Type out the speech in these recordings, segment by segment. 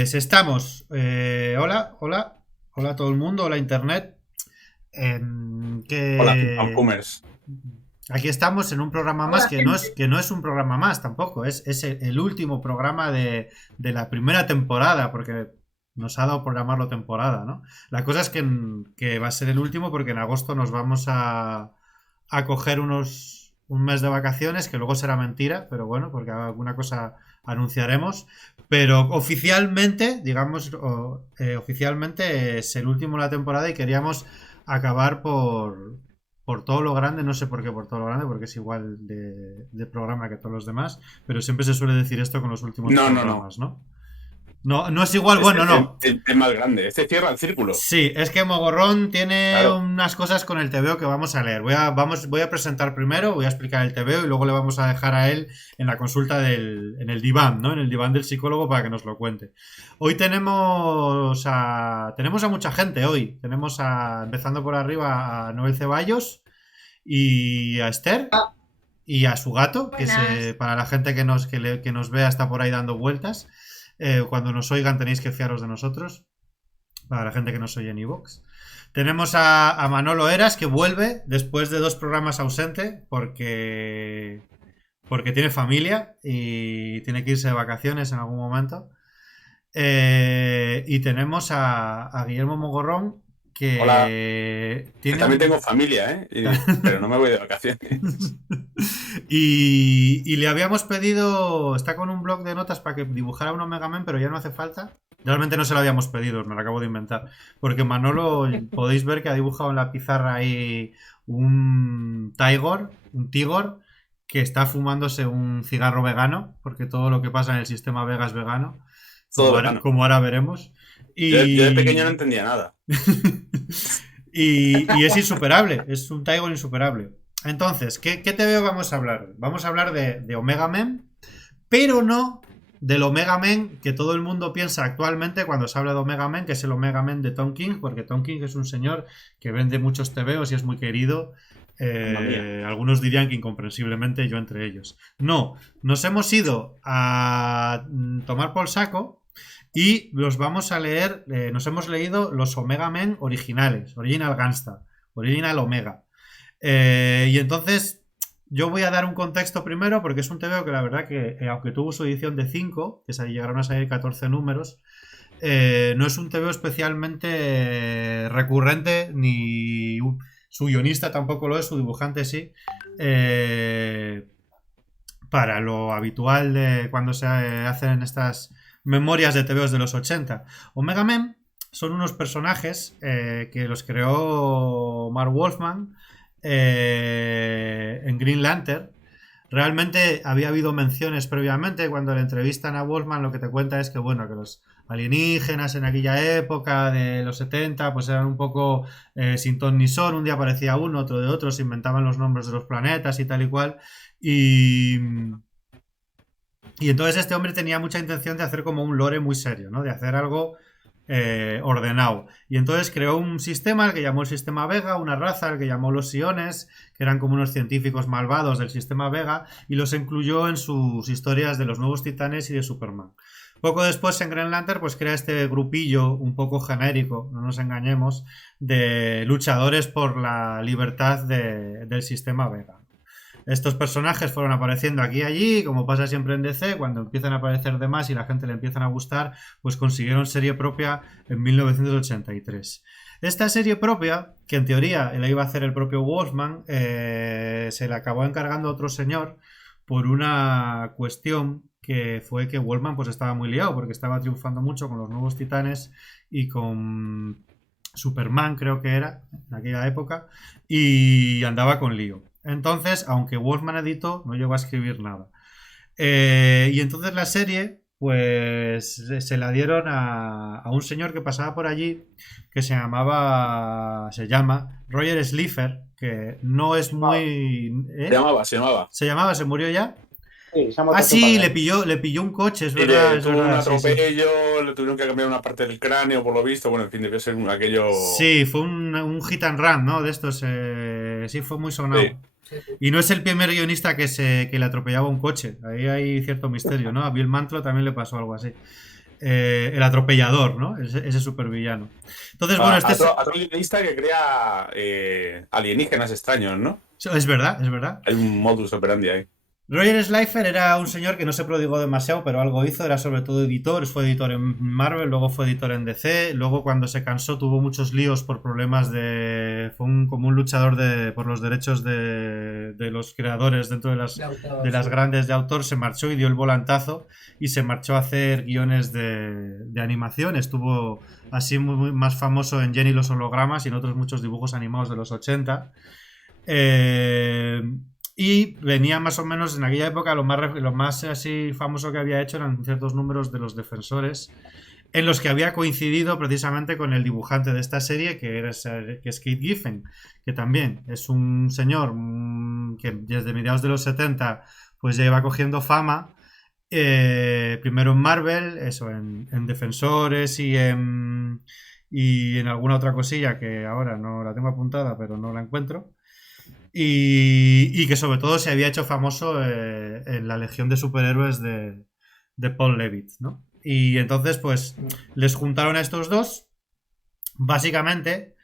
Pues estamos. Hola a todo el mundo, hola Internet. Hola, Que Zoomers. aquí estamos en un programa más Hola, que no es, gente. que no es un programa más tampoco, es el último programa de la primera temporada, porque nos ha dado por llamarlo temporada, ¿no? La cosa es que va a ser el último porque en agosto nos vamos a coger un mes de vacaciones, que luego será mentira, pero bueno, porque alguna cosa anunciaremos. Pero oficialmente, digamos, oficialmente es el último de la temporada y queríamos acabar por todo lo grande, no sé por qué por todo lo grande, porque es igual de programa que todos los demás, pero siempre se suele decir esto con los últimos No, no, no. programas, ¿no? No, no es igual, Es bueno, el, no. el más grande. Este cierra el círculo. Sí, es que Mogorrón tiene Claro. unas cosas con el TVO que vamos a leer. Voy a presentar primero, voy a explicar el TVO y luego le vamos a dejar a él en la consulta en el diván, ¿no? En el diván del psicólogo para que nos lo cuente. Hoy tenemos a mucha gente hoy. Empezando por arriba, a Noel Ceballos y a Esther y a su gato, Buenas. para la gente que nos vea está por ahí dando vueltas. Cuando nos oigan tenéis que fiaros de nosotros para la gente que nos oye en iVoox. Tenemos a Manolo Eras que vuelve después de 2 programas ausente porque tiene familia y tiene que irse de vacaciones en algún momento. Y tenemos a Guillermo Mogorrón Hola. que Que tiene también tengo un... familia, ¿eh? Pero no me voy de vacaciones. y le habíamos pedido, está con un blog de notas para que dibujara un Omega Man, pero ya no hace falta. Realmente no se lo habíamos pedido, me lo acabo de inventar. Porque Manolo, podéis ver que ha dibujado en la pizarra ahí un Tigor, que está fumándose un cigarro vegano, porque todo lo que pasa en el sistema Vega es vegano, Todo vegano. como ahora veremos. Yo de pequeño no Y, entendía nada. y es insuperable, es un Taigon insuperable. Entonces, ¿qué te veo? Vamos a hablar. Vamos a hablar de Omega Men, pero no del Omega Men que todo el mundo piensa actualmente cuando se habla de Omega Men, que es el Omega Men de Tom King, porque Tom King es un señor que vende muchos TVOs y es muy querido. Mamma mía. Algunos dirían que incomprensiblemente, yo entre ellos. No, nos hemos ido a tomar por saco y los vamos a leer, nos hemos leído los Omega Men originales, Original Gangsta, Original Omega. Y entonces yo voy a dar un contexto primero porque es un TVO que la verdad que, aunque tuvo su edición de 5 que se llegaron a salir 14 números, no es un TVO especialmente recurrente, ni su guionista tampoco lo es, su dibujante sí. Eh, para lo habitual de cuando se hacen estas memorias de TVOs de los 80. Omega Men son unos personajes que los creó Mark Wolfman en Green Lantern. Realmente había habido menciones previamente. Cuando le entrevistan a Wolfman, lo que te cuenta es que, bueno, que los alienígenas en aquella época de los 70 pues eran un poco sin ton ni son. Un día aparecía uno, otro de otro, se inventaban los nombres de los planetas y tal y cual. Y, y entonces este hombre tenía mucha intención de hacer como un lore muy serio, ¿no? De hacer algo ordenado. Y entonces creó un sistema, el que llamó el sistema Vega, una raza, el que llamó los Siones, que eran como unos científicos malvados del sistema Vega, y los incluyó en sus historias de los nuevos titanes y de Superman. Poco después en Green Lantern pues crea este grupillo un poco genérico, no nos engañemos, de luchadores por la libertad del sistema Vega. Estos personajes fueron apareciendo aquí y allí, como pasa siempre en DC, cuando empiezan a aparecer de más y la gente le empiezan a gustar, pues consiguieron serie propia en 1983. Esta serie propia, que en teoría la iba a hacer el propio Wolfman, se la acabó encargando otro señor por una cuestión que fue que Wolfman pues estaba muy liado porque estaba triunfando mucho con los nuevos titanes y con Superman creo que era en aquella época y andaba con lío. Entonces, aunque Wolfman editó, no llegó a escribir nada. Y entonces la serie, pues se la dieron a un señor que pasaba por allí, que se llama Roger Slifer, que no es muy... ¿Eh? Se llamaba. Se murió ya. Sí, se ha Ah, muerto hace un par sí, de años. le pilló un coche, Y le es tuvo un verdad, sí, sí. atropello, le tuvieron que cambiar una parte del cráneo, por lo visto. Bueno, en fin, debió ser aquello. Sí, fue un hit and run, ¿no? De estos, sí, fue muy Sí. sonado. Y no es el primer guionista que le atropellaba un coche. Ahí hay cierto misterio, ¿no? A Bill Mantlo también le pasó algo así. el atropellador, ¿no? Ese supervillano. Entonces, bueno, Otro guionista que crea alienígenas extraños, ¿no? es verdad, es verdad. Hay un modus operandi ahí. Roger Slifer era un señor que no se prodigó demasiado, pero algo hizo, era sobre todo editor, fue editor en Marvel, luego fue editor en DC, luego cuando se cansó tuvo muchos líos por problemas de... fue como un luchador por los derechos de los creadores dentro de las grandes de autor, se marchó y dio el volantazo y se marchó a hacer guiones de animación, estuvo así muy más famoso en Jenny los hologramas y en otros muchos dibujos animados de los 80. Y venía más o menos en aquella época lo más así famoso que había hecho eran ciertos números de los Defensores, en los que había coincidido precisamente con el dibujante de esta serie, que es Kate Giffen, que también es un señor que desde mediados de los 70 pues ya iba cogiendo fama, primero en Marvel, eso, en Defensores y en alguna otra cosilla que ahora no la tengo apuntada, pero no la encuentro. Y que sobre todo se había hecho famoso en la Legión de Superhéroes de Paul Levitt, ¿no? Y entonces, pues, les juntaron a estos dos, básicamente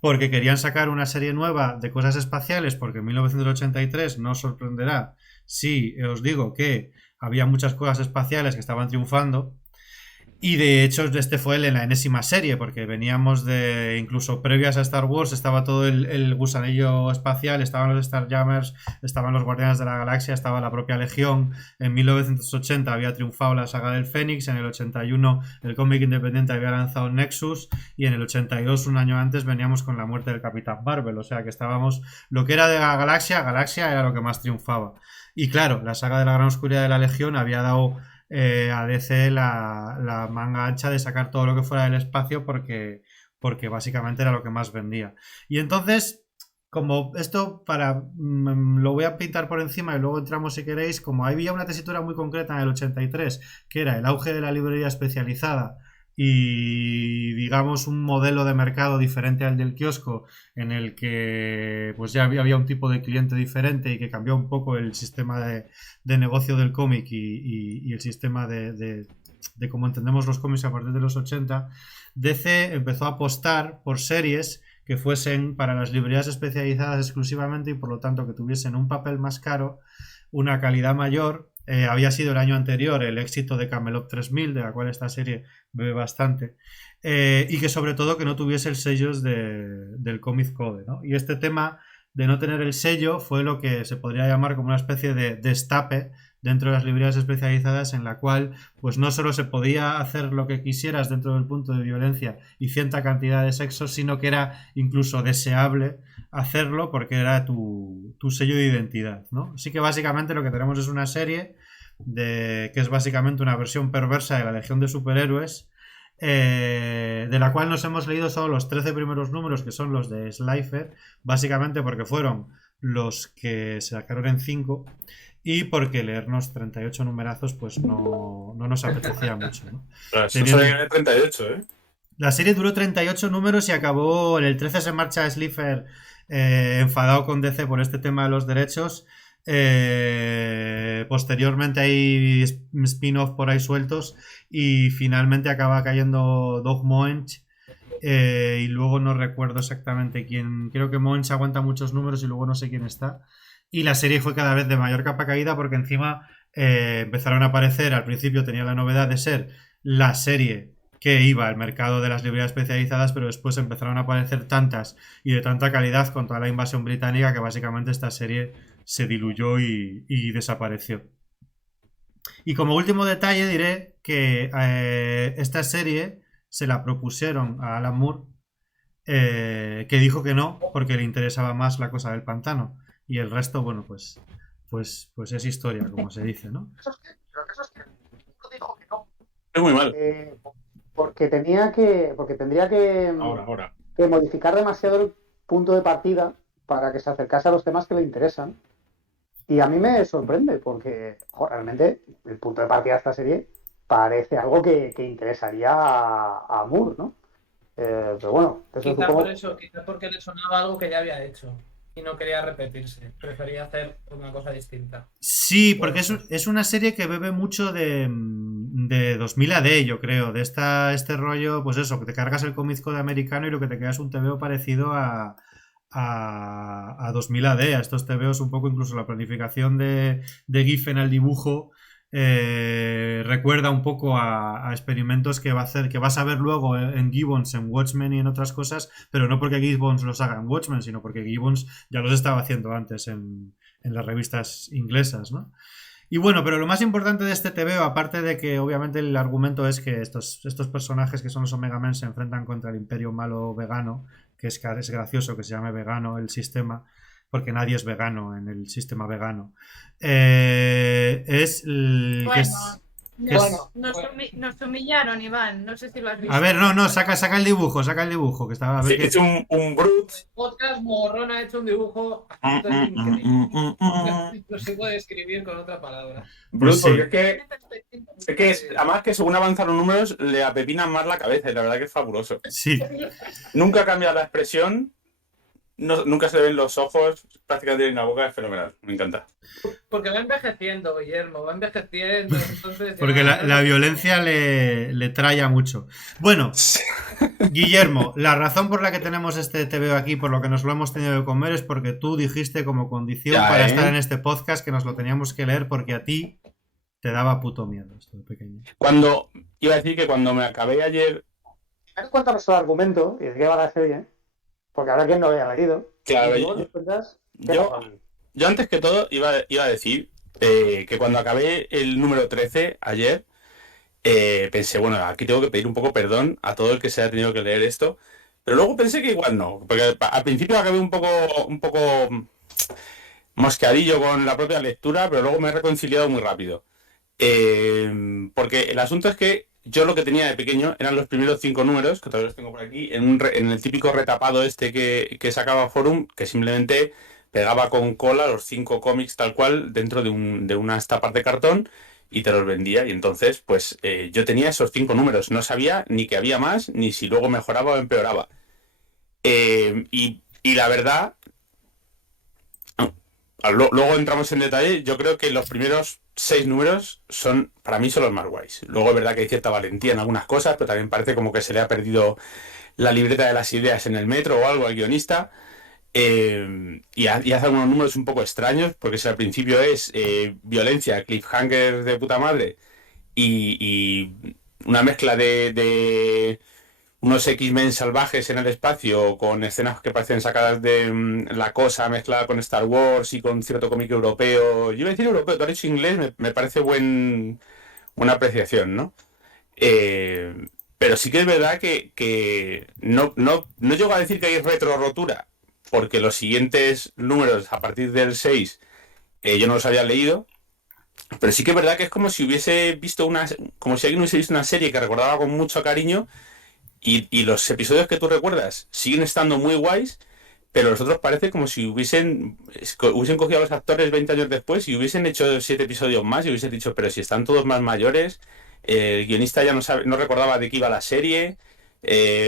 porque querían sacar una serie nueva de cosas espaciales, porque en 1983 no os sorprenderá si os digo que había muchas cosas espaciales que estaban triunfando. Y de hecho, este fue la enésima serie, porque veníamos de, incluso previas a Star Wars, estaba todo el gusanillo espacial, estaban los Starjammers, estaban los Guardianes de la Galaxia, estaba la propia Legión. En 1980 había triunfado la saga del Fénix, en el 81 el cómic independiente había lanzado Nexus, y en el 82, un año antes, veníamos con la muerte del Capitán Marvel. O sea que estábamos, lo que era de la Galaxia era lo que más triunfaba. Y claro, la saga de la Gran Oscuridad de la Legión había dado a DC la manga ancha de sacar todo lo que fuera del espacio porque básicamente era lo que más vendía. Y entonces, como esto lo voy a pintar por encima y luego entramos si queréis, como había una tesitura muy concreta en el 83, que era el auge de la librería especializada y digamos un modelo de mercado diferente al del kiosco, en el que pues ya había un tipo de cliente diferente y que cambió un poco el sistema de negocio del cómic y el sistema de cómo entendemos los cómics a partir de los 80. DC empezó a apostar por series que fuesen para las librerías especializadas exclusivamente y por lo tanto que tuviesen un papel más caro, una calidad mayor. Había sido el año anterior el éxito de Camelot 3000, de la cual esta serie bebe bastante, y que sobre todo que no tuviese el sello del Comic Code, ¿no? Y este tema de no tener el sello fue lo que se podría llamar como una especie de destape dentro de las librerías especializadas, en la cual pues no solo se podía hacer lo que quisieras dentro del punto de violencia y cierta cantidad de sexo, sino que era incluso deseable hacerlo porque era tu sello de identidad, ¿no? Así que básicamente lo que tenemos es una serie que es básicamente una versión perversa de la Legión de Superhéroes, de la cual nos hemos leído solo los 13 primeros números, que son los de Slifer, básicamente porque fueron los que se sacaron en 5 y porque leernos 38 numerazos pues no nos apetecía mucho, ¿no? Eso sería 38, ¿eh? La serie duró 38 números y acabó. En el 13 se marcha Slifer enfadado con DC por este tema de los derechos. Posteriormente hay spin-off por ahí sueltos y finalmente acaba cayendo Doug Moench. Y luego no recuerdo exactamente quién. Creo que Moench aguanta muchos números y luego no sé quién está. Y la serie fue cada vez de mayor capa caída porque encima empezaron a aparecer. Al principio tenía la novedad de ser la serie que iba al mercado de las librerías especializadas, pero después empezaron a aparecer tantas y de tanta calidad con toda la invasión británica que básicamente esta serie se diluyó y desapareció. Y como último detalle diré que esta serie se la propusieron a Alan Moore, que dijo que no porque le interesaba más la cosa del pantano, y el resto, bueno, pues es historia, como se dice, ¿no? Dijo que no. Es muy mal. Porque tendría que Ahora. que modificar demasiado el punto de partida para que se acercase a los temas que le interesan. Y a mí me sorprende porque realmente el punto de partida de esta serie parece algo que interesaría a Moore, ¿no? Pero bueno, eso Quizá supongo... por eso, quizá porque le sonaba algo que ya había hecho. y no quería repetirse. Prefería hacer una cosa distinta. Sí, porque es una serie que bebe mucho de 2000 AD, yo creo. De este rollo, pues eso, que te cargas el cómic de americano y lo que te queda es un TVO parecido a 2000 AD, a estos TVOs un poco, incluso la planificación de Giffen al dibujo. Recuerda un poco a experimentos que va a hacer, que vas a ver luego en Gibbons, en Watchmen y en otras cosas, pero no porque Gibbons los haga en Watchmen, sino porque Gibbons ya los estaba haciendo antes en las revistas inglesas, ¿no? Y bueno, pero lo más importante de este TVO, aparte de que obviamente el argumento es que estos personajes que son los Omega Men se enfrentan contra el imperio malo vegano, que es gracioso que se llame vegano el sistema, porque nadie es vegano en el sistema vegano. Nos humillaron, Iván. No sé si lo has visto. A ver, no, saca el dibujo, que estaba... A ver Sí, es un brut. El podcast Morrón ha hecho un dibujo increíble. No se puede escribir con otra palabra. Brut, Pues sí. porque además que según avanzan los números le apepinan más la cabeza y la verdad que es fabuloso. Sí. Nunca cambia la expresión, nunca se le ven los ojos, prácticamente en la boca, es fenomenal, me encanta. Porque va envejeciendo, Guillermo, va envejeciendo, entonces... Porque la violencia le traya mucho. Bueno, Guillermo, la razón por la que tenemos este TVO aquí, por lo que nos lo hemos tenido que comer, es porque tú dijiste como condición para estar en este podcast que nos lo teníamos que leer porque a ti te daba puto miedo esto de pequeño. Iba a decir que cuando me acabé ayer... Cuéntanos el argumento y de qué va la serie, porque habrá quien no lo haya leído. Claro, yo antes que todo iba a decir que cuando acabé el número 13 ayer, pensé, bueno, aquí tengo que pedir un poco perdón a todo el que se haya tenido que leer esto, pero luego pensé que igual no, porque al principio acabé un poco mosqueadillo con la propia lectura, pero luego me he reconciliado muy rápido. Porque el asunto es que yo lo que tenía de pequeño eran los primeros 5 números, que todavía los tengo por aquí, en el típico retapado este que sacaba Forum, que simplemente pegaba con cola los 5 cómics tal cual dentro de unas tapas de cartón y te los vendía. Y entonces, pues yo tenía esos 5 números, no sabía ni que había más, ni si luego mejoraba o empeoraba. Y la verdad, luego entramos en detalle, yo creo que los primeros 6 números para mí son los más guays. Luego es verdad que hay cierta valentía en algunas cosas, pero también parece como que se le ha perdido la libreta de las ideas en el metro o algo al guionista. Y hace algunos números un poco extraños, porque si al principio es violencia, cliffhanger de puta madre y una mezcla de unos X-Men salvajes en el espacio con escenas que parecen sacadas de La Cosa mezclada con Star Wars y con cierto cómic europeo. Yo iba a decir europeo, tú has dicho inglés, me parece buena apreciación, ¿no? Pero sí que es verdad que no llego a decir que hay retro rotura, porque los siguientes números a partir del 6 yo no los había leído, pero sí que es verdad que es como si hubiese visto como si alguien hubiese visto una serie que recordaba con mucho cariño. Y los episodios que tú recuerdas siguen estando muy guays, pero los otros parece como si hubiesen cogido a los actores 20 años después y hubiesen hecho 7 episodios más y hubiesen dicho, pero si están todos más mayores, el guionista ya no recordaba de qué iba la serie,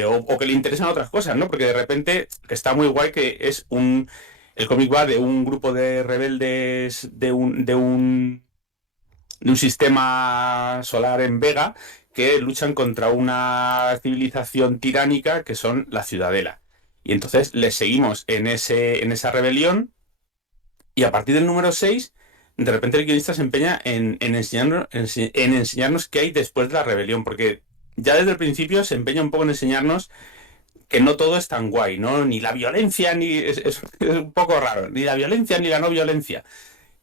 o que le interesan otras cosas, ¿no? Porque de repente está muy guay que el cómic va de un grupo de rebeldes de un sistema solar en Vega que luchan contra una civilización tiránica que son la Ciudadela. Y entonces les seguimos en esa rebelión y a partir del número 6, de repente el guionista se empeña en enseñarnos qué hay después de la rebelión, porque ya desde el principio se empeña un poco en enseñarnos que no todo es tan guay, ¿no? Ni la violencia, es un poco raro, ni la violencia ni la no violencia.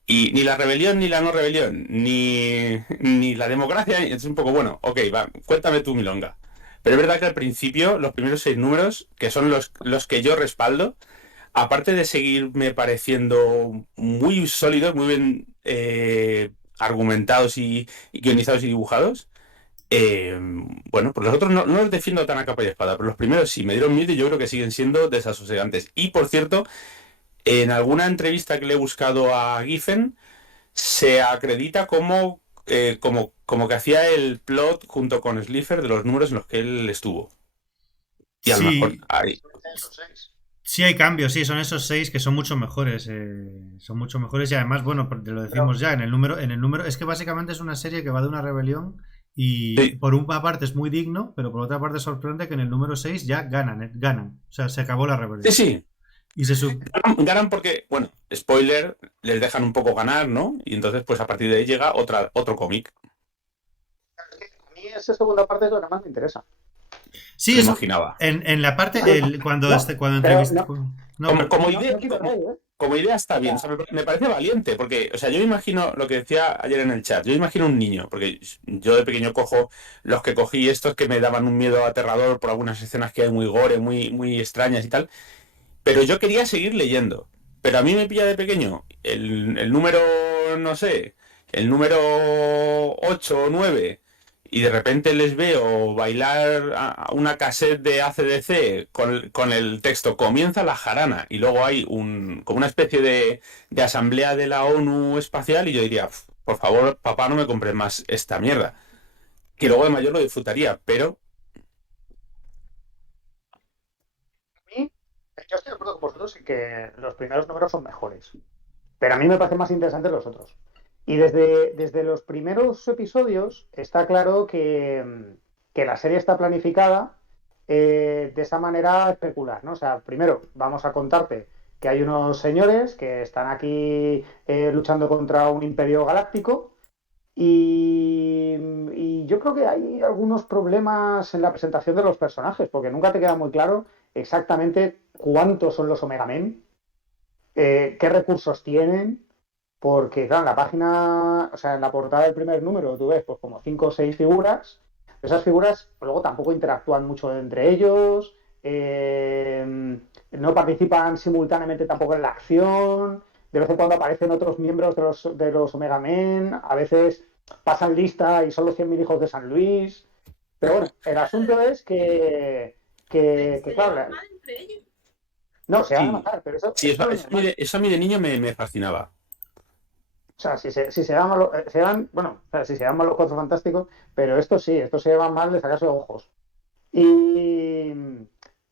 Y ni la rebelión ni la no rebelión, ni la democracia, es un poco bueno, ok, va, cuéntame tú milonga. Pero es verdad que al principio, los primeros 6 números, que son los que yo respaldo, aparte de seguirme pareciendo muy sólidos, muy bien argumentados y guionizados y dibujados, bueno, pues los otros no los defiendo tan a capa y espada, pero los primeros sí me dieron miedo y yo creo que siguen siendo desasosegantes. Y por cierto, en alguna entrevista que le he buscado a Giffen, se acredita como que hacía el plot junto con Slifer de los números en los que él estuvo. Y a lo mejor ahí. Sí hay cambios, sí, son esos 6 que son mucho mejores. Son mucho mejores y además, bueno, te lo decimos ya, en el número, es que básicamente es una serie que va de una rebelión y Sí, por una parte es muy digno, pero por otra parte sorprende que en el número 6 ya ganan. O sea, se acabó la sí, rebelión. sí. Y se sub... Ganan porque, bueno, spoiler, les dejan un poco ganar, ¿no? Y entonces, pues a partir de ahí llega otro cómic. A mí esa segunda parte es lo que más me interesa. Sí, Lo eso. imaginaba. En la parte, No, cuando pero entrevista. no, No, Como, pero. como no, idea, no quito como, rey, ¿eh? como idea está O bien. O sea, sea, me parece valiente, porque, o sea, yo me imagino lo que decía ayer en el chat. Yo imagino un niño, porque yo de pequeño cojo los que cogí estos que me daban un miedo aterrador por algunas escenas que hay muy gore, muy extrañas y tal. Pero yo quería seguir leyendo. Pero a mí me pilla de pequeño el número, no sé, el número 8 o 9 y de repente les veo bailar a una cassette de AC/DC con el texto comienza la jarana y luego hay como una especie de asamblea de la ONU espacial y yo diría, por favor, papá, no me compres más esta mierda. Que luego de mayor lo disfrutaría, pero a mí, yo estoy de acuerdo con vosotros en que los primeros números son mejores, pero a mí me parecen más interesantes los otros. Y desde los primeros episodios está claro que la serie está planificada de esa manera especular, ¿no? O sea, primero vamos a contarte que hay unos señores que están aquí luchando contra un imperio galáctico y yo creo que hay algunos problemas en la presentación de los personajes, porque nunca te queda muy claro exactamente cuántos son los Omega Men, qué recursos tienen, porque, claro, en la página, o sea, en la portada del primer número tú ves pues como 5 o 6 figuras. Esas figuras luego tampoco interactúan mucho entre ellos, no participan simultáneamente tampoco en la acción. De vez en cuando aparecen otros miembros de los Omega Men, a veces pasan lista y son los 100.000 hijos de San Luis. Pero bueno, el asunto es que, Se claro, llevan mal entre ellos. no, se van a sí, matar, pero eso, sí, eso eso, es lo eso a mí normal. eso a mí de niño me fascinaba. O sea, si se dan mal, bueno, o sea, si se dan mal los Cuatro Fantásticos, pero estos se llevan mal de sacarse ojos. Y,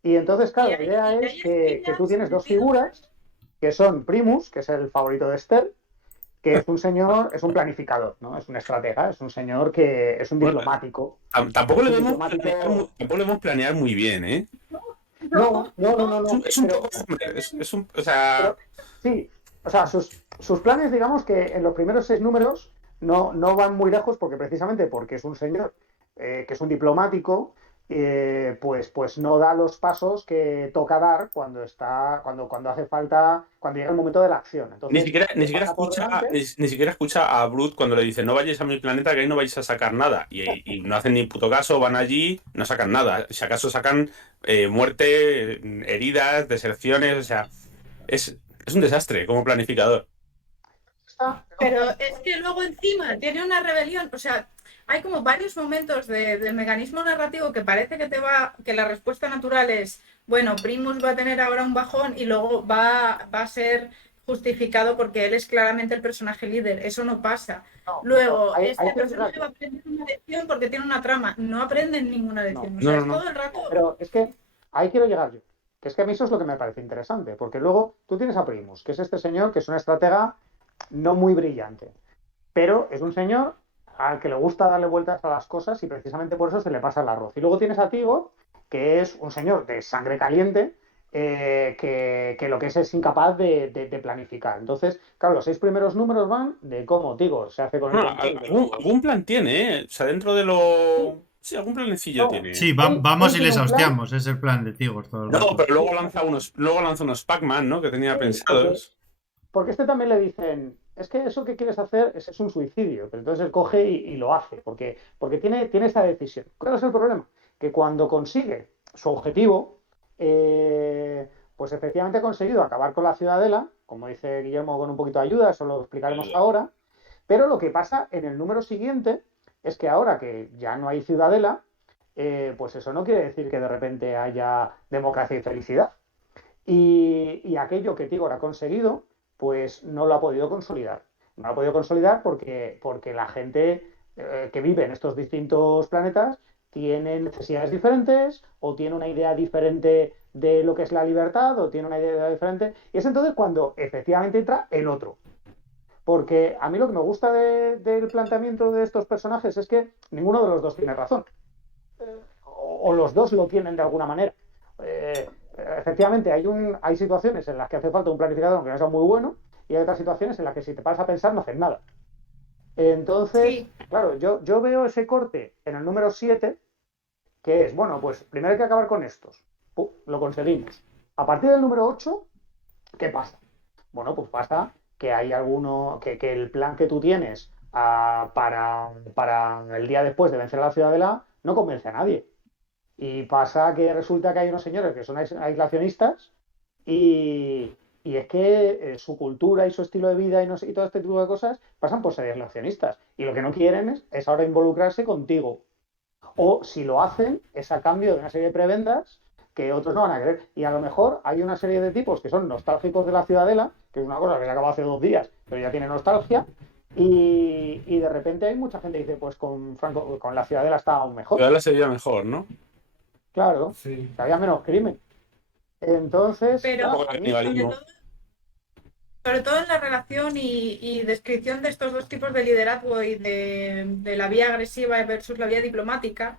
y entonces, Y claro, la hay, idea y es hay que tú espías tienes dos metidos ahí. figuras, que son Primus, que es el favorito de Esther, que es un señor, es un planificador, ¿no? Es un estratega, es un señor que es un Bueno, diplomático. tampoco Es le un debemos planear diplomático. tampoco le debemos planear muy bien, ¿eh? No, No, no, no, no, Es un, no. es un poco Homer, o sea, Pero sí, o sea, sus planes, digamos que en los primeros 6 números no van muy lejos porque es un señor que es un diplomático, pues no da los pasos que toca dar cuando hace falta, cuando llega el momento de la acción. ni Entonces, siquiera, ni le siquiera pasa por escucha, delante. ni siquiera escucha a Brute cuando le dice no vayáis a mi planeta que ahí no vais a sacar nada. Y no hacen ni puto caso, van allí, no sacan nada. Si acaso sacan muerte, heridas, deserciones, o sea, es un desastre como planificador. Pero Pero es que luego encima tiene una rebelión, o sea, hay como varios momentos del mecanismo narrativo que parece que la respuesta natural es, bueno, Primus va a tener ahora un bajón y luego va a ser justificado porque él es claramente el personaje líder. Eso no pasa. no, pero Luego, ahí este quiero llegar personaje va yo. a aprender una lección porque tiene una trama. No aprenden ninguna No, lección. O No, sea, no, es no. todo el rato. pero es que ahí quiero llegar yo. Que es que a mí eso es lo que me parece interesante, porque luego tú tienes a Primus, que es este señor que es un estratega no muy brillante, pero es un señor al que le gusta darle vueltas a las cosas y precisamente por eso se le pasa el arroz. Y luego tienes a Tigo, que es un señor de sangre caliente, que lo que es incapaz de planificar. Entonces, claro, los 6 primeros números van de cómo Tigo se hace con el Bueno, control de los... algún plan tiene, ¿eh? O sea, dentro de Sí, lo... Sí, algún planecillo no, tiene. Sí, él vamos y tiene les un plan, hostiamos. Es el plan de Tigor todo el No, rato. pero sí, luego lanza unos Pac-Man, ¿no? Que tenía sí, porque pensados. Porque este también le dicen, es que eso que quieres hacer es un suicidio, pero entonces él coge y lo hace, porque tiene esta decisión. ¿Cuál es el problema? Que cuando consigue su objetivo, pues efectivamente ha conseguido acabar con la ciudadela, como dice Guillermo con un poquito de ayuda, eso lo explicaremos ahora, pero lo que pasa en el número siguiente es que ahora que ya no hay ciudadela, pues eso no quiere decir que de repente haya democracia y felicidad. Y aquello que Tigor ha conseguido, pues no lo ha podido consolidar. No lo ha podido consolidar porque la gente que vive en estos distintos planetas tiene necesidades diferentes, o tiene una idea diferente de lo que es la libertad, o tiene una idea diferente. Y es entonces cuando efectivamente entra el otro. Porque a mí lo que me gusta del planteamiento de estos personajes es que ninguno de los dos tiene razón. O los dos lo tienen de alguna manera. Efectivamente, hay situaciones en las que hace falta un planificador aunque no sea muy bueno, y hay otras situaciones en las que si te paras a pensar no haces nada. Entonces, Sí. claro, yo veo ese corte en el número 7, que es, bueno, pues primero hay que acabar con estos. Lo conseguimos. A partir del número 8, ¿qué pasa? Bueno, pues pasa que hay alguno, que el plan que tú tienes para el día después de vencer a la Ciudadela no convence a nadie. Y pasa que resulta que hay unos señores que son aislacionistas y, y es que su cultura y su estilo de vida y todo este tipo de cosas pasan por ser aislacionistas. Y lo que no quieren es ahora involucrarse contigo. O si lo hacen, es a cambio de una serie de prebendas que otros no van a querer. Y a lo mejor hay una serie de tipos que son nostálgicos de la Ciudadela, que es una cosa que se acabó hace 2 días, pero ya tiene nostalgia. Y de repente hay mucha gente que dice, pues con Franco, con la Ciudadela estaba aún mejor. Ciudadela sería mejor, ¿no? Claro, Sí. que había menos crimen. Entonces, Pero claro, Tampoco a era mí, canibalismo. sobre todo en la relación y descripción de estos dos tipos de liderazgo y de la vía agresiva versus la vía diplomática,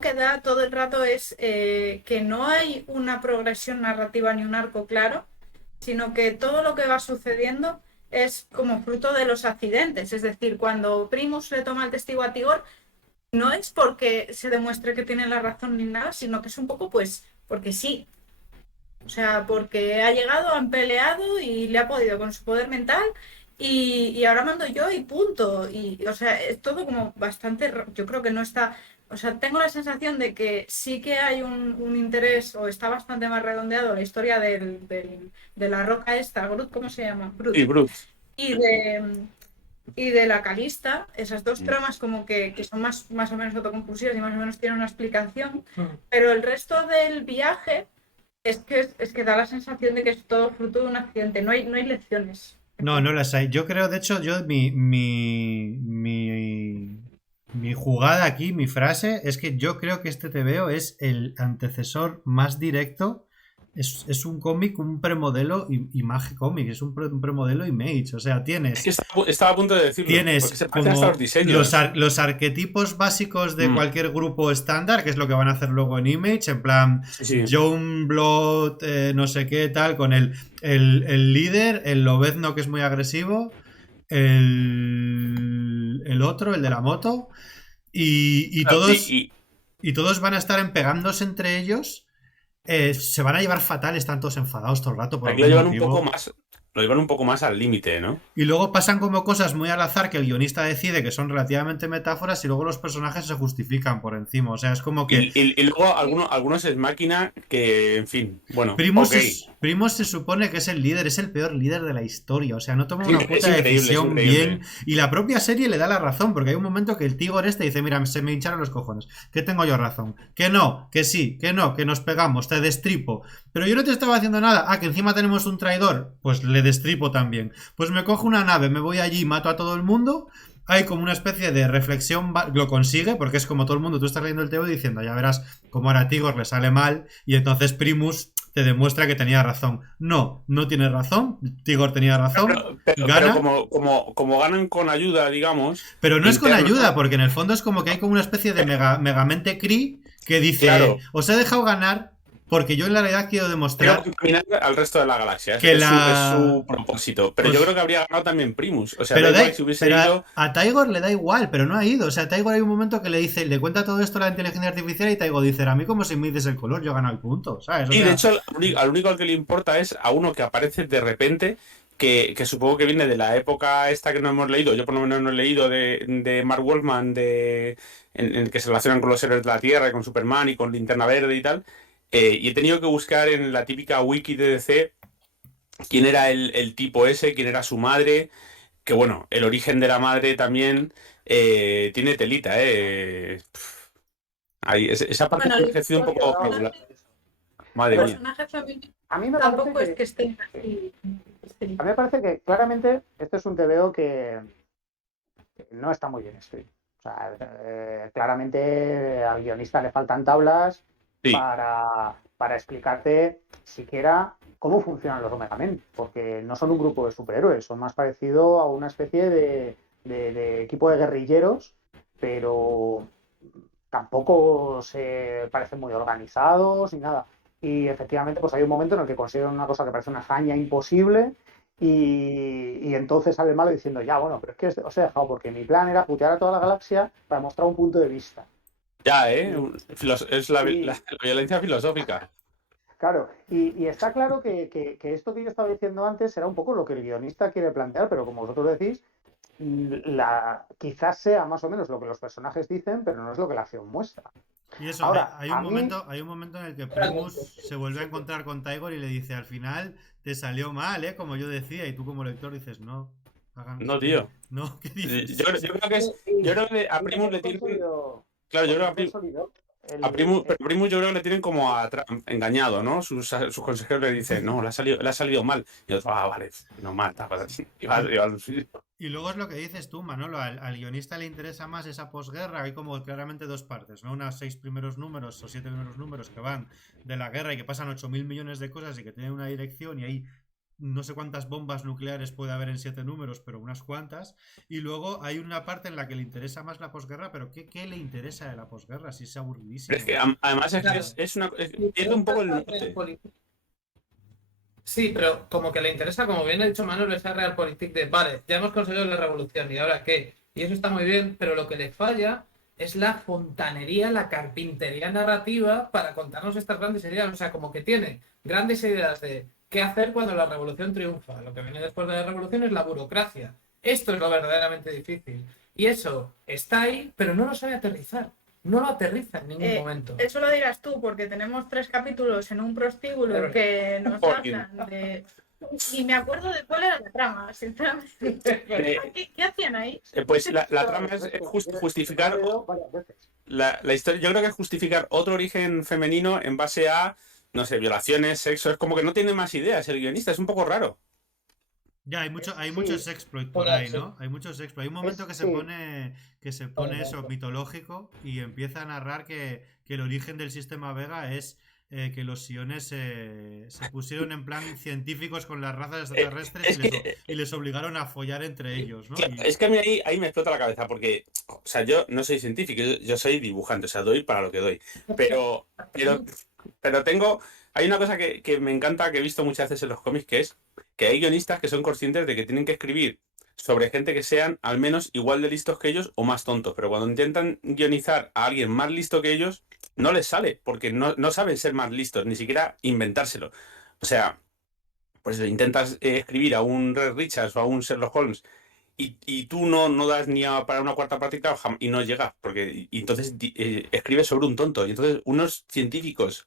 que da todo el rato es que no hay una progresión narrativa ni un arco claro, sino que todo lo que va sucediendo es como fruto de los accidentes. Es decir, cuando Primus le toma el testigo a Tigor, no es porque se demuestre que tiene la razón ni nada, sino que es un poco pues porque sí. O sea, porque ha llegado, han peleado y le ha podido con su poder mental y ahora mando yo y punto. Y, o sea, es todo como bastante, yo creo que no está, o sea, tengo la sensación de que sí que hay un interés o está bastante más redondeado la historia de la roca esta, Groot, ¿cómo se llama? Groot. Sí, Brut. Y de la Calista, esas dos tramas como que son más o menos autoconclusivas y más o menos tienen una explicación, pero el resto del viaje es que da la sensación de que es todo fruto de un accidente, no hay lecciones. No, no las hay. Yo creo, de hecho, mi jugada aquí, mi frase, es que yo creo que este TVO es el antecesor más directo. Es un cómic, un premodelo Image Comic, es un premodelo Image. O sea, Es tienes que estaba a punto de decirlo. Porque Tienes se parecen hasta como los diseños. los arquetipos básicos de Mm. cualquier grupo estándar, que es lo que van a hacer luego en Image, en plan Sí, sí. John Blood, no sé qué tal, con el líder, el lobezno que es muy agresivo, el otro, el de la moto, y todos, y todos van a estar pegándose entre ellos. Se van a llevar fatal, están todos enfadados todo el rato por Aquí lo algún llevan un motivo. poco más. Lo llevan un poco más al límite, ¿no? Y luego pasan como cosas muy al azar que el guionista decide que son relativamente metáforas y luego los personajes se justifican por encima. O sea, es como que Y luego algunos es máquina que, en fin, bueno, Primus, ok. Primus se supone que es el líder, es el peor líder de la historia. O sea, no toma Sí, una es puta increíble, decisión es increíble. bien. Y la propia serie le da la razón, porque hay un momento que el Tigor este dice, mira, se me hincharon los cojones. Que tengo yo razón. Que no, que sí, que no, que nos pegamos, te destripo. Pero yo no te estaba haciendo nada. Ah, que encima tenemos un traidor. Pues le destripo también. Pues me cojo una nave, me voy allí, mato a todo el mundo. Hay como una especie de reflexión, lo consigue, porque es como todo el mundo, tú estás leyendo el TV diciendo, ya verás cómo ahora a Tigor le sale mal, y entonces Primus te demuestra que tenía razón. No, no tiene razón, Tigor tenía razón, Pero gana. como ganan con ayuda, digamos. Pero no es con interna, ayuda, porque en el fondo es como que hay como una especie de megamente Kree que dice, Claro. os he dejado ganar porque yo en la realidad quiero demostrar Quiero contaminar al resto de la galaxia. que es la- su propósito. Pero Pues- yo creo que habría ganado también Primus. O sea, Pero, da igual si hubiese ido. a Tigor le da igual, pero no ha ido. O sea, a Tigor hay un momento que le dice, le cuenta todo esto a la inteligencia artificial y Tigor dice, a mí como si me dices el color, yo he ganado el punto, ¿sabes? O Y sea, de hecho, al único al que le importa es a uno que aparece de repente, que supongo que viene de la época esta que no hemos leído. Yo por lo menos no he leído de Mark Wolfman, en que se relacionan con los héroes de la Tierra, y con Superman y con Linterna Verde y tal. Y he tenido que buscar en la típica wiki de DC quién era el tipo ese, quién era su madre. Que bueno, el origen de la madre también tiene telita, esa parte Bueno, me ha parecido un poco no, regular. Madre El mía. personaje femenino a mí me parece tampoco es que, que esté así. a mí me parece que claramente este es un TVO que no está muy bien escrito. O sea, claramente al guionista le faltan tablas Sí, para explicarte siquiera cómo funcionan los Omega Men, porque no son un grupo de superhéroes, son más parecido a una especie de equipo de guerrilleros, pero tampoco se parecen muy organizados ni nada. Y efectivamente, pues hay un momento en el que consiguen una cosa que parece una hazaña imposible y entonces sale el malo diciendo, ya, bueno, pero es que os he dejado porque mi plan era putear a toda la galaxia para mostrar un punto de vista. ya, ¿eh? Y, Es la y, la violencia filosófica. claro, y está claro que esto que yo estaba diciendo antes era un poco lo que el guionista quiere plantear, pero como vosotros decís, quizás sea más o menos lo que los personajes dicen, pero no es lo que la acción muestra. Y eso, Ahora, a mí, hay un momento en el que Primus se vuelve a encontrar con Tiger y le dice, al final te salió mal, ¿eh? Como yo decía, y tú como lector dices, no, No, tío. no, ¿qué Yo, dices? yo creo que es. Yo creo que a sí, Primus porque le él tienen. consolidó, Claro, yo porque creo él que consolidó Pero Primus yo creo que le tienen como engañado, ¿no? Sus consejeros le dicen, no, le ha salido mal. Y otro, vale, no mal, iba al suicidio. Y luego es lo que dices tú, Manolo, al guionista le interesa más esa posguerra, hay como claramente dos partes, ¿no? Unas 6 primeros números o 7 primeros números que van de la guerra y que pasan 8.000 millones de cosas y que tienen una dirección y hay no sé cuántas bombas nucleares puede haber en 7 números, pero unas cuantas. Y luego hay una parte en la que le interesa más la posguerra, pero ¿qué le interesa de la posguerra? Si es Pero es aburridísimo. que además es que Claro. pierde un poco el norte. Sí, pero como que le interesa, como bien ha dicho Manuel, esa realpolitik de, vale, ya hemos conseguido la revolución, ¿y ahora qué? Y eso está muy bien, pero lo que le falla es la fontanería, la carpintería narrativa para contarnos estas grandes ideas. O sea, como que tiene grandes ideas de qué hacer cuando la revolución triunfa. Lo que viene después de la revolución es la burocracia. Esto es lo verdaderamente difícil. Y eso está ahí, pero no lo sabe aterrizar. No lo aterriza en ningún momento. Eso lo dirás tú, porque tenemos 3 capítulos en un prostíbulo que nos hablan de... Y me acuerdo de cuál era la trama, sinceramente. ¿Qué hacían ahí? Pues la trama es justificar la historia. Yo creo que es justificar otro origen femenino en base a, no sé, violaciones, sexo. Es como que no tiene más ideas el guionista, es un poco raro. Ya, hay sí, muchos exploits por ahí, ¿no? Hay muchos exploits. Hay un momento que se sí, pone eso mitológico y empieza a narrar que el origen del sistema Vega es que los siones se pusieron en plan científicos con las razas extraterrestres Es que, y les obligaron a follar entre ellos, ¿no? claro, es que a mí ahí me explota la cabeza porque, o sea, yo no soy científico, yo soy dibujante, o sea, doy para lo que doy. Pero, pero, pero hay una cosa que me encanta, que he visto muchas veces en los cómics, que es que hay guionistas que son conscientes de que tienen que escribir sobre gente que sean al menos igual de listos que ellos o más tontos, pero cuando intentan guionizar a alguien más listo que ellos, no les sale, porque no saben ser más listos, ni siquiera inventárselo. O sea, pues intentas escribir a un Red Richards o a un Sherlock Holmes y tú no das ni para una cuarta práctica y no llegas, porque y entonces escribes sobre un tonto. Y entonces unos científicos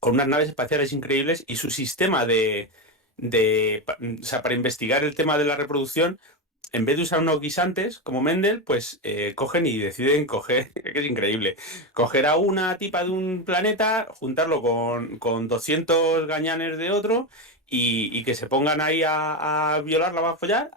con unas naves espaciales increíbles y su sistema o sea, para investigar el tema de la reproducción, en vez de usar unos guisantes como Mendel, pues cogen y deciden coger, que es increíble, coger a una tipa de un planeta, juntarlo con 200 gañanes de otro y que se pongan ahí a violarla, a follar,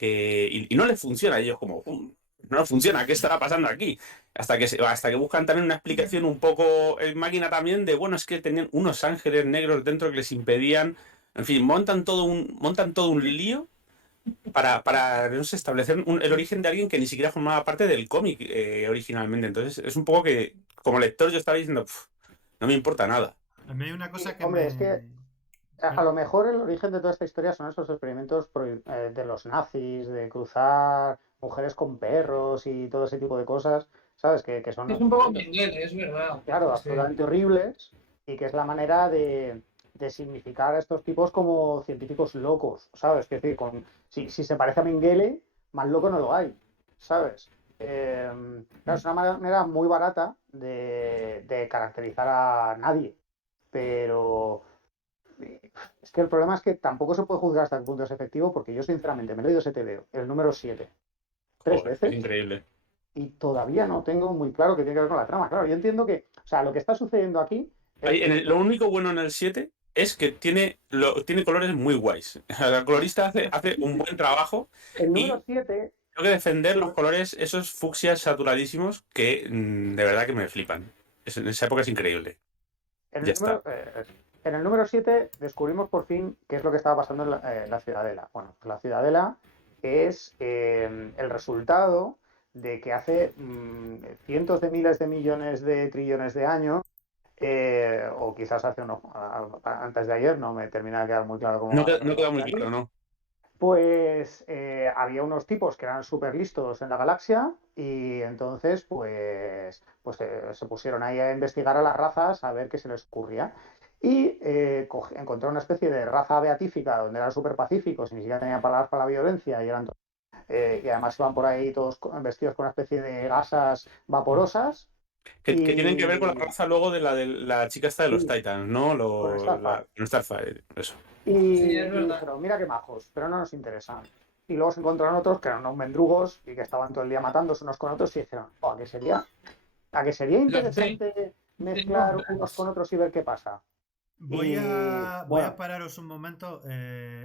y no les funciona. Y ellos como, no les funciona, ¿qué estará pasando aquí? Hasta que buscan también una explicación un poco en máquina también de, bueno, es que tenían unos ángeles negros dentro que les impedían, en fin, montan todo un lío para no sé, establecer el origen de alguien que ni siquiera formaba parte del cómic originalmente. Entonces es un poco que, como lector, yo estaba diciendo, no me importa nada. A mí hay una cosa que hombre, es que me... a lo mejor el origen de toda esta historia son esos experimentos de los nazis, de cruzar mujeres con perros y todo ese tipo de cosas, ¿sabes? Que son, Es un poco Mengele, es verdad. claro, Sí. absolutamente horribles y que es la manera de significar a estos tipos como científicos locos, ¿sabes? Es decir, si se parece a Mengele, más loco no lo hay, ¿sabes? Claro, es una manera muy barata de caracterizar a nadie, pero es que el problema es que tampoco se puede juzgar hasta qué punto es efectivo, porque yo sinceramente me he leído ese TVO, el número 7, 3 Joder, es veces, increíble. y todavía no tengo muy claro qué tiene que ver con la trama. Claro, yo entiendo que, o sea, lo que está sucediendo aquí es que Lo único bueno en el 7 es que tiene colores muy guays. O sea, el colorista hace un buen trabajo el número y 7 Tengo que defender los colores, esos fucsias saturadísimos que de verdad que me flipan. En esa época es increíble. En Ya el está. en el número 7 descubrimos por fin qué es lo que estaba pasando en la Ciudadela. Bueno, pues la Ciudadela es el resultado de que hace cientos de miles de millones de trillones de años, o quizás hace antes de ayer, no me termina de quedar muy claro No, cómo no queda muy ahí, claro, ¿no? pues había unos tipos que eran súper listos en la galaxia y entonces se pusieron ahí a investigar a las razas a ver qué se les ocurría. Y encontraron una especie de raza beatífica donde eran súper pacíficos y ni siquiera tenían palabras para la violencia y además iban por ahí todos vestidos con una especie de gasas vaporosas Que tienen que ver con la y, raza luego de la chica esta de los y Titans, ¿no? con Starfire. Con Starfire, eso. Sí, es Y verdad. dijeron, mira qué majos, pero no nos interesan. Y luego se encontraron otros que eran unos mendrugos y que estaban todo el día matándose unos con otros y dijeron, oh, ¿a que sería Los Bane. interesante mezclar unos con otros y ver qué pasa? Voy Y a, voy a bueno, pararos un momento.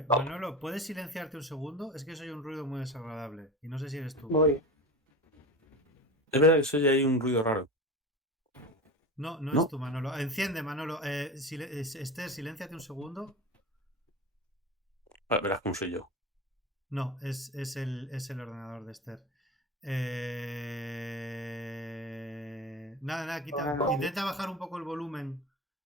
Manolo, ¿puedes silenciarte un segundo? Es que soy un ruido muy desagradable. Y no sé si eres tú. voy. Es verdad que soy ahí un ruido raro. No, no es ¿No? tú, Manolo. Enciende, Manolo. Esther, silénciate un segundo. Verás cómo soy yo. No, es el ordenador de Esther. Nada, nada, Ahora quita. no. Intenta bajar un poco el volumen.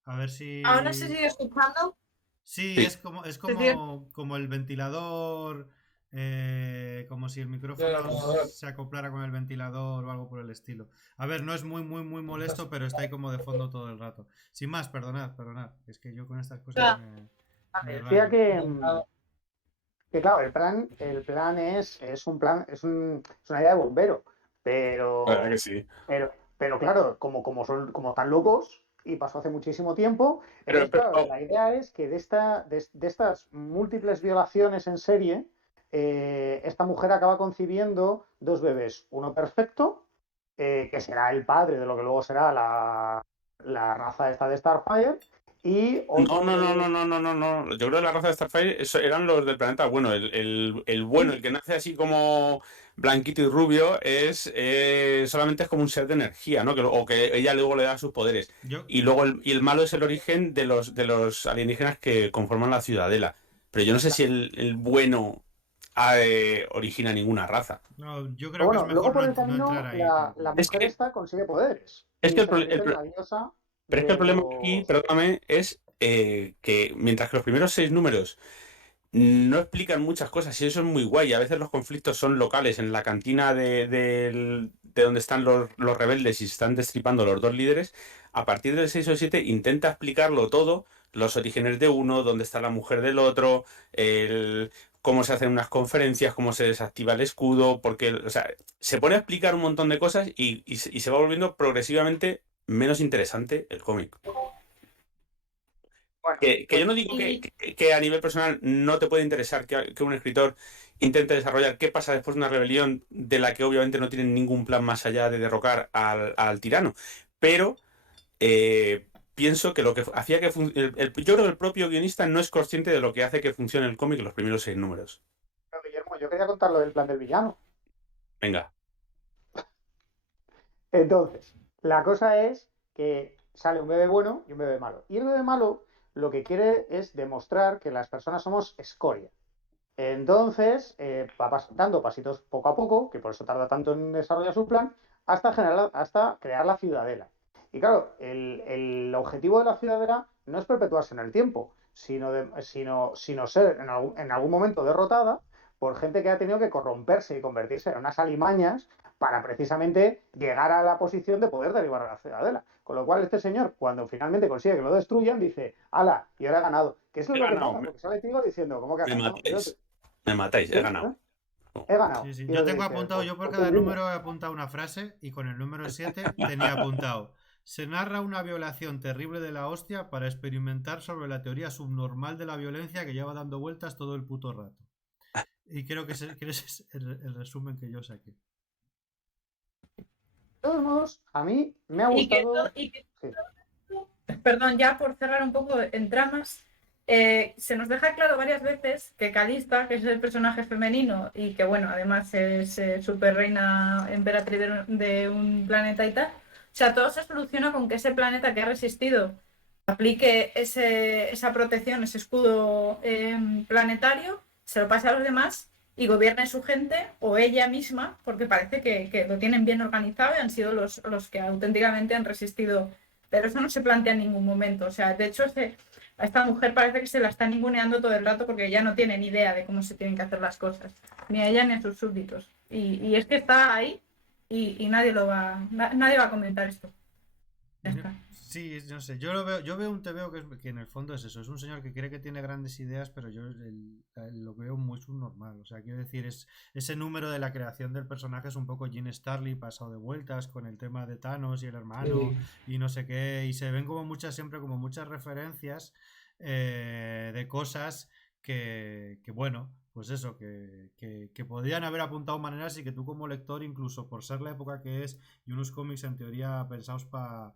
A ver Ahora se si. sigue escuchando. Sí, Sí. es Se sigue- como el ventilador. Como si el micrófono Claro. se acoplara con el ventilador o algo por el estilo. A ver, no es muy, muy, muy molesto, pero está ahí como de fondo todo el rato. Sin más, perdonad. Es que yo con estas cosas me Decía rayo. que claro, el plan es una idea de bombero, La verdad pero que sí. Pero claro, como tan locos, y pasó hace muchísimo tiempo, Pero, entonces claro, pero la idea es que de estas múltiples violaciones en serie, esta mujer acaba concibiendo dos bebés, uno perfecto, que será el padre de lo que luego será la raza esta de Starfire, y no, otro no, no, no, bebé. no, no, no, no. Yo creo que la raza de Starfire eran los del planeta bueno. El bueno, el que nace así como blanquito y rubio, solamente es como un ser de energía, ¿no? O que ella luego le da sus poderes. Yo, Y luego el malo es el origen de los alienígenas que conforman la ciudadela. Pero yo no sé si el bueno origina ninguna raza. no, yo Pero creo que es bueno, luego mejor por el no entrar camino ahí la Es mujer que, esta consigue poderes es que y el, se pro- el convierte en pro- la diosa pero es que el de problema aquí, los... perdóname, es que mientras que los primeros 6 números no explican muchas cosas y eso es muy guay. A veces los conflictos son locales en la cantina de donde están los rebeldes y se están destripando los dos líderes. A partir del 6 o 7 intenta explicarlo todo, los orígenes de uno, dónde está la mujer del otro, cómo se hacen unas conferencias, cómo se desactiva el escudo, porque, o sea, se pone a explicar un montón de cosas y se va volviendo progresivamente menos interesante el cómic. Bueno, Que yo pues no digo que, Y que- que a nivel personal no te puede interesar que un escritor intente desarrollar qué pasa después de una rebelión de la que obviamente no tienen ningún plan más allá de derrocar al tirano. Pero pienso que lo que hacía yo creo que el propio guionista no es consciente de lo que hace que funcione el cómic en los primeros 6 números. Guillermo, yo quería contar lo del plan del villano. Venga. Entonces, la cosa es que sale un bebé bueno y un bebé malo. Y el bebé malo lo que quiere es demostrar que las personas somos escoria. Entonces, va dando pasitos poco a poco, que por eso tarda tanto en desarrollar su plan, hasta crear la ciudadela. Y claro, el objetivo de la ciudadela no es perpetuarse en el tiempo, sino ser en algún momento derrotada por gente que ha tenido que corromperse y convertirse en unas alimañas para precisamente llegar a la posición de poder derribar a la ciudadela. Con lo cual, este señor, cuando finalmente consigue que lo destruyan, dice, ala, y ahora he ganado. Que eso He es lo que ganado. mola, porque sale Tigo diciendo, ¿cómo que ha Me ganado? matáis. Me matáis. He ganado. He ganado. Sí, sí. Y Yo lo que tengo dice, apuntado, pues, yo por pues cada un número he apuntado una frase y con el número 7 tenía apuntado. Se narra una violación terrible de la hostia para experimentar sobre la teoría subnormal de la violencia que lleva dando vueltas todo el puto rato. Y creo que ese es el resumen que yo saqué. De todos modos, a mí me ha y que, gustado. y que- Sí. perdón, ya por cerrar un poco en tramas, Se nos deja claro varias veces que Calista, que es el personaje femenino y que, bueno, además es super reina emperatriz de un planeta y tal, o sea, todo se soluciona con que ese planeta que ha resistido aplique esa protección, ese escudo planetario, se lo pase a los demás y gobierne su gente o ella misma, porque parece que lo tienen bien organizado y han sido los que auténticamente han resistido. Pero eso no se plantea en ningún momento. O sea, de hecho, a esta mujer parece que se la está ninguneando todo el rato porque ya no tiene ni idea de cómo se tienen que hacer las cosas, ni a ella ni a sus súbditos. Y es que está ahí y nadie nadie va a comentar esto. Ya está. Sí, no sé, yo veo un TVO que en el fondo es eso, es un señor que cree que tiene grandes ideas, pero yo lo veo muy subnormal, o sea, quiero decir, ese número de la creación del personaje es un poco Gene Starley pasado de vueltas con el tema de Thanos y el hermano y no sé qué, y se ven como siempre como muchas referencias de cosas que bueno, pues eso, que podrían haber apuntado maneras y que tú como lector, incluso por ser la época que es y unos cómics en teoría pensados para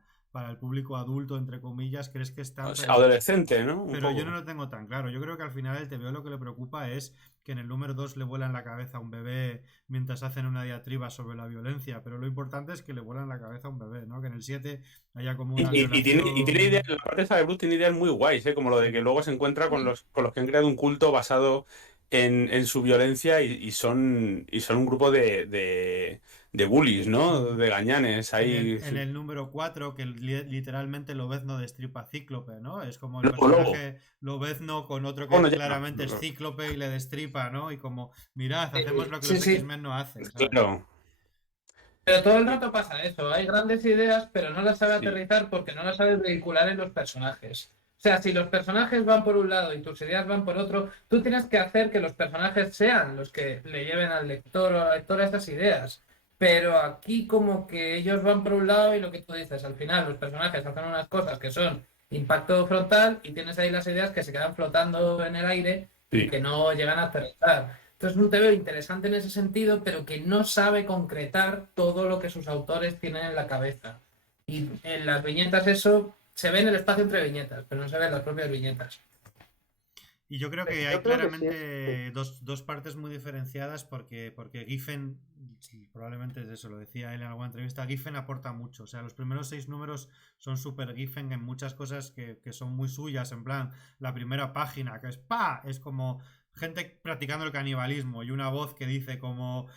el público adulto, entre comillas, crees que están... O sea, adolescente, ¿no? Pero yo no lo tengo tan claro. Yo creo que al final el TVO lo que le preocupa es que en el número 2 le vuelan la cabeza a un bebé mientras hacen una diatriba sobre la violencia, pero lo importante es que le vuelan la cabeza a un bebé, ¿no? Que en el 7 haya como una violación... Y tiene ideas, la parte esa de Bruce tiene ideas muy guays, ¿eh? Como lo de que luego se encuentra con los que han creado un culto basado en su violencia y son un grupo de bullies, ¿no? De gañanes. Ahí. En el número 4 que literalmente Lobezno destripa a Cíclope, ¿no? Es como el Luego. personaje Lobezno con otro que Bueno, claramente es Cíclope y le destripa, ¿no? Y como, mirad, hacemos lo que los Sí. X-Men no hacen, ¿sabes? Claro. Pero todo el rato pasa eso. Hay grandes ideas, pero no las sabe Sí. aterrizar porque no las sabe vehicular en los personajes. O sea, si los personajes van por un lado y tus ideas van por otro, tú tienes que hacer que los personajes sean los que le lleven al lector o a la lectora estas ideas. Pero aquí como que ellos van por un lado y lo que tú dices, al final los personajes hacen unas cosas que son impacto frontal y tienes ahí las ideas que se quedan flotando en el aire y Sí. que no llegan a aterrizar. Entonces es un TVO interesante en ese sentido, pero que no sabe concretar todo lo que sus autores tienen en la cabeza. Y en las viñetas eso se ve en el espacio entre viñetas, pero no se ve en las propias viñetas. Y yo creo que Yo hay creo que claramente dos partes muy diferenciadas porque Giffen, sí, probablemente es eso, lo decía él en alguna entrevista, Giffen aporta mucho. O sea, los primeros 6 números son súper Giffen en muchas cosas que son muy suyas. En plan, la primera página, que es ¡pa! Es como gente practicando el canibalismo y una voz que dice como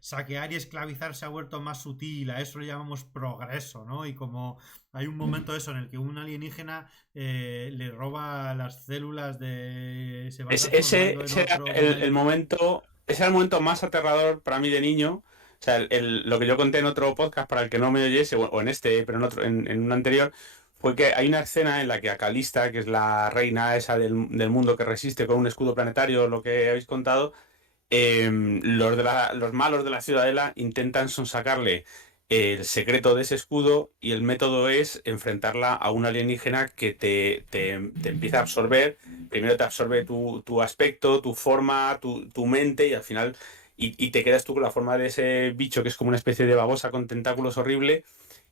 saquear y esclavizar se ha vuelto más sutil, a eso le llamamos progreso, ¿no? Y como hay un momento eso en el que un alienígena le roba las células de... Se va Ese era otro el momento. Ese era el momento más aterrador para mí de niño. O sea, lo que yo conté en otro podcast, para el que no me oyese, o en este, pero en otro, en un anterior, fue que hay una escena en la que a Calista, que es la reina esa del mundo que resiste con un escudo planetario, lo que habéis contado, los malos de la ciudadela intentan sonsacarle el secreto de ese escudo y el método es enfrentarla a un alienígena que te empieza a absorber. Primero te absorbe tu aspecto, tu forma, tu mente y al final y te quedas tú con la forma de ese bicho que es como una especie de babosa con tentáculos horrible.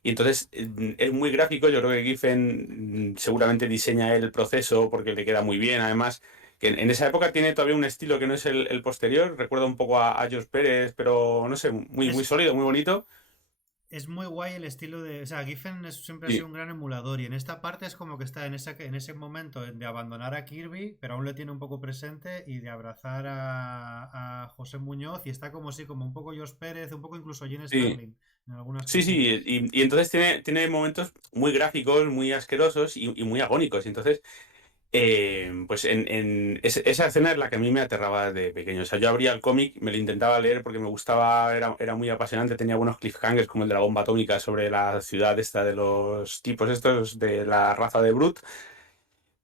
Y entonces es muy gráfico. Yo creo que Giffen seguramente diseña el proceso porque le queda muy bien. Además, que en esa época tiene todavía un estilo que no es el posterior. Recuerda un poco a George Pérez, pero no sé, muy sólido, muy bonito. Es muy guay el estilo de... O sea, Giffen siempre ha Sí. sido un gran emulador y en esta parte es como que está en ese momento de abandonar a Kirby, pero aún le tiene un poco presente y de abrazar a José Muñoz y está como sí, como un poco Jos Pérez, un poco incluso Gene Sí. Starling en algunas Sí, cosillas. y entonces tiene momentos muy gráficos, muy asquerosos y muy agónicos. Y entonces, pues esa escena es la que a mí me aterraba de pequeño. O sea, yo abría el cómic, me lo intentaba leer porque me gustaba, era muy apasionante, tenía buenos cliffhangers como el de la bomba atómica sobre la ciudad esta de los tipos estos de la raza de Brut.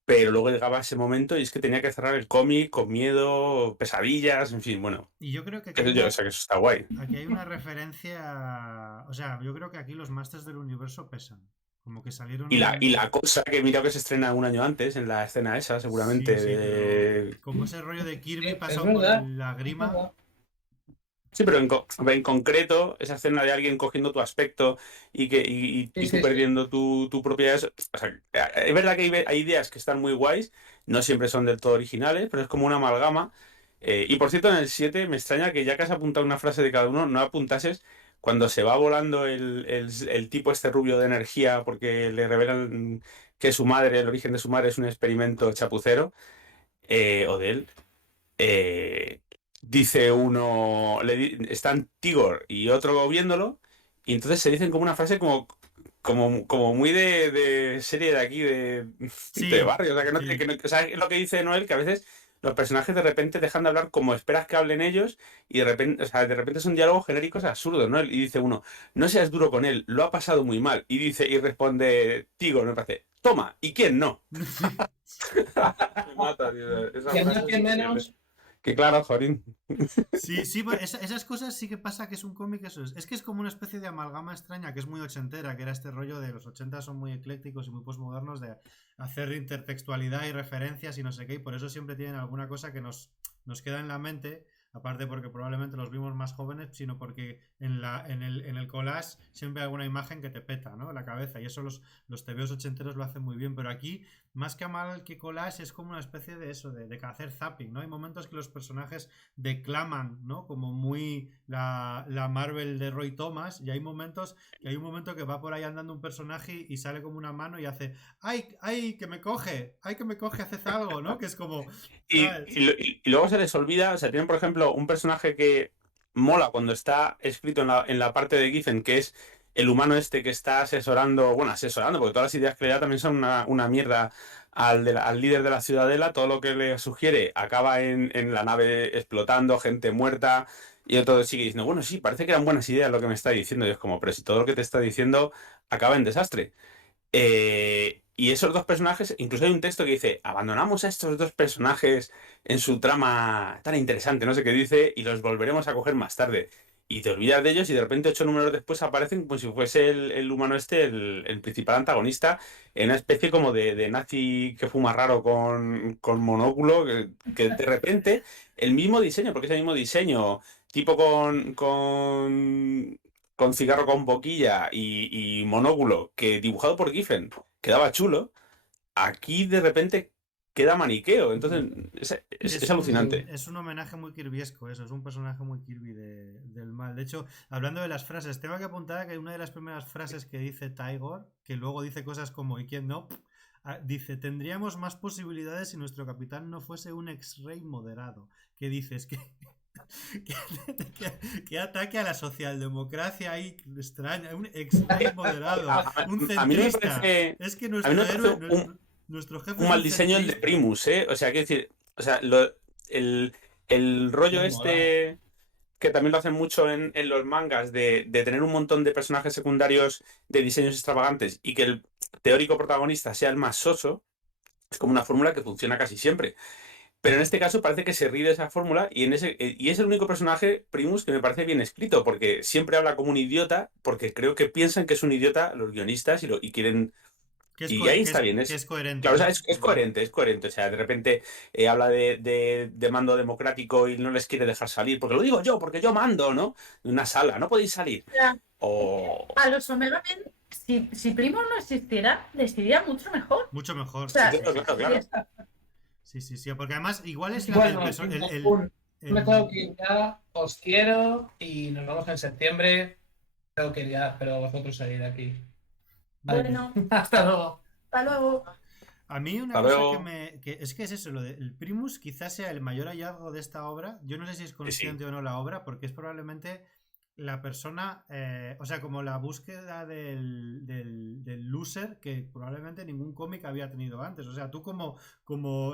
Pero luego llegaba ese momento y es que tenía que cerrar el cómic con miedo, pesadillas, en fin, bueno. Y yo creo que Qué sé yo, o sea, que eso está guay. aquí hay una referencia... O sea, yo creo que aquí los Masters del Universo pesan. Como que salieron... Y la cosa que mira que se estrena un año antes, en la escena esa, seguramente. Sí, pero como ese rollo de Kirby Sí, pasado es por verdad, la es grima... verdad. Sí, pero en concreto, esa escena de alguien cogiendo tu aspecto Sí, y tú sí, sí. perdiendo tu propia... O sea, es verdad que hay ideas que están muy guays, no siempre son del todo originales, pero es como una amalgama. Y por cierto, en el 7 me extraña que ya que has apuntado una frase de cada uno, no apuntases cuando se va volando el tipo este rubio de energía porque le revelan que su madre, el origen de su madre es un experimento chapucero, o de él. eh, Dice uno, están Tigor y otro viéndolo, y entonces se dicen como una frase como muy de serie de aquí, de Sí, barrio. O sea, sí. o sea, es lo que dice Noel, que a veces los personajes de repente dejan de hablar como esperas que hablen ellos, y de repente, o sea, de repente son diálogos genéricos absurdos, ¿no? Y dice uno, no seas duro con él, lo ha pasado muy mal. Y responde Tigor, me parece, toma, ¿y quién no? Me mata, tío. Esa Quien frase más, es quien increíble. menos. Que claro, Jorín. Sí, sí, pues esas cosas sí que pasa que es un cómic, eso es. Es que es como una especie de amalgama extraña que es muy ochentera, que era este rollo de los 80 son muy eclécticos y muy postmodernos de hacer intertextualidad y referencias y no sé qué, y por eso siempre tienen alguna cosa que nos queda en la mente, aparte porque probablemente los vimos más jóvenes, sino porque en el collage siempre hay alguna imagen que te peta, ¿no? La cabeza, y eso los tebeos ochenteros lo hacen muy bien, pero aquí, más que mal que collage, es como una especie de eso, de hacer zapping, ¿no? Hay momentos que los personajes declaman, ¿no? Como muy la Marvel de Roy Thomas, y hay momentos que hay un momento que va por ahí andando un personaje y sale como una mano y hace ¡ay, ay, que me coge! ¡Ay, que me coge! Haces algo, ¿no? Que es como, ¿sabes? Y luego se les olvida, o sea, tienen por ejemplo un personaje que mola cuando está escrito en la parte de Giffen, que es el humano este que está asesorando, bueno, asesorando, porque todas las ideas que le da también son una mierda al líder de la ciudadela, todo lo que le sugiere acaba en la nave explotando, gente muerta, y otro sigue diciendo, bueno, sí, parece que eran buenas ideas lo que me está diciendo, y es como, pero si todo lo que te está diciendo acaba en desastre. Y esos dos personajes, incluso hay un texto que dice, abandonamos a estos dos personajes en su trama tan interesante, no sé qué dice, y los volveremos a coger más tarde. Y te olvidas de ellos y de repente 8 números después aparecen como si fuese el humano este, el principal antagonista, en una especie como de nazi que fuma raro con monóculo, que de repente el mismo diseño, porque es el mismo diseño, tipo con cigarro con boquilla y monóculo, que dibujado por Giffen quedaba chulo, aquí de repente queda maniqueo. Entonces es Es un, alucinante. es un homenaje muy kirviesco, eso, es un personaje muy Kirby del mal. De hecho, hablando de las frases, tengo que apuntar que una de las primeras frases que dice Tigor, que luego dice cosas como ¿y quién no? Dice, tendríamos más posibilidades si nuestro capitán no fuese un ex-rey moderado. ¿Qué dices? Que ataque a la socialdemocracia ahí extraña, un ex-rey moderado, un A mí no me centrista. parece, Es que a mí no nuestro me parece héroe, nuestro jefe un es mal un diseño el de centrista. Primus, ¿eh? O sea, quiero decir, o sea, el, el rollo Muy mola. este que también lo hacen mucho en los mangas, de tener un montón de personajes secundarios de diseños extravagantes y que el teórico protagonista sea el más soso, es como una fórmula que funciona casi siempre. Pero en este caso parece que se ríe de esa fórmula y es el único personaje, Primus, que me parece bien escrito, porque siempre habla como un idiota, porque creo que piensan que es un idiota los guionistas y quieren... Que es, Y ahí que está es, bien, que es claro, coherente, o sea, ¿no? es coherente, es coherente. O sea, de repente habla de mando democrático y no les quiere dejar salir, porque lo digo yo, porque yo mando, ¿no? De una sala, no podéis salir. Ya. O... A los Omega Men, si Primo no existiera, les iría mucho mejor. Mucho O mejor, Sí, sí, sea, sí, claro, sí, claro, sí. ya claro. está. Sí, sí, sí, porque además igual es Bueno, me tengo que ir ya, os quiero y nos vemos en septiembre. Tengo que ir ya, pero vosotros seguid aquí. Vale. Bueno, Hasta luego. hasta luego. A mí una Hasta cosa luego. es que es eso, lo del Primus quizás sea el mayor hallazgo de esta obra. Yo no sé si es Sí. consciente o no la obra, porque es probablemente la persona, o sea, como la búsqueda del loser que probablemente ningún cómic había tenido antes. O sea, tú como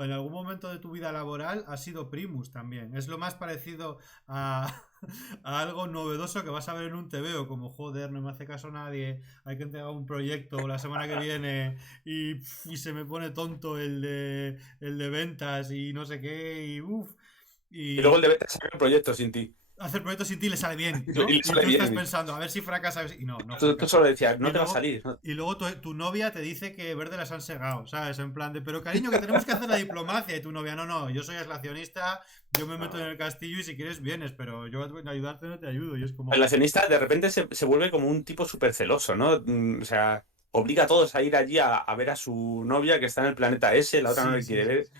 en algún momento de tu vida laboral has sido Primus también. Es lo más parecido a, a algo novedoso que vas a ver en un TVO, como joder, no me hace caso nadie, hay que entregar un proyecto la semana que viene y se me pone tonto el de ventas y no sé qué, y uff. Y luego el Y, de Beta saca el proyecto sin ti. hacer proyectos sin ti le sale bien, Y ¿no? le Y sale tú estás bien. pensando, a ver si fracasa. Y no Tú fracasa. solo decías, Y no te va a luego, salir. ¿no? y luego tu novia te dice que verde las han segado, ¿sabes? En plan de, pero cariño, que tenemos que hacer la diplomacia. Y tu novia, no, yo soy aislacionista, yo me meto en el castillo y si quieres vienes, pero yo a ayudarte no te ayudo. Y es como, El accionista de repente se vuelve como un tipo súper celoso, ¿no? O sea, obliga a todos a ir allí a ver a su novia que está en el planeta S, la otra no sí, le sí, quiere sí, ver. sí.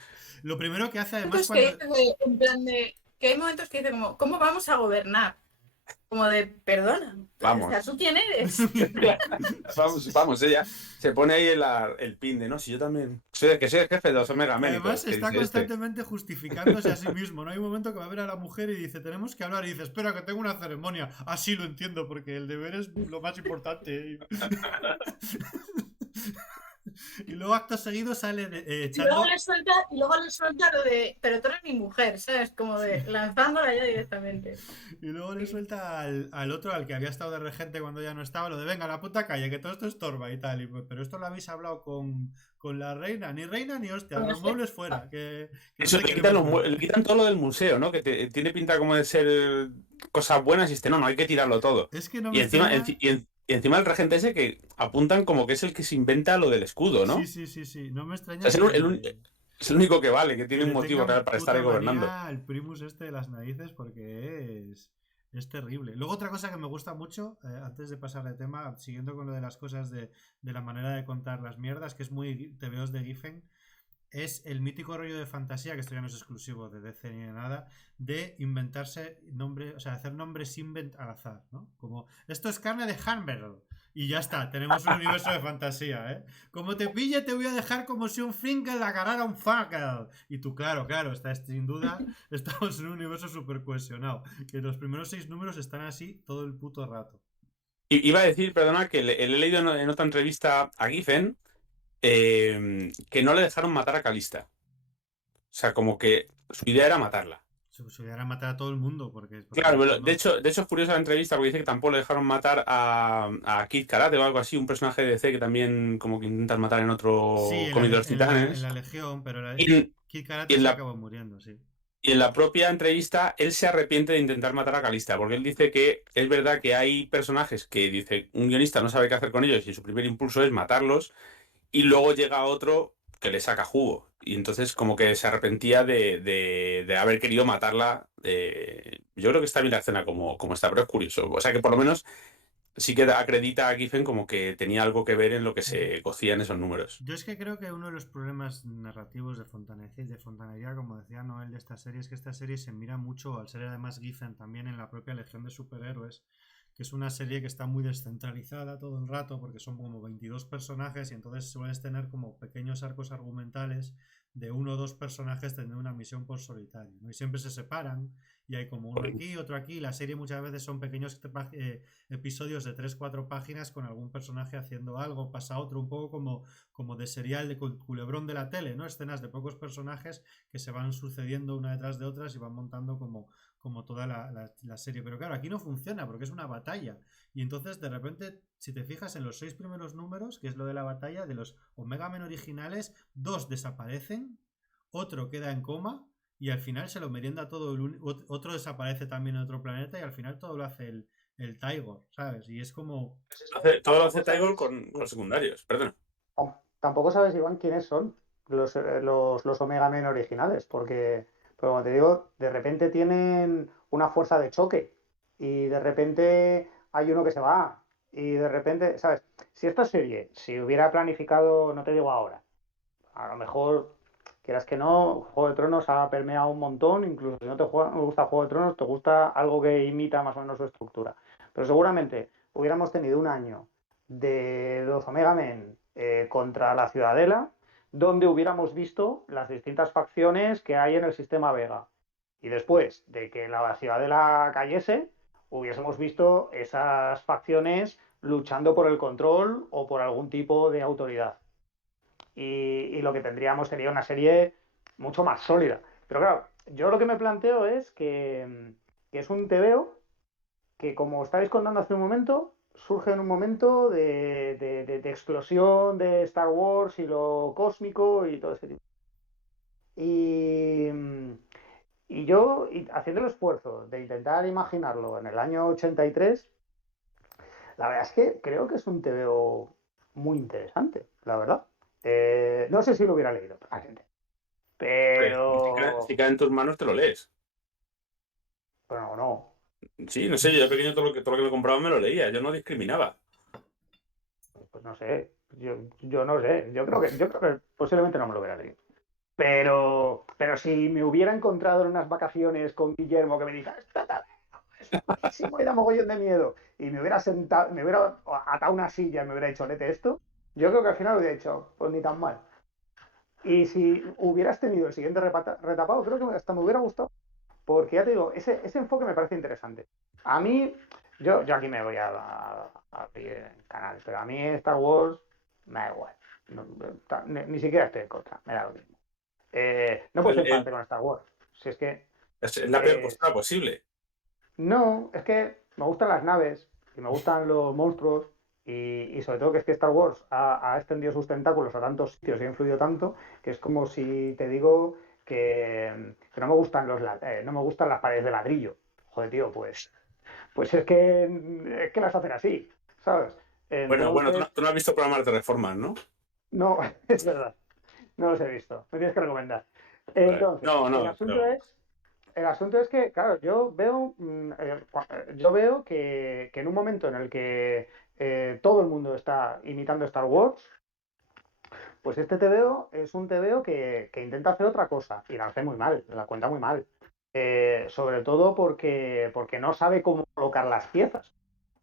Lo primero que hace además Momentos que cuando... dice en plan de, que hay momentos que dice como, ¿cómo vamos a gobernar? Como de, perdona, o sea, ¿tú Vamos. quién eres? Vamos, ella se pone ahí el pin de, no, si yo también soy el jefe de los Omega Que Men y todo, además que está dice este. constantemente justificándose a sí mismo. No hay un momento que va a ver a la mujer y dice, tenemos que hablar. Y dice, espera, que tengo una ceremonia. Así lo entiendo, porque el deber es lo más importante. Y luego acto seguido sale echando... Y luego le suelta lo de, pero tú eres mi mujer, ¿sabes? Como de lanzándola ya directamente. Y luego le suelta al otro, al que había estado de regente cuando ya no estaba, lo de venga, a la puta calle, que todo esto estorba y tal. Y pues, pero esto lo habéis hablado con la reina ni hostia, los muebles fuera, que no Eso, te queremos ver. le quitan todo lo del museo, ¿no? Que tiene pinta como de ser cosas buenas y no, hay que tirarlo todo. Es que no me Y encima, extraña. y encima el regente ese que apuntan como que es el que se inventa lo del escudo, ¿no? Sí, O sí, sí, sí. No me sea, extraña es es el único que vale, que tiene que un le motivo tengan real para estar puta ahí gobernando. manía al primus este de las narices porque es terrible. Luego otra cosa que me gusta mucho, antes de pasar de tema, siguiendo con lo de las cosas de la manera de contar las mierdas, que es muy TVOs de Giffen, es el mítico rollo de fantasía, que esto ya no es exclusivo de DC ni de nada, de inventarse nombres, o sea, hacer nombres invent al azar, ¿no? Como, esto es carne de Hamburger. Y ya está, tenemos un universo de fantasía, ¿eh? Como te pille, te voy a dejar como si un Finkel agarrara un Funkel. Y tú, claro, está sin duda, estamos en un universo súper cohesionado. Que los primeros 6 números están así todo el puto rato. Iba a decir, perdona, que le he leído en otra entrevista a Giffen que no le dejaron matar a Calista. O sea, como que su idea era matarla. Se voy a matar a todo el mundo porque Claro, no, pero no. de hecho es curiosa la entrevista porque dice que tampoco le dejaron matar a Kid Karate o algo así, un personaje de DC que también como que intentan matar en Sí, otro cómic de los en Titanes. la Legión, pero Y en, Kid y Karate en se la, acabó muriendo, sí. y en la propia entrevista él se arrepiente de intentar matar a Calista porque él dice que es verdad que hay personajes que dice un guionista no sabe qué hacer con ellos y su primer impulso es matarlos y luego llega otro que le saca jugo. Y entonces como que se arrepentía de haber querido matarla. Yo creo que está bien la escena como está, pero es curioso. O sea que por lo menos sí que acredita a Giffen como que tenía algo que ver en lo que se cocía en esos números. Yo es que creo que uno de los problemas narrativos de Fontanería, como decía Noel, de esta serie, es que esta serie se mira mucho, al ser además Giffen también en la propia Legión de Superhéroes, que es una serie que está muy descentralizada todo el rato, porque son como 22 personajes y entonces sueles tener como pequeños arcos argumentales de uno o dos personajes teniendo una misión por solitario, ¿no? Y siempre se separan y hay como uno aquí, otro aquí. La serie muchas veces son pequeños episodios de 3 4 páginas con algún personaje haciendo algo, pasa otro, un poco como de serial de culebrón de la tele, ¿no? Escenas de pocos personajes que se van sucediendo una detrás de otras y van montando como toda la serie. Pero claro, aquí no funciona porque es una batalla. Y entonces, de repente, si te fijas en los 6 primeros números, que es lo de la batalla, de los Omega Men originales, 2 desaparecen, otro queda en coma y al final se lo merienda todo. Otro desaparece también en otro planeta y al final todo lo hace el Tiger, ¿sabes? Y es como... Todo lo hace Tygor con los secundarios, perdón. Tampoco sabes, Iván, quiénes son los Omega Men originales, porque, pero como te digo, de repente tienen una fuerza de choque y de repente hay uno que se va y de repente, ¿sabes? Si esta serie, si hubiera planificado, no te digo ahora, a lo mejor, quieras que no, Juego de Tronos ha permeado un montón, incluso si no te gusta Juego de Tronos, te gusta algo que imita más o menos su estructura. Pero seguramente hubiéramos tenido un año de los Omega Men contra la Ciudadela, donde hubiéramos visto las distintas facciones que hay en el sistema Vega. Y después de que la Ciudadela cayese, hubiésemos visto esas facciones luchando por el control o por algún tipo de autoridad y lo que tendríamos sería una serie mucho más sólida. Pero claro, yo lo que me planteo es que es un TVO que, como estáis contando hace un momento, surge en un momento de explosión de Star Wars y lo cósmico y todo ese tipo. Y, Y yo, haciendo el esfuerzo de intentar imaginarlo en el año 83, la verdad es que creo que es un TVO muy interesante, la verdad. No sé si lo hubiera leído, realmente, Pues, si pero... cae en tus manos, te lo lees. Bueno, no. Sí, no sé, yo de pequeño todo lo que me compraba me lo leía, yo no discriminaba. Pues no sé. Yo no sé. Yo creo que posiblemente no me lo hubiera leído. Pero si me hubiera encontrado en unas vacaciones con Guillermo que me diga, es buenísimo y da mogollón de miedo, y me hubiera sentado, me hubiera atado una silla y me hubiera dicho, lete esto, yo creo que al final hubiera dicho, pues ni tan mal. Y si hubieras tenido el siguiente retapado, creo que hasta me hubiera gustado, porque ya te digo, ese enfoque me parece interesante. A mí, yo aquí me voy a abrir el canal, pero a mí Star Wars me da igual. No, ni siquiera estoy en contra, me da lo mismo. No puedes El- enfadarte el- con Star Wars. Si es que es la peor eh, postura posible. no, es que me gustan las naves y me gustan los monstruos y sobre todo que es que Star Wars ha extendido sus tentáculos a tantos sitios y ha influido tanto que es como si te digo que no me gustan no me gustan las paredes de ladrillo. Joder, tío, pues es que las hacen así, ¿sabes? Bueno, Entonces, tú no has visto programas de reformas, ¿no? no, es verdad, no los he visto, me tienes que recomendar. Vale. Entonces, No, el no, asunto pero es el asunto es que, claro, yo veo que en un momento en el que todo el mundo está imitando Star Wars, pues este TVO es un TVO que intenta hacer otra cosa y la hace muy mal, la cuenta muy mal. Sobre todo porque no sabe cómo colocar las piezas.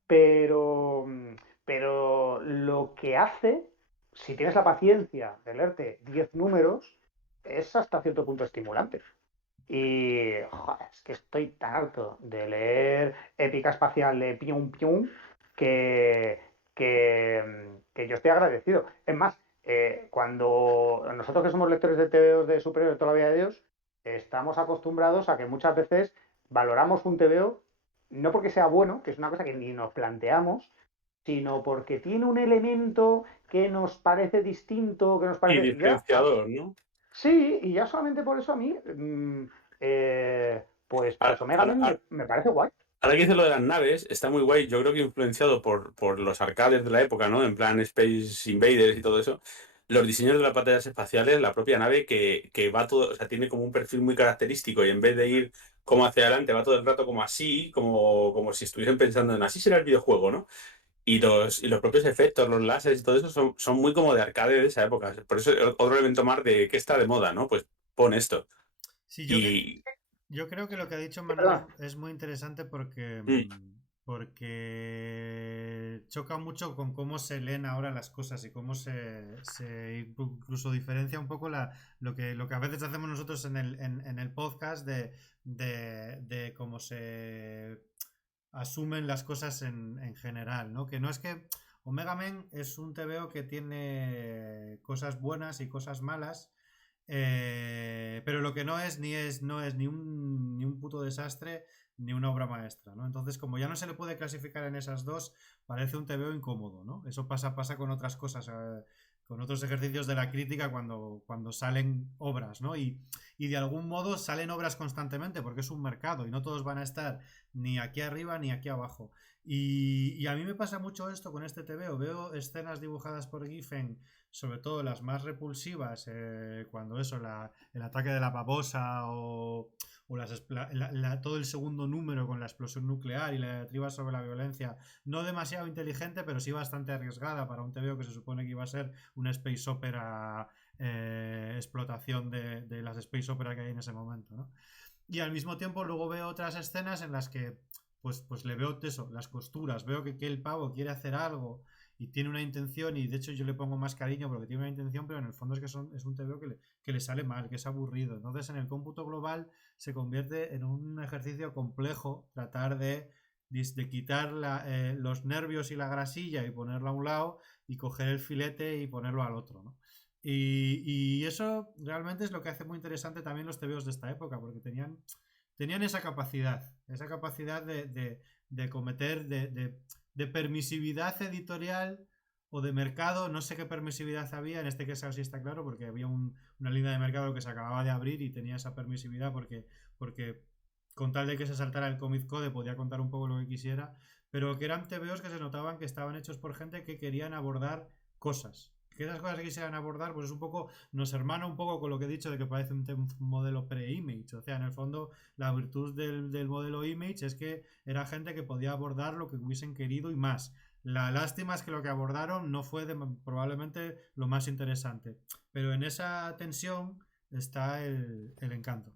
Pero, pero lo que hace, si tienes la paciencia de leerte 10 números, es hasta cierto punto estimulante. Y joder, es que estoy tan harto de leer épica espacial de Pium Pium que, que yo estoy agradecido. Es más, cuando nosotros que somos lectores de TVOs de superiores de toda la vida de Dios, estamos acostumbrados a que muchas veces valoramos un TVO no porque sea bueno, que es una cosa que ni nos planteamos, sino porque tiene un elemento que nos parece distinto, que nos y parece... Ya, diferenciador, ¿no? sí, y ya solamente por eso a mí, pues Ahora, Omega ahora- Men me, ahora- me parece guay. ahora que dices lo de las naves, está muy guay. Yo creo que influenciado por los arcades de la época, ¿no? En plan Space Invaders y todo eso. Los diseños de las batallas espaciales, la propia nave que va todo, o sea, tiene como un perfil muy característico y en vez de ir como hacia adelante, va todo el rato como así, como si estuviesen pensando en así será el videojuego, ¿no? Y los propios efectos, los láseres y todo eso son muy como de arcade de esa época. Por eso otro elemento más de que está de moda, ¿no? Pues pon esto. Sí, Y yo creo que lo que ha dicho Manuel Perdón. es muy interesante porque, mm, porque choca mucho con cómo se leen ahora las cosas y cómo se incluso diferencia un poco lo que a veces hacemos nosotros en el podcast de cómo se asumen las cosas en general, ¿no? Que no es que Omega Men es un TVO que tiene cosas buenas y cosas malas, pero lo que no es ni un puto desastre ni una obra maestra, ¿no? Entonces, como ya no se le puede clasificar en esas dos, parece un TVO incómodo, ¿no? Eso pasa con otras cosas, con otros ejercicios de la crítica cuando salen obras, ¿no? Y de algún modo salen obras constantemente porque es un mercado y no todos van a estar ni aquí arriba ni aquí abajo. Y a mí me pasa mucho esto con este TVO. Veo escenas dibujadas por Giffen, sobre todo las más repulsivas, cuando eso, el ataque de la babosa o todo el segundo número con la explosión nuclear y la diatriba sobre la violencia, no demasiado inteligente, pero sí bastante arriesgada para un TVO que se supone que iba a ser una space opera, explotación de las space opera que hay en ese momento, ¿no? Y al mismo tiempo luego veo otras escenas en las que pues le veo eso, las costuras, veo que el pavo quiere hacer algo y tiene una intención y de hecho yo le pongo más cariño porque tiene una intención, pero en el fondo es un TVO que le sale mal, que es aburrido. Entonces en el cómputo global se convierte en un ejercicio complejo tratar de quitar los nervios y la grasilla y ponerla a un lado y coger el filete y ponerlo al otro, ¿no? Y eso realmente es lo que hace muy interesante también los TVOs de esta época, porque tenían esa capacidad de cometer, de permisividad editorial o de mercado, no sé qué permisividad había, en este caso sí está claro, porque había una línea de mercado que se acababa de abrir y tenía esa permisividad porque con tal de que se saltara el Comic Code podía contar un poco lo que quisiera, pero que eran TVOs que se notaban que estaban hechos por gente que querían abordar cosas. Que esas cosas que quisieran abordar, pues es un poco, nos hermana un poco con lo que he dicho de que parece un modelo pre-image. O sea, en el fondo, la virtud del modelo image es que era gente que podía abordar lo que hubiesen querido y más. La lástima es que lo que abordaron no fue probablemente lo más interesante. Pero en esa tensión está el encanto.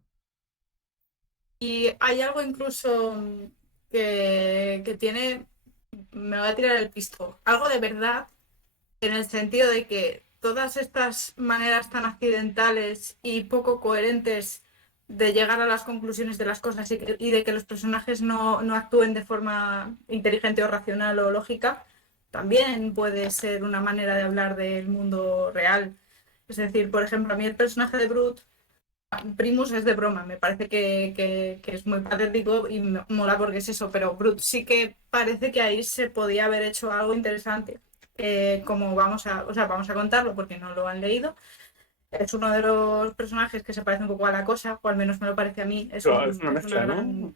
Y hay algo incluso que tiene, me voy a tirar el pisto, algo de verdad en el sentido de que todas estas maneras tan accidentales y poco coherentes de llegar a las conclusiones de las cosas y de que los personajes no actúen de forma inteligente o racional o lógica, también puede ser una manera de hablar del mundo real. Es decir, por ejemplo, a mí el personaje de Brute, Primus es de broma, me parece que es muy patético y me mola porque es eso, pero Brute sí que parece que ahí se podía haber hecho algo interesante. Como vamos a contarlo porque no lo han leído. Es uno de los personajes que se parece un poco a la cosa, o al menos me lo parece a mí. Es una Es una mezcla, ¿no? gran.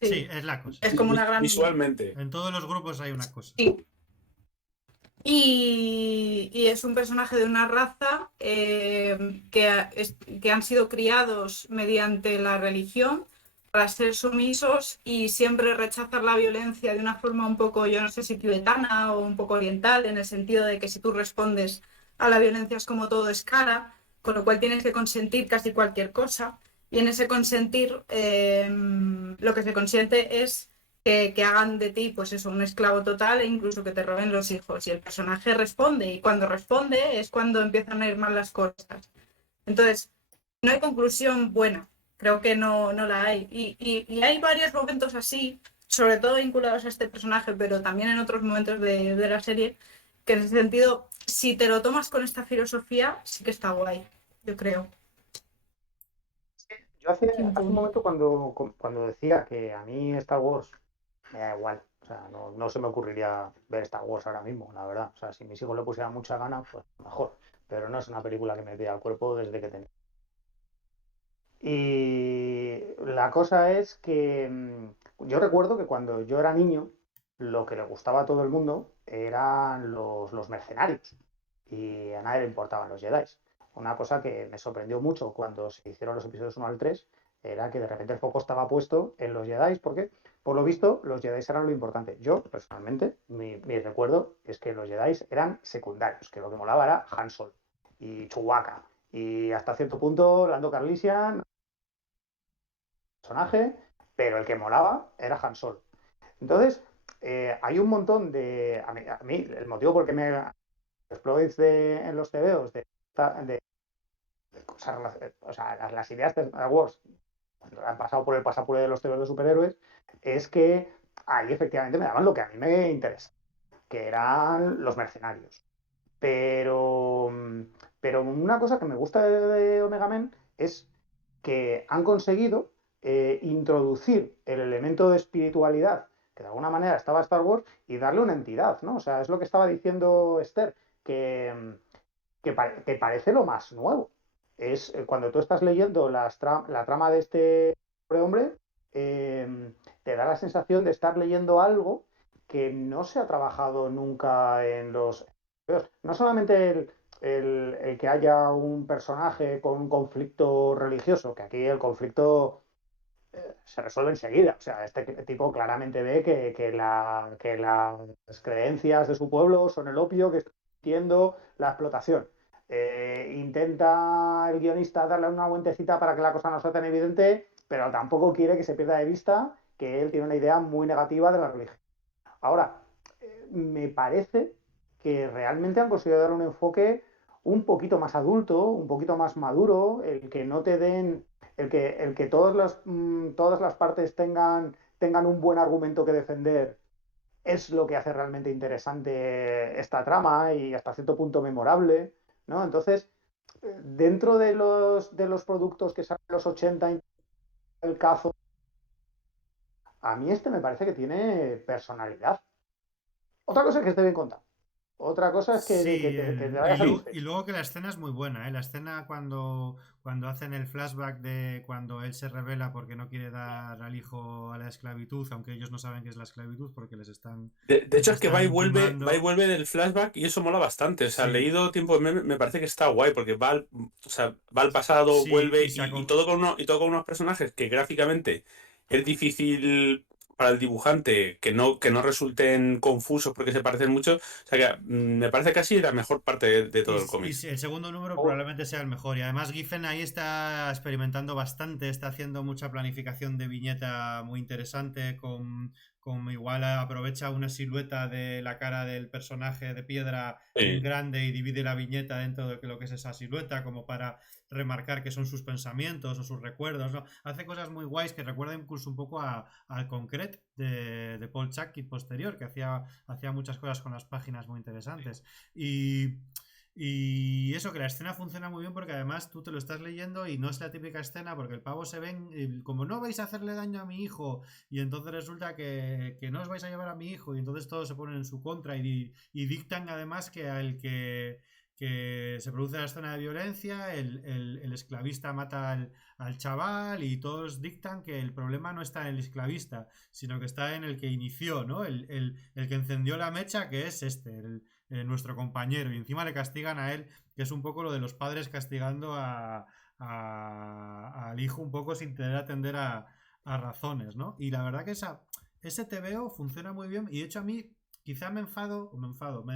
Sí, Sí, es la cosa. es como una gran. Visualmente. En todos los grupos hay una cosa. Sí. Y es un personaje de una raza que han sido criados mediante la religión para ser sumisos y siempre rechazar la violencia de una forma un poco, yo no sé si tibetana o un poco oriental, en el sentido de que si tú respondes a la violencia es como todo es cara, con lo cual tienes que consentir casi cualquier cosa. Y en ese consentir lo que se consiente es que hagan de ti, pues eso, un esclavo total e incluso que te roben los hijos. Y el personaje responde, y cuando responde es cuando empiezan a ir mal las cosas. Entonces, no hay conclusión buena, creo que no la hay. Y hay varios momentos así, sobre todo vinculados a este personaje, pero también en otros momentos de la serie, que en ese sentido, si te lo tomas con esta filosofía, sí que está guay, yo creo. Yo hace un momento cuando decía que a mí Star Wars me da igual, o sea, no se me ocurriría ver Star Wars ahora mismo, la verdad. O sea, si mis hijos le pusieran mucha gana, pues mejor. Pero no es una película que me pida al cuerpo desde que tenía. Y la cosa es que yo recuerdo que cuando yo era niño, lo que le gustaba a todo el mundo eran los mercenarios. Y a nadie le importaban los Jedi. Una cosa que me sorprendió mucho cuando se hicieron los episodios 1 al 3 era que de repente el foco estaba puesto en los Jedi, porque por lo visto los Jedi eran lo importante. Yo, personalmente, mi recuerdo es que los Jedi eran secundarios, que lo que molaba era Han Solo y Chewbacca y hasta cierto punto Lando Calrissian, personaje, pero el que molaba era Han Solo. Entonces, hay un montón de... A mí, el motivo por el que me exploits en los TVOs de cosas, o sea, las ideas de Star Wars cuando han pasado por el pasapure de los TVOs de superhéroes es que ahí efectivamente me daban lo que a mí me interesa, que eran los mercenarios. Pero, pero una cosa que me gusta de Omega Men es que han conseguido introducir el elemento de espiritualidad que de alguna manera estaba Star Wars y darle una entidad, ¿no? O sea, es lo que estaba diciendo Esther, que parece lo más nuevo. Es cuando tú estás leyendo la trama de este hombre, te da la sensación de estar leyendo algo que no se ha trabajado nunca en los... No solamente el que haya un personaje con un conflicto religioso, que aquí el conflicto se resuelve enseguida. O sea, este tipo claramente ve que las creencias de su pueblo son el opio que está haciendo la explotación. Intenta el guionista darle una vueltecita para que la cosa no sea tan evidente, pero tampoco quiere que se pierda de vista que él tiene una idea muy negativa de la religión. Ahora, me parece que realmente han conseguido dar un enfoque un poquito más adulto, un poquito más maduro, el que no te den, el que todas las partes tengan un buen argumento que defender es lo que hace realmente interesante esta trama y hasta cierto punto memorable, ¿no? Entonces, dentro de los productos que salen en los 80, el cazo, a mí este me parece que tiene personalidad. Otra cosa es que esté bien contado. Otra cosa es que Sí, te vayas y satisfecho. luego que la escena es muy buena, ¿eh? La escena cuando hacen el flashback de cuando él se revela porque no quiere dar al hijo a la esclavitud, aunque ellos no saben qué es la esclavitud porque De les hecho, es que están va y timando. vuelve del flashback y eso mola bastante. O sea, Sí, leído tiempo me parece que está guay porque o sea, va al pasado, sí, vuelve y y todo sacó. y todo con unos personajes que gráficamente es difícil para el dibujante que no resulten confusos porque se parecen mucho. O sea, que me parece casi la mejor parte de todo el Y cómic. si el segundo número Oh, probablemente sea el mejor. Y además Giffen ahí está experimentando bastante, está haciendo mucha planificación de viñeta muy interesante, con igual aprovecha una silueta de la cara del personaje de piedra bien Sí. grande y divide la viñeta dentro de lo que es esa silueta, como para remarcar que son sus pensamientos o sus recuerdos, ¿no? Hace cosas muy guays que recuerdan incluso un poco al Concret de Paul Chucky posterior, que hacía muchas cosas con las páginas muy interesantes. Y, y eso, que la escena funciona muy bien porque además tú te lo estás leyendo y no es la típica escena porque el pavo se ven como no vais a hacerle daño a mi hijo y entonces resulta que no os vais a llevar a mi hijo y entonces todos se ponen en su contra y dictan además que se produce la escena de violencia, el esclavista mata al chaval y todos dictan que el problema no está en el esclavista, sino que está en el que inició, ¿no? El que encendió la mecha, que es nuestro compañero, y encima le castigan a él, que es un poco lo de los padres castigando al hijo un poco sin tener atender a razones, ¿no? Y la verdad que ese TVO funciona muy bien y de hecho a mí quizá me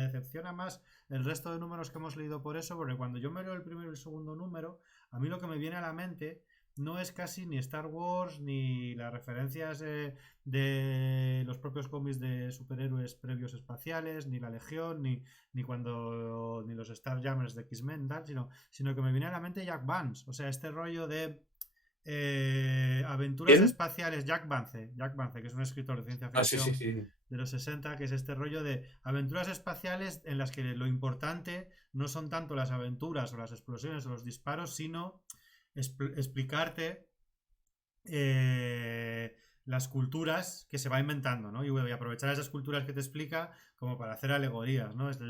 decepciona más el resto de números que hemos leído por eso, porque cuando yo me leo el primero y el segundo número, a mí lo que me viene a la mente no es casi ni Star Wars ni las referencias de los propios cómics de superhéroes previos espaciales, ni la Legión, ni los Starjammers de X-Men, sino que me viene a la mente Jack Vance, o sea, este rollo de aventuras ¿Quién? espaciales, Jack Vance, que es un escritor de ciencia Ah, sí, sí, ficción sí. de los 60, que es este rollo de aventuras espaciales en las que lo importante no son tanto las aventuras o las explosiones o los disparos, sino explicarte las culturas que se va inventando, ¿no? Y voy a aprovechar esas culturas que te explica como para hacer alegorías, ¿no? Es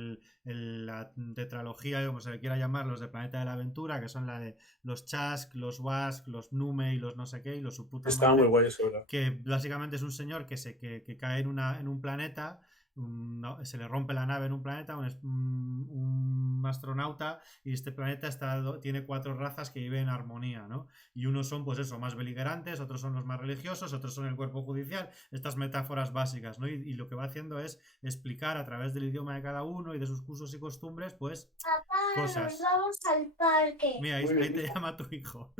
la tetralogía, como se le quiera llamar, los de Planeta de la Aventura, que son la de los Chask, los Wask, los Nume y los no sé qué, y los su puta Estaba muy madre, guay eso, ¿verdad? que básicamente es un señor que cae en un planeta, no, se le rompe la nave en un planeta, un astronauta, y este planeta tiene 4 razas que viven en armonía, ¿no? Y unos son, pues eso, más beligerantes, otros son los más religiosos, otros son el cuerpo judicial, estas metáforas básicas, ¿no? Y lo que va haciendo es explicar a través del idioma de cada uno y de sus usos y costumbres, pues, papá, cosas. Nos vamos al parque. Mira, ahí te llama tu hijo.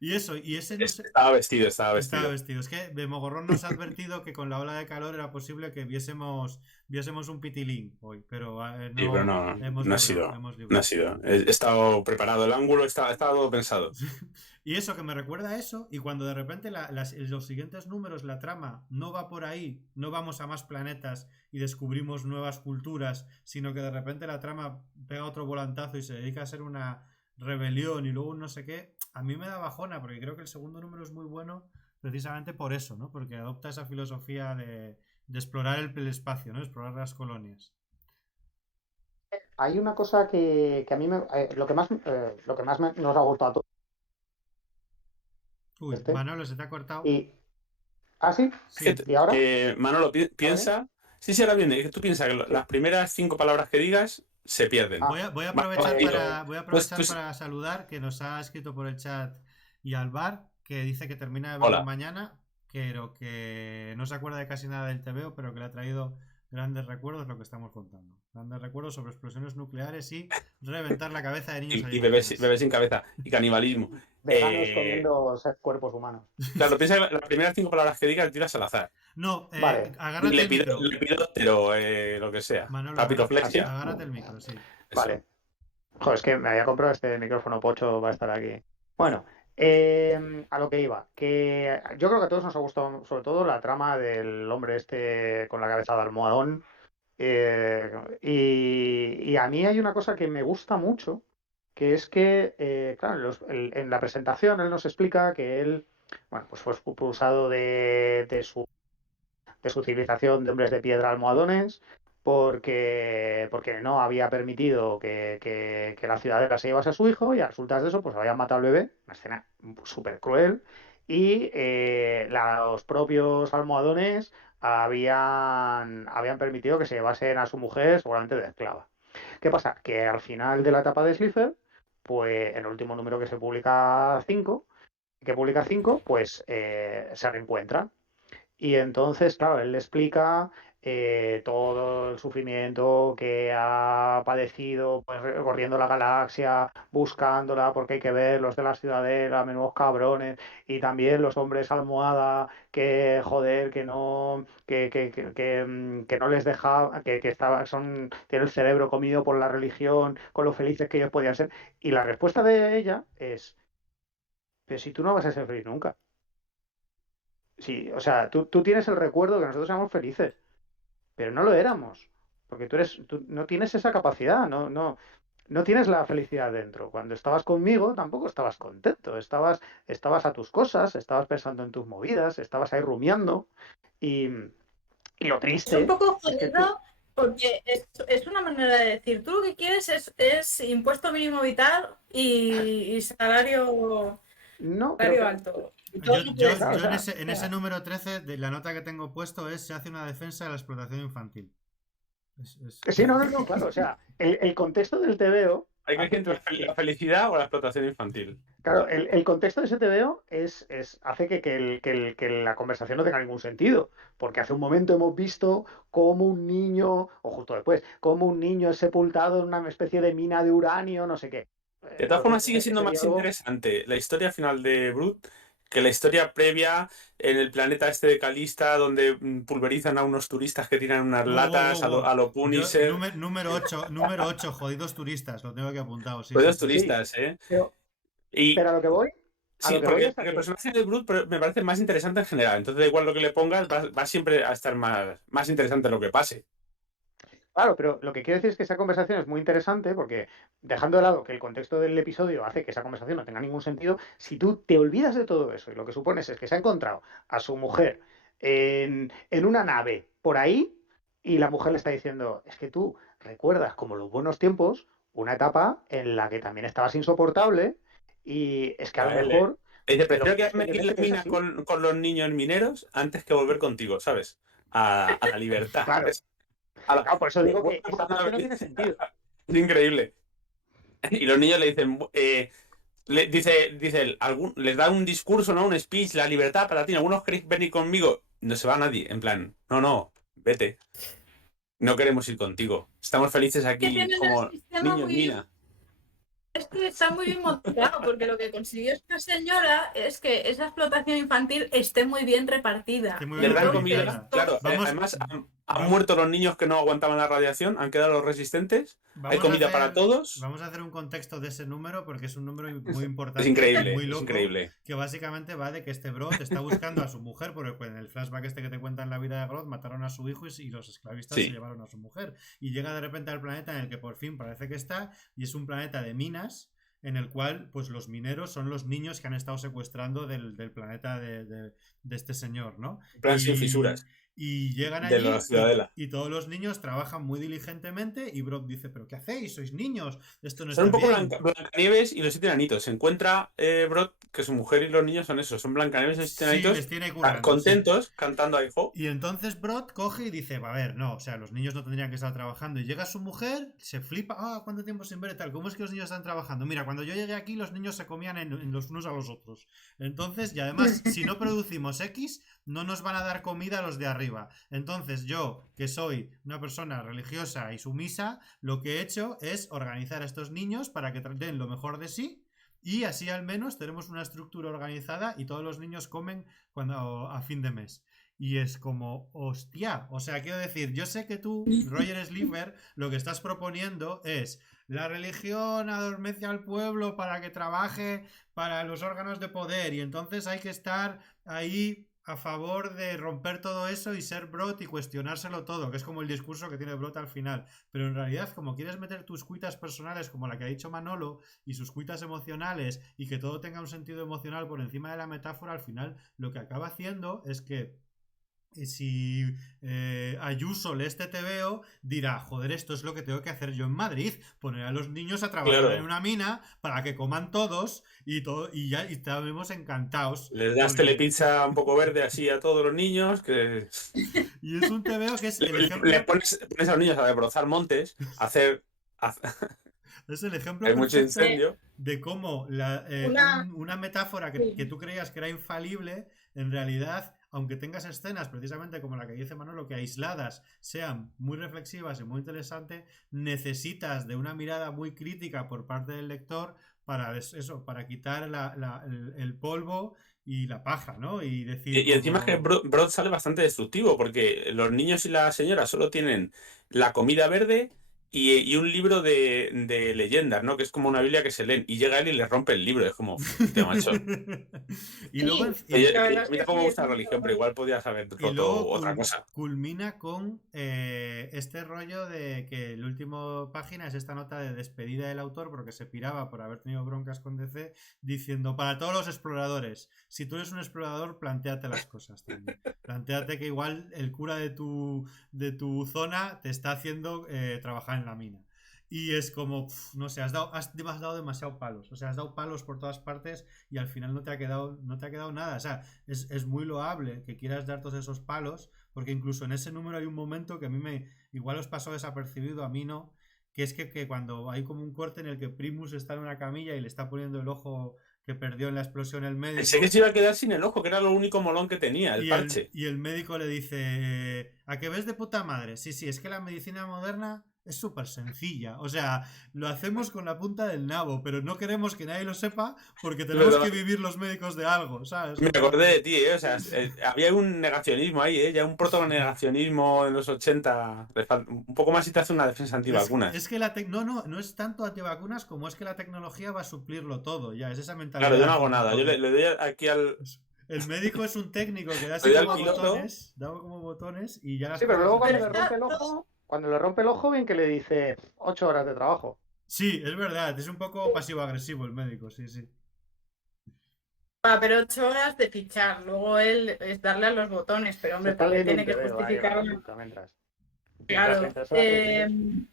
Y eso, y ese no sé. Estaba vestido, estaba Estaba vestido. vestido. Es que Mogorrón nos ha advertido que con la ola de calor era posible que viésemos un pitilín hoy, pero Sí, pero no no, hemos no ha librado, sido. hemos No ha librado. sido. He estado preparado el ángulo, estaba todo pensado. Y eso que me recuerda a eso, y cuando de repente los siguientes números, la trama no va por ahí, no vamos a más planetas y descubrimos nuevas culturas, sino que de repente la trama pega otro volantazo y se dedica a ser una rebelión y luego un no sé qué, a mí me da bajona, porque creo que el segundo número es muy bueno precisamente por eso, ¿no? Porque adopta esa filosofía de explorar el espacio, ¿no? Explorar las colonias. hay una cosa que a mí lo que más nos ha gustado a todos Uy, este. Manolo, se te ha cortado. Y, ¿ah, sí? Es que, Sí. ¿Y ahora? Manolo, ¿Ahora bien? piensa. Sí, sí, ahora viene. Tú piensas que Sí. las primeras 5 palabras que digas se pierden. Voy a Vale, aprovechar pues, para saludar que nos ha escrito por el chat y Alvar, que dice que termina de verlo hola. mañana, pero que no se acuerda de casi nada del TVO, pero que le ha traído grandes recuerdos lo que estamos contando. Grandes recuerdos sobre explosiones nucleares y reventar la cabeza de niños Y bebés, alienígenas. bebés sin cabeza. Y canibalismo. Veganos Eh, comiendo cuerpos humanos. claro, piensa que las primeras 5 palabras que digas tiras al azar. No, Vale, agárrate el micro. Lepidóptero, lo que sea. Manolo, Papiroflexia, agárrate el micro, sí. eso. vale. Joder, es que me había comprado este micrófono pocho para estar aquí. Bueno, a lo que iba, que yo creo que a todos nos ha gustado sobre todo la trama del hombre este con la cabeza de almohadón. Y a mí hay una cosa que me gusta mucho, que es que, claro, en la presentación él nos explica que él, bueno, pues fue expulsado de su civilización de hombres de piedra almohadones, porque no había permitido que la ciudadela se llevase a su hijo y a resultas de eso pues habían matado al bebé, una escena súper cruel, y los propios almohadones habían permitido que se llevasen a su mujer seguramente de esclava. ¿Qué pasa? Que al final de la etapa de Slifer, pues en el último número que publica 5 pues se reencuentran. Y entonces, claro, él le explica todo el sufrimiento que ha padecido, pues recorriendo la galaxia, buscándola, porque hay que ver los de la ciudadela, menudos cabrones, y también los hombres almohada, que joder, que no les deja, tienen el cerebro comido por la religión, con lo felices que ellos podían ser. Y la respuesta de ella es, pero si tú no vas a ser feliz nunca. Sí, o sea, tú tienes el recuerdo que nosotros éramos felices, pero no lo éramos, porque tú no tienes esa capacidad, no tienes la felicidad dentro. Cuando estabas conmigo tampoco estabas contento, estabas a tus cosas, estabas pensando en tus movidas, estabas ahí rumiando y, y lo Es un triste poco es que tú, jodido porque es una manera de decir, tú lo que quieres es impuesto mínimo vital y salario, no, salario alto. Y todo Yo, no yo, puede claro, o yo ser. en sea, ese, en O ese sea, número 13 de la nota que tengo puesto es se hace una defensa de la explotación infantil. sí, no, claro, o sea, el contexto del TVO Hay que elegir hace entre la felicidad o la explotación infantil. claro, el contexto de ese TVO hace que la conversación no tenga ningún sentido, porque hace un momento hemos visto cómo un niño, o justo después, cómo un niño es sepultado en una especie de mina de uranio, no sé qué. De todas formas, Entonces, sigue siendo ese más diálogo, interesante la historia final de Brut que la historia previa en el planeta este de Calista, donde pulverizan a unos turistas que tiran unas Wow, wow, latas wow, wow. a lo Yo, Punisher. número 8, jodidos turistas, lo tengo aquí apuntado, sí, Pues sí, los sí, sí. sí, turistas, ¿eh? pero, Y pero a sí, lo que voy porque es a el que, personaje de Brut me parece más interesante en general. Entonces, da igual lo que le pongas, va siempre a estar más interesante lo que pase. claro, pero lo que quiero decir es que esa conversación es muy interesante porque dejando de lado que el contexto del episodio hace que esa conversación no tenga ningún sentido, si tú te olvidas de todo eso y lo que supones es que se ha encontrado a su mujer en una nave por ahí y la mujer le está diciendo, es que tú recuerdas como los buenos tiempos, una etapa en la que también estabas insoportable y es que a lo A él, mejor, dice, pero prefiero es que quedarme aquí en la es mina así. con los niños mineros antes que volver contigo, ¿sabes? A la libertad. Claro, claro, por eso digo que esa parte no tiene sentido. Es increíble. Y los niños le dicen, dice él, les da un discurso, ¿no? Un speech, la libertad para ti. ¿Algunos queréis venir conmigo? No se va nadie. En plan, no, vete. No queremos ir contigo. Estamos felices que aquí tienen el como sistema niños muy, mina. es que está muy bien montado, porque lo que consiguió esta señora es que esa explotación infantil esté muy bien Estoy repartida. muy bien Les dan Entonces, organizada. comida, claro. Vamos, Además, han vam- muerto los niños que no aguantaban la radiación, han quedado los resistentes. Hay Vamos a comida para hacer, todos. vamos a hacer un contexto de ese número porque es un número muy Es importante y increíble, muy es loco, increíble. que básicamente va de que este Brot está buscando a su mujer, porque pues, en el flashback este que te cuentan la vida de Brot mataron a su hijo y los esclavistas se Sí, llevaron a su mujer. Y llega de repente al planeta en el que por fin parece que está, y es un planeta de minas, en el cual pues los mineros son los niños que han estado secuestrando del planeta de este señor, ¿no? en plan sin fisuras Y llegan de la allí ciudadela. y todos los niños trabajan muy diligentemente y Brock dice, ¿pero qué hacéis? ¿Sois niños? Esto no Son un está poco bien. Blancanieves y los siete enanitos. Se encuentra Brod que su mujer y los niños son esos, son Blancanieves y los siete Sí, les enanitos tiene currando, sí. contentos cantando a hijo. Y entonces Brod coge y dice, a ver, no, o sea, los niños no tendrían que estar trabajando. Y llega su mujer, se flipa, ¿cuánto tiempo sin ver y tal? ¿Cómo es que los niños están trabajando? Mira, cuando yo llegué aquí los niños se comían en los unos a los otros. Entonces, y además, si no producimos X, no nos van a dar comida a los de arriba. Entonces yo, que soy una persona religiosa y sumisa, lo que he hecho es organizar a estos niños para que den lo mejor de sí. Y así al menos tenemos una estructura organizada y todos los niños comen a fin de mes. Y es como, hostia, o sea, quiero decir, yo sé que tú, Roger Sliver, lo que estás proponiendo es la religión adormece al pueblo para que trabaje para los órganos de poder y entonces hay que estar ahí a favor de romper todo eso y ser Brot y cuestionárselo todo, que es como el discurso que tiene Brot al final. Pero en realidad, como quieres meter tus cuitas personales, como la que ha dicho Manolo, y sus cuitas emocionales, y que todo tenga un sentido emocional por encima de la metáfora, al final lo que acaba haciendo es que si Ayuso lee este TVO, dirá, joder, esto es lo que tengo que hacer yo en Madrid, poner a los niños a trabajar Claro. en una mina para que coman todos y ya estaremos encantados. Les das Porque- telepizza un poco verde así a todos los niños, que Y es un TVO que es el le ejemplo, pones a los niños a debrozar montes, a hacer... es el ejemplo Hay mucho perfecto incendio. de cómo Una- una metáfora Sí. que tú creías que era infalible, en realidad, aunque tengas escenas precisamente como la que dice Manolo, que aisladas sean muy reflexivas y muy interesantes, necesitas de una mirada muy crítica por parte del lector para eso, para quitar el polvo y la paja, ¿no? Y decir Y encima es que como... Brod sale bastante destructivo, porque los niños y la señora solo tienen la comida verde y un libro de leyendas, ¿no? Que es como una Biblia que se leen. Y llega él y le rompe el libro. Es como, hostia, macho. Y luego, Oye, La a verdad es mí que tampoco me sí, gusta es la muy religión, pero igual podías haber y roto luego otra cosa. culmina con este rollo de que el último página es esta nota de despedida del autor porque se piraba por haber tenido broncas con DC diciendo para todos los exploradores, si tú eres un explorador, plantéate las cosas también. Plantéate que igual el cura de tu zona te está haciendo trabajar en la mina. Y es como, no sé, has dado demasiado palos. O sea, has dado palos por todas partes y al final no te ha quedado nada. O sea, es muy loable que quieras dar todos esos palos, porque incluso en ese número hay un momento que a mí igual os pasó desapercibido, a mí no, que es que cuando hay como un corte en el que Primus está en una camilla y le está poniendo el ojo que perdió en la explosión el médico. Pensé que se iba a quedar sin el ojo, que era lo único molón que tenía, el parche. Y el médico le dice, ¿a qué ves de puta madre? Sí, sí, es que la medicina moderna es súper sencilla. O sea, lo hacemos con la punta del nabo, pero no queremos que nadie lo sepa porque tenemos que vivir los médicos de algo, ¿sabes? Me acordé de ti, ¿eh? O sea, había un negacionismo ahí, ¿eh? Ya un proto-negacionismo en los 80. Un poco más si te hace una defensa antivacunas. Es que no es tanto antivacunas como es que la tecnología va a suplirlo todo, ya, es esa mentalidad. Claro, yo no hago nada. Yo le doy aquí al... El médico es un técnico que da Le doy al como piloto. botones y ya las Sí, pero luego cosas- cuando le rompe el ojo, bien que le dice 8 horas de trabajo. Sí, es verdad, es un poco pasivo-agresivo el médico, sí, sí. Pero 8 horas de fichar, luego él es darle a los botones, pero hombre, Se está porque leyendo tiene un que TVO ahí, justificarlo. resulta, mientras. Claro. Mientras se va creciendo.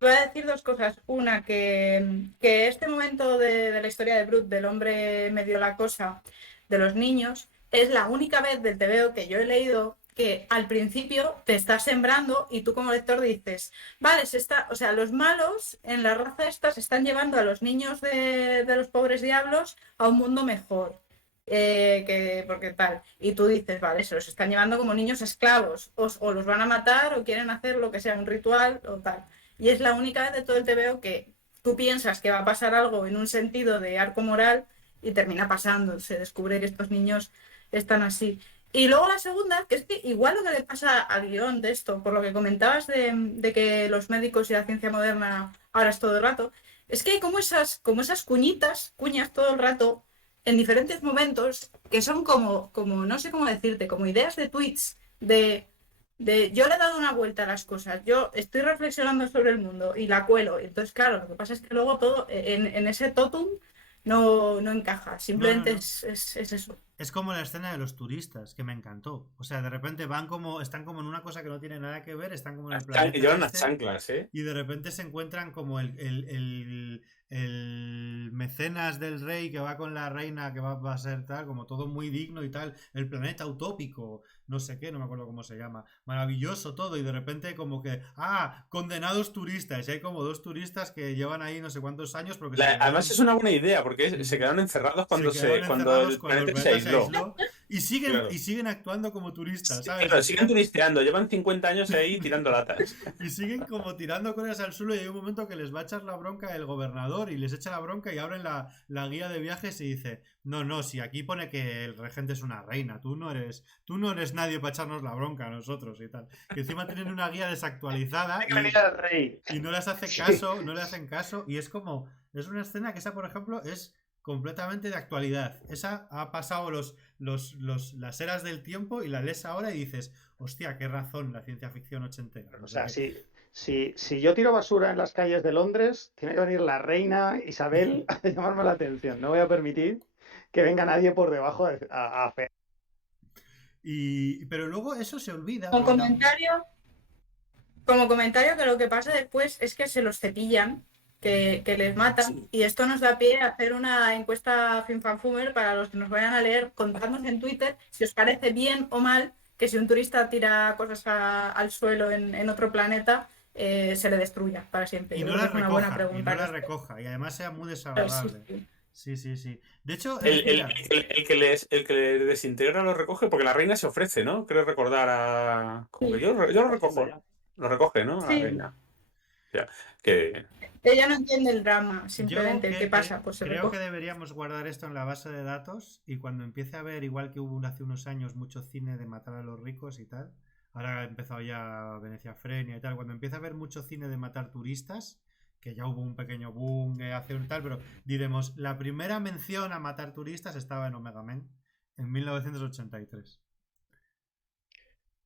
Voy a decir dos cosas. Una, que este momento de la historia de Brut, del hombre medio la cosa, de los niños, es la única vez del TVO que yo he leído que al principio te está sembrando y tú como lector dices, vale, o sea, los malos en la raza esta se están llevando a los niños de los pobres diablos a un mundo mejor. Porque tal, y tú dices, vale, se los están llevando como niños esclavos, o los van a matar o quieren hacer lo que sea, un ritual o tal. Y es la única vez de todo el TVO que tú piensas que va a pasar algo en un sentido de arco moral y termina pasando, se descubre que estos niños están así. Y luego la segunda, que es que igual lo que le pasa al guión de esto, por lo que comentabas de que los médicos y la ciencia moderna ahora es todo el rato, es que hay como esas cuñas todo el rato en diferentes momentos que son como no sé cómo decirte, como ideas de tweets de yo le he dado una vuelta a las cosas, yo estoy reflexionando sobre el mundo y la cuelo. Entonces, claro, lo que pasa es que luego todo en ese totum no encaja, simplemente No. Es eso. Es como la escena de los turistas, que me encantó. O sea, de repente están como en una cosa que no tiene nada que ver, están como en el planeta Llevan unas este, chanclas, ¿eh? y de repente se encuentran como el mecenas del rey que va con la reina, que va a ser tal, como todo muy digno y tal, el planeta utópico, no sé qué, no me acuerdo cómo se llama, maravilloso todo, y de repente como que, condenados turistas, y hay como 2 turistas que llevan ahí no sé cuántos años, porque Además es una buena idea, porque se quedaron encerrados cuando el planeta se aisló. Y siguen actuando como turistas, ¿sabes? Claro, siguen turisteando, llevan 50 años ahí tirando latas. Y siguen como tirando cosas al suelo y hay un momento que les va a echar la bronca el gobernador y les echa la bronca y abren la guía de viajes y dice, no, si aquí pone que el regente es una reina, tú no eres nadie para echarnos la bronca a nosotros y tal. Que encima tienen una guía desactualizada y no les hace caso, no le hacen caso y es como, es una escena que esa, por ejemplo, es completamente de actualidad. Esa ha pasado las eras del tiempo y la lees ahora y dices, hostia, qué razón la ciencia ficción ochentera. O sea, si yo tiro basura en las calles de Londres, tiene que venir la reina Isabel a llamarme la atención. No voy a permitir que venga nadie por debajo a hacer. Pero luego eso se olvida. Como porque comentario que lo que pasa después es que se los cepillan, que les matan, y esto nos da pie a hacer una encuesta FinFanFumer para los que nos vayan a leer, contadnos en Twitter si os parece bien o mal que si un turista tira cosas al suelo en otro planeta, se le destruya para siempre. Y Yo no creo que las es una buena recoja, y pregunta. no las recoja, y además sea muy Pero sí, desagradable. sí. Sí, sí, sí. De hecho, El, mira, el que le desintegra lo recoge porque la reina se ofrece, ¿no? Creo recordar a... Como que Sí, yo lo recojo, ¿no? Lo recoge, ¿no? La sí. reina. O sea, que... Ella no entiende el drama, yo simplemente. ¿Qué pasa? Pues se creo que recoge. deberíamos guardar esto en la base de datos y cuando empiece a ver, igual que hubo hace unos años mucho cine de matar a los ricos y tal, ahora ha empezado ya Venecia Frenia y tal, cuando empiece a haber mucho cine de matar turistas, que ya hubo un pequeño boom hace un tal, pero diremos, la primera mención a matar turistas estaba en Omega Men en 1983.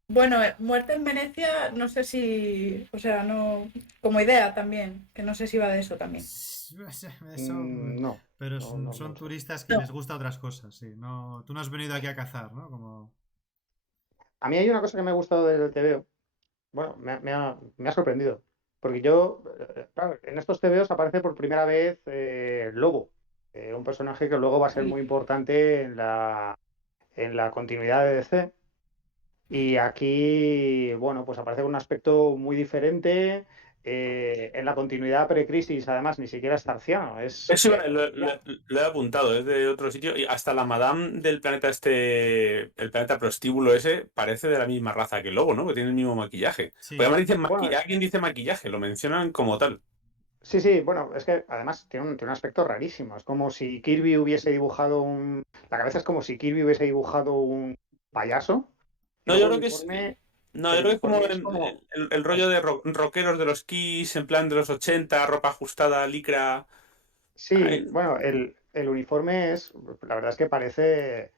Bueno, Muerte en Venecia, no sé si, o sea, no, como idea también, que no sé si va de eso también. Eso, No, pero no, no son mucho. turistas que No, les gusta otras cosas, sí. No, tú no has venido aquí a cazar, ¿no? Como... A mí hay una cosa que me ha gustado del TVO. Bueno, me ha sorprendido. Porque yo, claro, en estos TVOs aparece por primera vez Lobo, un personaje que luego va a ser muy importante en la continuidad de DC. Y aquí, bueno, pues aparece con un aspecto muy diferente. En la continuidad precrisis, además, ni siquiera es tarciano, es Eso kryptoniano. lo he apuntado, es de otro sitio. Y hasta la Madame del planeta este, el planeta prostíbulo ese, parece de la misma raza que el lobo, ¿no? Que tiene el mismo maquillaje. Pues Sí, además dicen Bueno, maquillaje, alguien dice maquillaje, lo mencionan como tal. sí, sí, bueno, es que además tiene un aspecto rarísimo. Es como si Kirby hubiese dibujado un. La cabeza es como si Kirby hubiese dibujado un payaso. Y No, luego yo creo que es. No, el yo creo que es como uniforme es como. el rollo de rockeros de los Kiss, en plan de los 80 ropa ajustada, licra. Sí, Ay, bueno, el uniforme es. La verdad es que parece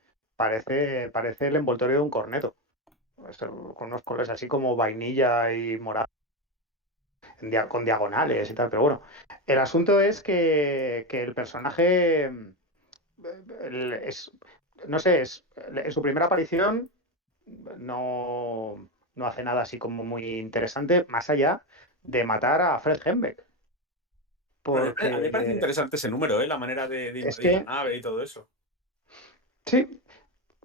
el envoltorio de un corneto. Con unos colores así como vainilla y morado, con diagonales y tal. Pero bueno, el asunto es que el personaje es, no sé, en su primera aparición no hace nada así como muy interesante, más allá de matar a Fred Hembeck. a mí me parece Porque interesante ese número, ¿eh? La manera de es invadir la que, nave y todo eso. sí,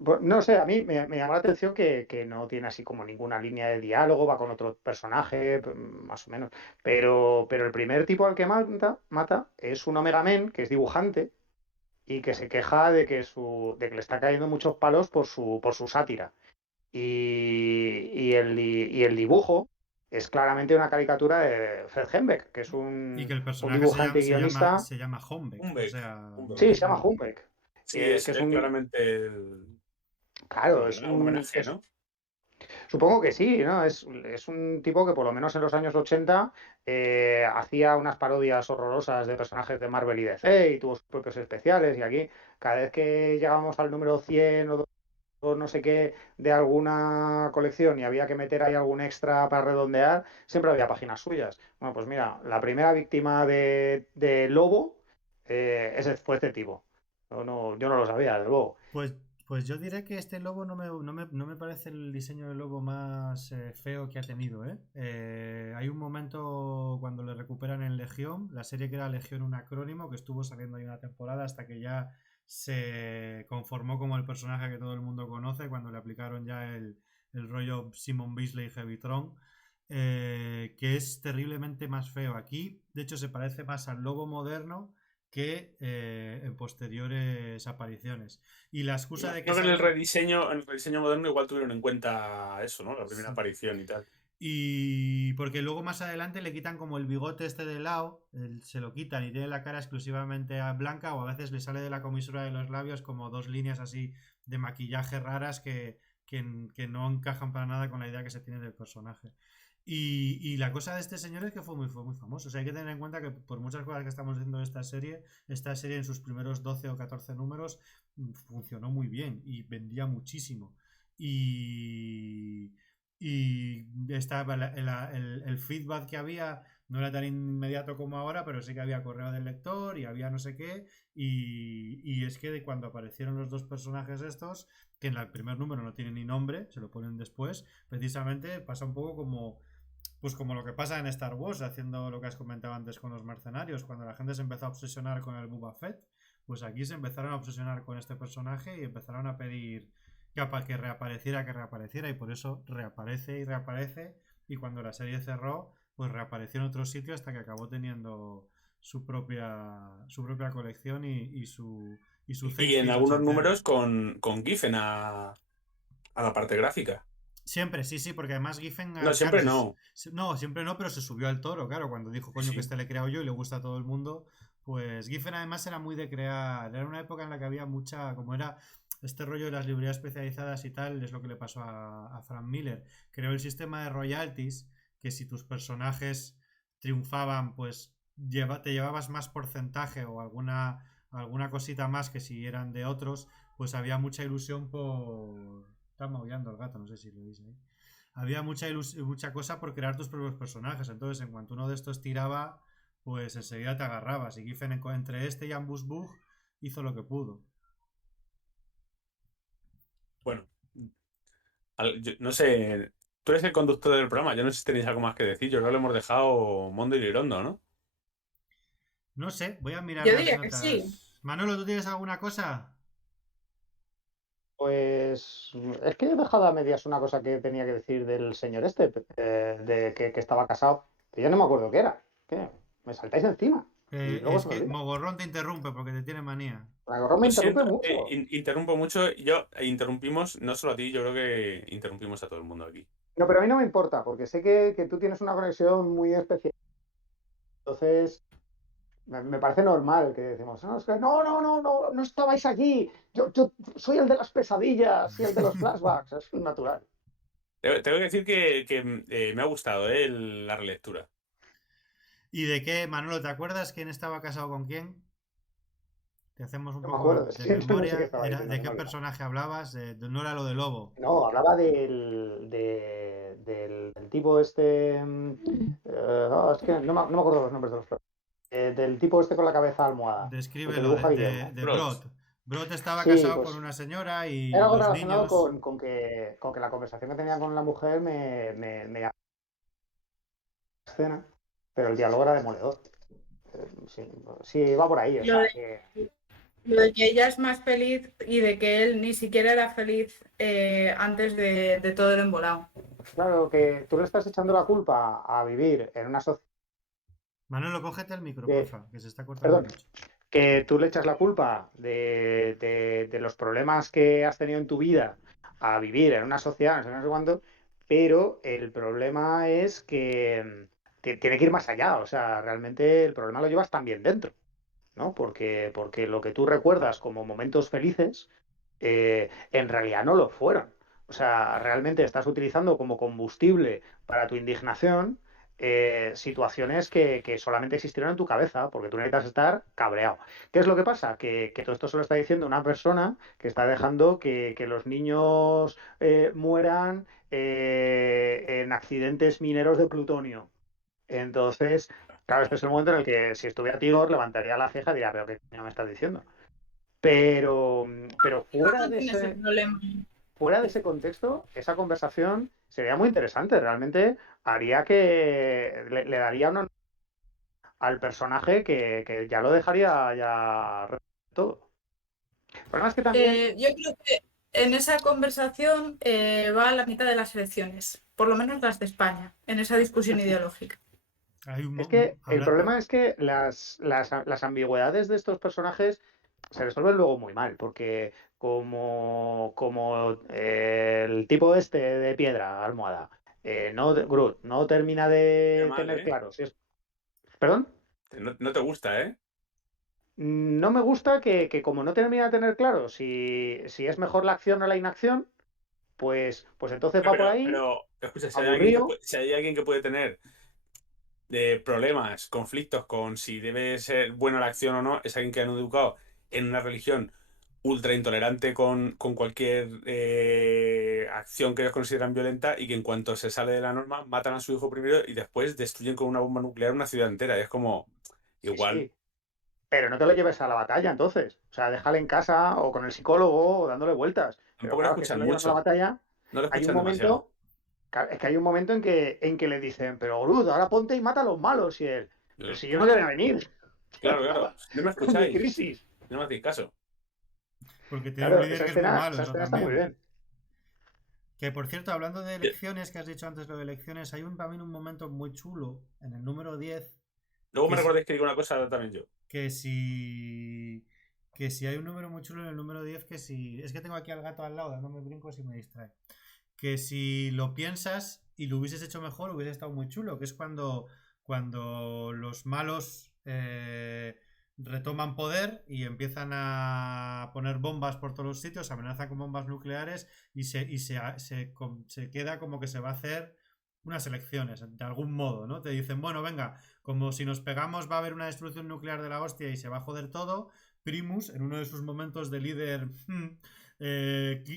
pues, no sé, a mí me llama la atención que no tiene así como ninguna línea de diálogo, va con otro personaje, más o menos. Pero el primer tipo al que mata es un Omega Men, que es dibujante, y que se queja de que le está cayendo muchos palos por su sátira. Y el dibujo es claramente una caricatura de Fred Hembeck, que es y que el un personaje dibujante y guionista. se llama Hombeck, o Humbeck. sea, Sí, Humbeck. se llama Humbeck, Sí, que es es un. claramente Claro, un homenaje, ¿no? supongo que sí, ¿no? Es un tipo que por lo menos en los años 80 hacía unas parodias horrorosas de personajes de Marvel y DC y tuvo sus propios especiales y aquí cada vez que llegábamos al número 100 o no sé qué de alguna colección y había que meter ahí algún extra para redondear, siempre había páginas suyas. Bueno, pues mira, la primera víctima de Lobo fue este tipo. Yo no lo sabía, desde luego. pues, pues yo diré que este lobo no me parece el diseño del lobo más feo que ha tenido, ¿eh? Hay un momento cuando le recuperan en Legión, la serie que era Legión un acrónimo, que estuvo saliendo ahí una temporada hasta que ya se conformó como el personaje que todo el mundo conoce, cuando le aplicaron ya el rollo Simon Beasley Heavytron, que es terriblemente más feo. Aquí, de hecho, se parece más al lobo moderno que en posteriores apariciones. Y la excusa de que Creo que salga... en el rediseño moderno igual tuvieron en cuenta eso, ¿no? La primera Sí. aparición y tal. Y porque luego más adelante le quitan como el bigote este de lado, se lo quitan y tiene la cara exclusivamente blanca o a veces le sale de la comisura de los labios como dos líneas así de maquillaje raras que no encajan para nada con la idea que se tiene del personaje. Y la cosa de este señor es que fue muy famoso. O sea, hay que tener en cuenta que por muchas cosas que estamos diciendo de esta serie en sus primeros 12 o 14 números funcionó muy bien y vendía muchísimo. Y, y estaba el feedback que había No era tan inmediato como ahora, pero sí que había correo del lector y había no sé qué. Y es que de cuando aparecieron los dos personajes estos, que en el primer número no tienen ni nombre, se lo ponen después, precisamente pasa un poco como pues como lo que pasa en Star Wars, haciendo lo que has comentado antes con los mercenarios, cuando la gente se empezó a obsesionar con el Boba Fett, pues aquí se empezaron a obsesionar con este personaje y empezaron a pedir que reapareciera, y por eso reaparece y reaparece, y cuando la serie cerró, pues reapareció en otro sitio hasta que acabó teniendo su propia colección y su Y en fanfic algunos ochentero. números con Giffen a la parte gráfica. Siempre, sí, sí, porque además Giffen, No, claro, siempre no. no, siempre no, pero se subió al toro, claro, cuando dijo, Sí, coño, que sí. este le he creado yo y le gusta a todo el mundo, pues Giffen además era muy de crear, era una época en la que había mucha, como era este rollo de las librerías especializadas y tal, es lo que le pasó a Frank Miller, creó el sistema de royalties, que si tus personajes triunfaban, pues te llevabas más porcentaje o alguna cosita más que si eran de otros, pues había mucha ilusión por... Está maullando el gato, no sé si lo veis ahí. Había mucha cosa por crear tus propios personajes. Entonces, en cuanto uno de estos tiraba, pues enseguida te agarrabas. Y Giffen, entre este y Ambus Bug, hizo lo que pudo. Bueno, no sé. Tú eres el conductor del programa. Yo no sé si tenéis algo más que decir. Yo creo que lo hemos dejado Mondo y Lirondo, ¿no? No sé, voy a mirar Yo las diría que sí. notas. Manolo, ¿tú tienes alguna cosa? Pues es que he dejado a medias una cosa que tenía que decir del señor este, de que estaba casado, que yo no me acuerdo qué era. ¿Qué? Me saltáis encima y luego Es se me que olvida. Mogorrón te interrumpe porque te tiene manía. La gorra me Lo interrumpe siento, mucho. interrumpo mucho. Interrumpimos, no solo a ti, yo creo que interrumpimos a todo el mundo aquí. No, pero a mí no me importa, porque sé que tú tienes una conexión muy especial. Entonces, me parece normal que decimos, no, es que no estabais aquí. Yo soy el de las pesadillas y el de los flashbacks. Es natural. Tengo que decir que me ha gustado, la relectura. ¿Y de qué, Manolo, te acuerdas quién estaba casado con quién? Te hacemos un No me poco acuerdo, es de que no sé qué memoria. estaba diciendo, ¿De se me qué ha olvidado. personaje hablabas? No era lo de Lobo. No, hablaba del tipo este. Es que no me acuerdo los nombres de los personajes. Del tipo este con la cabeza almohada, el que Descríbelo, dibuja Guillermo. de Brot. Brot. Brot estaba Sí, casado con pues una señora y era algo los relacionado niños. con que la conversación que tenía con la mujer me llamó a la escena, pero el diálogo era demoledor. Sí, sí, va por ahí, o Lo sea, de, que lo de que ella es más feliz y de que él ni siquiera era feliz antes de todo el embolado. claro, que tú le estás echando la culpa a vivir en una sociedad Manolo, cógete el micro, de, porfa, que se está cortando perdón, mucho. que tú le echas la culpa de los problemas que has tenido en tu vida a vivir en una sociedad, no sé, no sé cuánto, pero el problema es que tiene que ir más allá, o sea, realmente el problema lo llevas también dentro, ¿no? Porque lo que tú recuerdas como momentos felices, en realidad no lo fueron. O sea, realmente estás utilizando como combustible para tu indignación situaciones que solamente existieron en tu cabeza, porque tú necesitas estar cabreado. ¿Qué es lo que pasa? Que todo esto se lo está diciendo una persona que está dejando que los niños mueran en accidentes mineros de plutonio. Entonces, claro, este es el momento en el que si estuviera Tigor levantaría la ceja y diría, pero ¿qué coño me estás diciendo? Pero No tiene ese problema. fuera de ese contexto, esa conversación sería muy interesante. Realmente haría que le daría una al personaje que ya lo dejaría ya todo. El problema es que también, Yo creo que en esa conversación va a la mitad de las elecciones, por lo menos las de España, en esa discusión ideológica. Hay es que el habla- problema es que las ambigüedades de estos personajes se resuelven luego muy mal, porque como el tipo este de piedra, almohada, Groot, no termina Qué de mal, tener ¿eh? claro si es... ¿Perdón? No, no te gusta, ¿eh? No me gusta que como no termina de tener claro si es mejor la acción o la inacción, pues entonces va por ahí, Escucha, aburrido. si hay alguien que puede tener problemas, conflictos con si debe ser buena la acción o no, es alguien que han educado en una religión ultra intolerante con cualquier acción que ellos consideran violenta y que en cuanto se sale de la norma matan a su hijo primero y después destruyen con una bomba nuclear una ciudad entera. Y es como, Sí, igual, sí. Pero no te lo lleves a la batalla entonces. O sea, déjale en casa o con el psicólogo o dándole vueltas. Pero tampoco lo claro, que se escuchan lo llevan a la mucho, batalla. no lo Hay un escuchan demasiado. momento, es que hay un momento en que le dicen, pero Groot, ahora ponte y mata a los malos. Y él, pero Yo, si yo no quería venir, yo claro, estaba claro, no me con mi escucháis, crisis. no me hacéis caso. Porque tiene un Claro, líder que es muy malo, esa eso escena está muy también. bien. Que por cierto, hablando de elecciones, que has dicho antes lo de elecciones, hay también un momento muy chulo en el número 10 Luego que me es recordéis que digo una cosa también yo. que si que si hay un número muy chulo en el número 10 que si es que tengo aquí al gato al lado dándome brincos y me distrae. Que si lo piensas y lo hubieses hecho mejor hubiese estado muy chulo, que es cuando los malos retoman poder y empiezan a poner bombas por todos los sitios, amenazan con bombas nucleares se queda como que se va a hacer unas elecciones, de algún modo, ¿no? Te dicen, bueno, venga, como si nos pegamos va a haber una destrucción nuclear de la hostia y se va a joder todo. Primus, en uno de sus momentos de líder,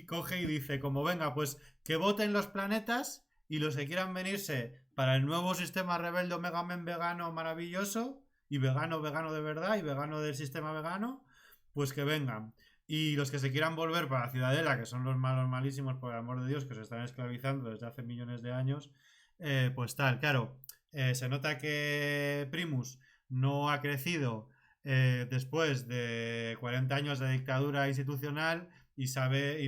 coge y dice, como venga, pues que voten los planetas y los que quieran venirse para el nuevo sistema rebelde Omega Men vegano maravilloso y vegano, vegano de verdad y vegano del sistema vegano, pues que vengan. Y los que se quieran volver para la Ciudadela, que son los malos malísimos, por el amor de Dios, que se están esclavizando desde hace millones de años, pues tal, claro, se nota que Primus no ha crecido después de 40 años de dictadura institucional y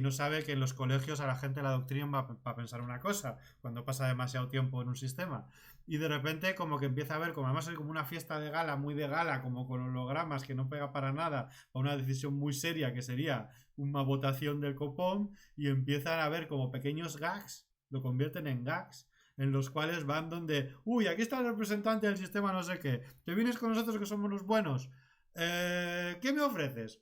no sabe que en los colegios a la gente la doctrina va a pensar una cosa cuando pasa demasiado tiempo en un sistema. Y de repente como que empieza a ver, como además hay como una fiesta de gala, muy de gala, como con hologramas que no pega para nada, a una decisión muy seria que sería una votación del copón, y empiezan a ver como pequeños gags, lo convierten en gags, en los cuales van donde, uy, aquí está el representante del sistema no sé qué, te vienes con nosotros que somos los buenos, ¿qué me ofreces?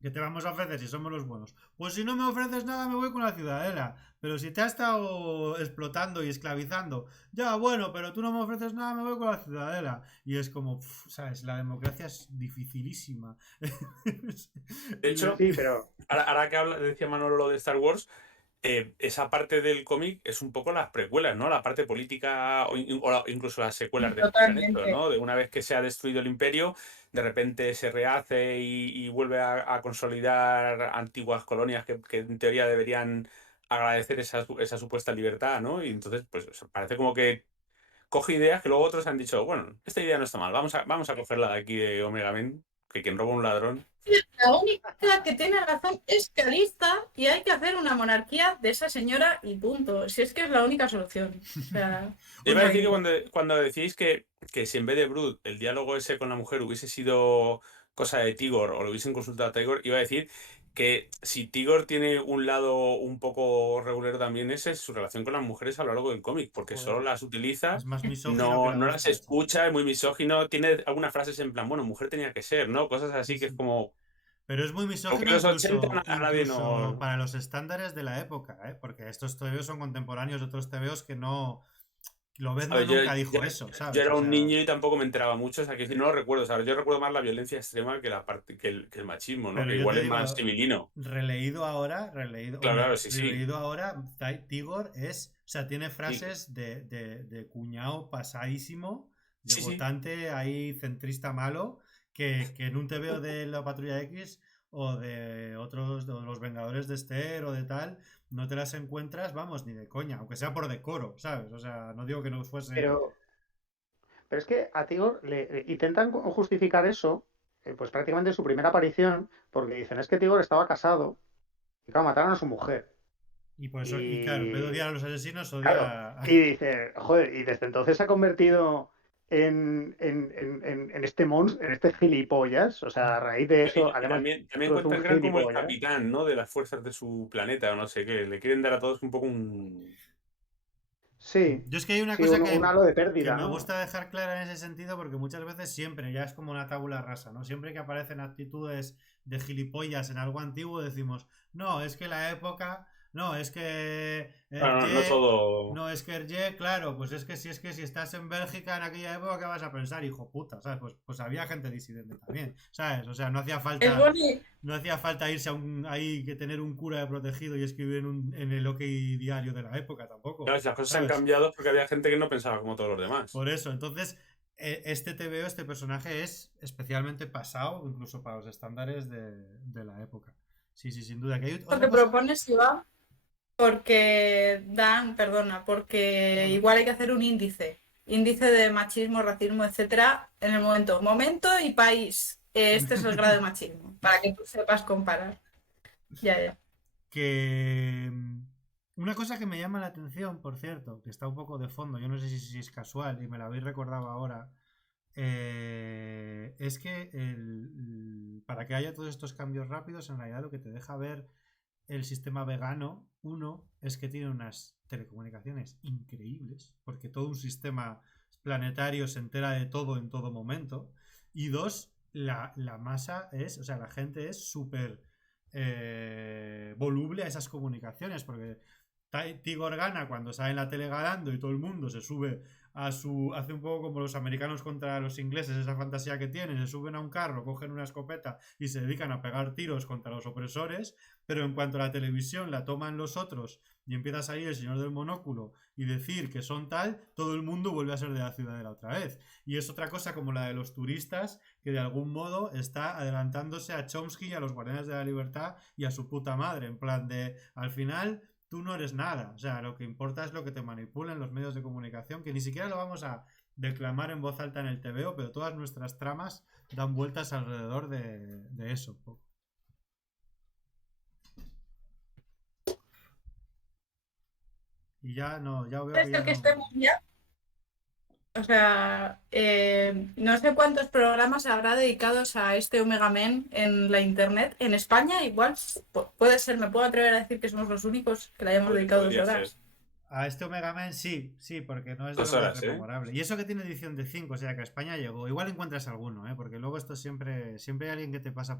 ¿Qué te vamos a ofrecer si somos los buenos? Pues si no me ofreces nada me voy con la ciudadela. Pero si te ha estado explotando y esclavizando, ya bueno, pero tú no me ofreces nada me voy con la ciudadela. Y es como, ¿sabes? La democracia es dificilísima. De hecho, Sí, pero ahora que decía Manolo lo de Star Wars, esa parte del cómic es un poco las precuelas, ¿no? La parte política incluso las secuelas después que han hecho, Totalmente. ¿no? De una vez que se ha destruido el imperio, de repente se rehace y vuelve a consolidar antiguas colonias que en teoría deberían agradecer esa supuesta libertad, ¿no? Y entonces, pues parece como que coge ideas que luego otros han dicho, bueno, esta idea no está mal, vamos a cogerla de aquí de Omega Men, que quien roba un ladrón. La única que tiene razón es Calista y hay que hacer una monarquía de esa señora y punto. Si es que es la única solución. O sea, Iba a Oye, decir que cuando decís que si en vez de Brood el diálogo ese con la mujer hubiese sido cosa de Tigor o lo hubiesen consultado a Tigor, iba a decir que si Tigor tiene un lado un poco regular también ese es su relación con las mujeres a lo largo del cómic, porque solo joder, las utiliza, es más misógino que no, la no las hostia, chaval. escucha, es muy misógino, tiene algunas frases en plan, bueno, mujer tenía que ser, ¿no? Cosas Sí, así que es sí. como, Pero es muy aunque misógino en los 80 incluso, a nadie incluso no... para los estándares de la época, ¿eh? Porque estos TVOs son contemporáneos de otros TVOs que no... A ver, Lobezno nunca dijo eso, yo ¿sabes? O era un sea, niño y tampoco me enteraba mucho, o sea, que si no lo recuerdo, ¿sabes? Yo recuerdo más la violencia extrema que la parte que el machismo, ¿no? pero Que yo igual te es más digo, civilino. releído ahora, releído, Claro, hombre, claro, sí, sí. releído ahora, Tigor es, o sea, tiene Sí, frases de cuñado pasadísimo, de sí, sí. votante ahí centrista malo, que en un TVO de la Patrulla X o de otros, de los Vengadores de Esther o de tal, no te las encuentras, vamos, ni de coña, aunque sea por decoro, ¿sabes? O sea, no digo que no fuese... pero Pero es que a Tigor le intentan justificar eso, pues prácticamente en su primera aparición, porque dicen, es que Tigor estaba casado y claro, mataron a su mujer. Y por eso, y claro, en vez de Y odiar a los asesinos, claro, odia... y dice, joder, y desde entonces se ha convertido en este monstruo, en este gilipollas. O sea, a raíz de eso, Y además, también es un cuentan que eran como el gilipollas. capitán, ¿no? De las fuerzas de su planeta o no sé qué. Le quieren dar a todos un poco un... Sí, Yo es que hay una sí, cosa un halo de que pérdida, me ¿no? gusta dejar clara en ese sentido porque muchas veces siempre, ya es como una tabula rasa, ¿no? Siempre que aparecen actitudes de gilipollas en algo antiguo decimos, no, es que la época No, es que Claro, no todo. no, es que Hergé, claro, pues es que si estás en Bélgica en aquella época, ¿qué vas a pensar, hijo puta? ¿Sabes? Pues había gente disidente también, ¿sabes? O sea, El Boni, no hacía falta irse ahí que tener un cura de protegido y escribir en el OK diario de la época tampoco, Claro, si las cosas han ¿sabes? cambiado porque había gente que no pensaba como todos los demás. Por eso, entonces, este TVO, este personaje es especialmente pasado, incluso para los estándares de la época. Sí, sí, sin duda. Que hay lo otra que cosa. propones, Iván, porque Dan, perdona, porque Ujú. igual hay que hacer un índice. Índice de machismo, racismo, etcétera, en el momento y país. Este es el grado de machismo, para que tú sepas comparar. Ya, ya. Que una cosa que me llama la atención, por cierto, que está un poco de fondo, yo no sé si es casual y me lo habéis recordado ahora, es que para que haya todos estos cambios rápidos, en realidad lo que te deja ver el sistema vegano, uno, es que tiene unas telecomunicaciones increíbles, porque todo un sistema planetario se entera de todo en todo momento, y dos, la masa es, o sea, la gente es súper voluble a esas comunicaciones, porque Tigor gana cuando sale en la tele ganando y todo el mundo se sube hace un poco como los americanos contra los ingleses, esa fantasía que tienen, se suben a un carro, cogen una escopeta y se dedican a pegar tiros contra los opresores, pero en cuanto a la televisión la toman los otros y empieza a salir el señor del monóculo y decir que son tal, todo el mundo vuelve a ser de la ciudadela otra vez. Y es otra cosa como la de los turistas, que de algún modo está adelantándose a Chomsky y a los Guardianes de la Libertad y a su puta madre, en plan de, al final tú no eres nada. O sea, lo que importa es lo que te manipulan los medios de comunicación, que ni siquiera lo vamos a declamar en voz alta en el TVO, pero todas nuestras tramas dan vueltas alrededor de eso. Y ya no, ya veo Es que el ya que no. estemos ya. O sea, no sé cuántos programas habrá dedicados a este Omega Men en la internet. En España, igual puede ser, me puedo atrever a decir que somos los únicos que le hayamos dedicado dos Podría ser. horas. A este Omega Man sí, sí, porque no es de Dos lo más horas, ¿eh? rememorable. Y eso que tiene edición de 5, o sea que a España llegó. Igual encuentras alguno, ¿eh? Porque luego esto siempre hay alguien que te pasa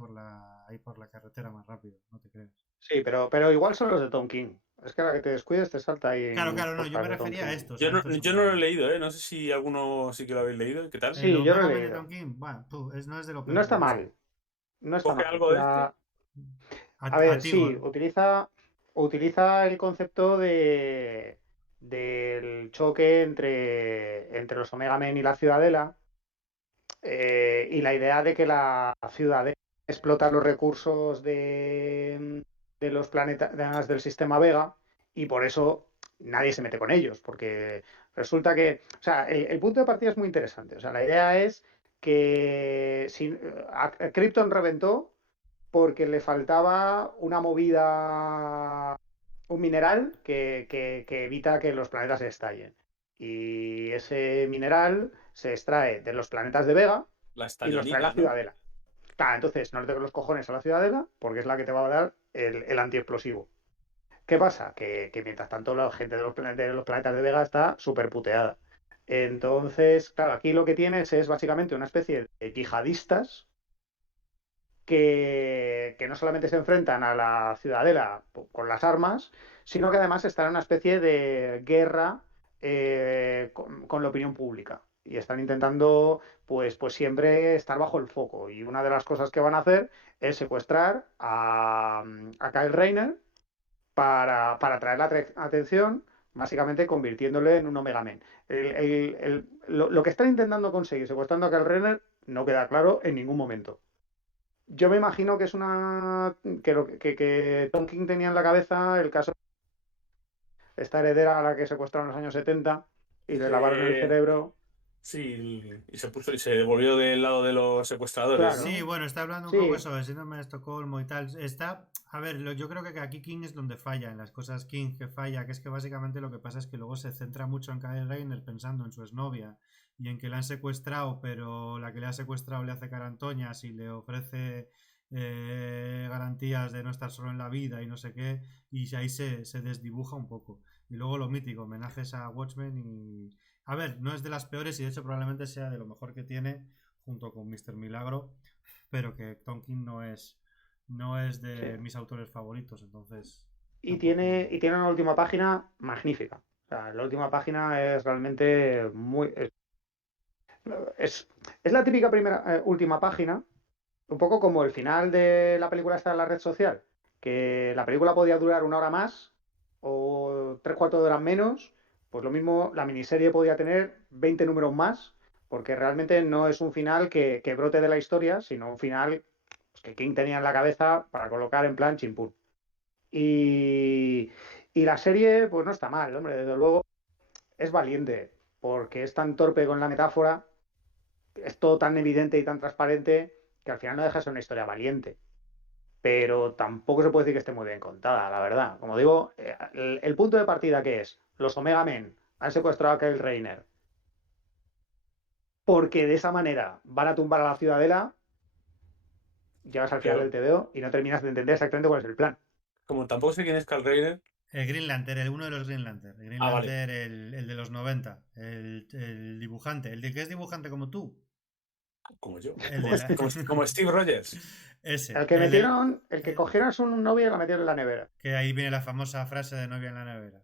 ahí por la carretera más rápido, no te creas. Sí, pero igual son los de Tom King. Es que a la que te descuides te salta ahí Claro, en claro, no, yo me podcast de Tom refería a King. estos, Yo a no, estos yo no Omega lo he Man. leído, ¿eh? No sé si alguno sí que lo habéis leído. ¿Qué tal? El Sí, yo lo he Omega Man de leído. Tom King, bueno, no es de lo No peor que está he hecho. mal, no está ¿Coge mal. algo de este? A A ver, sí, Tigor. utiliza el concepto del choque entre los Omega Men y la Ciudadela, y la idea de que la Ciudadela explota los recursos de los planetas del sistema Vega y por eso nadie se mete con ellos, porque resulta que, o sea, el punto de partida es muy interesante. O sea, la idea es que si, Krypton reventó porque le faltaba una movida, un mineral que evita que los planetas se estallen. Y ese mineral se extrae de los planetas de Vega La y los trae a la estallonita, ¿no? Ciudadela. Claro, entonces no le toques los cojones a la Ciudadela porque es la que te va a dar el antiexplosivo. ¿Qué pasa? Que mientras tanto la gente de los planetas de Vega está súper puteada. Entonces, claro, aquí lo que tienes es básicamente una especie de yihadistas que no solamente se enfrentan a la ciudadela con las armas, sino que además están en una especie de guerra con la opinión pública. Y están intentando, pues siempre estar bajo el foco. Y una de las cosas que van a hacer es secuestrar a Kyle Rayner para atraer la atención, básicamente convirtiéndole en un Omega Men. Lo que están intentando conseguir secuestrando a Kyle Rayner no queda claro en ningún momento. Yo me imagino que es que Tom King tenía en la cabeza el caso de esta heredera a la que secuestraron en los años 70 y le lavaron el Eh, cerebro. sí, y se puso y se volvió del lado de los secuestradores, Sí, ¿no? Claro, bueno, está hablando un poco sí, eso del síndrome de Estocolmo y tal. A ver, yo creo que aquí King es donde falla, en las cosas King que falla, que es que básicamente lo que pasa es que luego se centra mucho en Kyle Rayner pensando en su exnovia y en que la han secuestrado, pero la que le ha secuestrado le hace carantoñas y le ofrece garantías de no estar solo en la vida y no sé qué, y ahí se desdibuja un poco. Y luego lo mítico, homenajes a Watchmen y... A ver, no es de las peores y de hecho probablemente sea de lo mejor que tiene junto con Mr. Milagro, pero que Tonkin no es sí. de mis autores favoritos, entonces... tiene una última página magnífica. O sea, la última página es realmente muy... Es la típica última página, un poco como el final de la película esta de la red social, que la película podía durar 1 hora más o 3/4 de horas menos, pues lo mismo la miniserie podía tener 20 números más, porque realmente no es un final que brote de la historia, sino un final pues, que King tenía en la cabeza para colocar en plan chimpún. Y, y la serie, pues no está mal, hombre, desde luego es valiente, porque es tan torpe con la metáfora, es todo tan evidente y tan transparente que al final no deja de ser una historia valiente. Pero tampoco se puede decir que esté muy bien contada, la verdad. Como digo, el punto de partida que es, los Omega Men han secuestrado a Kyle Rayner porque de esa manera van a tumbar a la Ciudadela, llegas al final Pero del TVO y no terminas de entender exactamente cuál es el plan. como tampoco sé quién es Carl Reiner. El Green Lantern, uno de los Green Lantern. El Green Ah, vale. Lantern, el de los 90. El dibujante. El de que es dibujante como tú. Como yo. El de la... Como Steve Rogers. El Ese. que El el que cogieron a su novia y la metieron en la nevera. que ahí viene la famosa frase de novia en la nevera.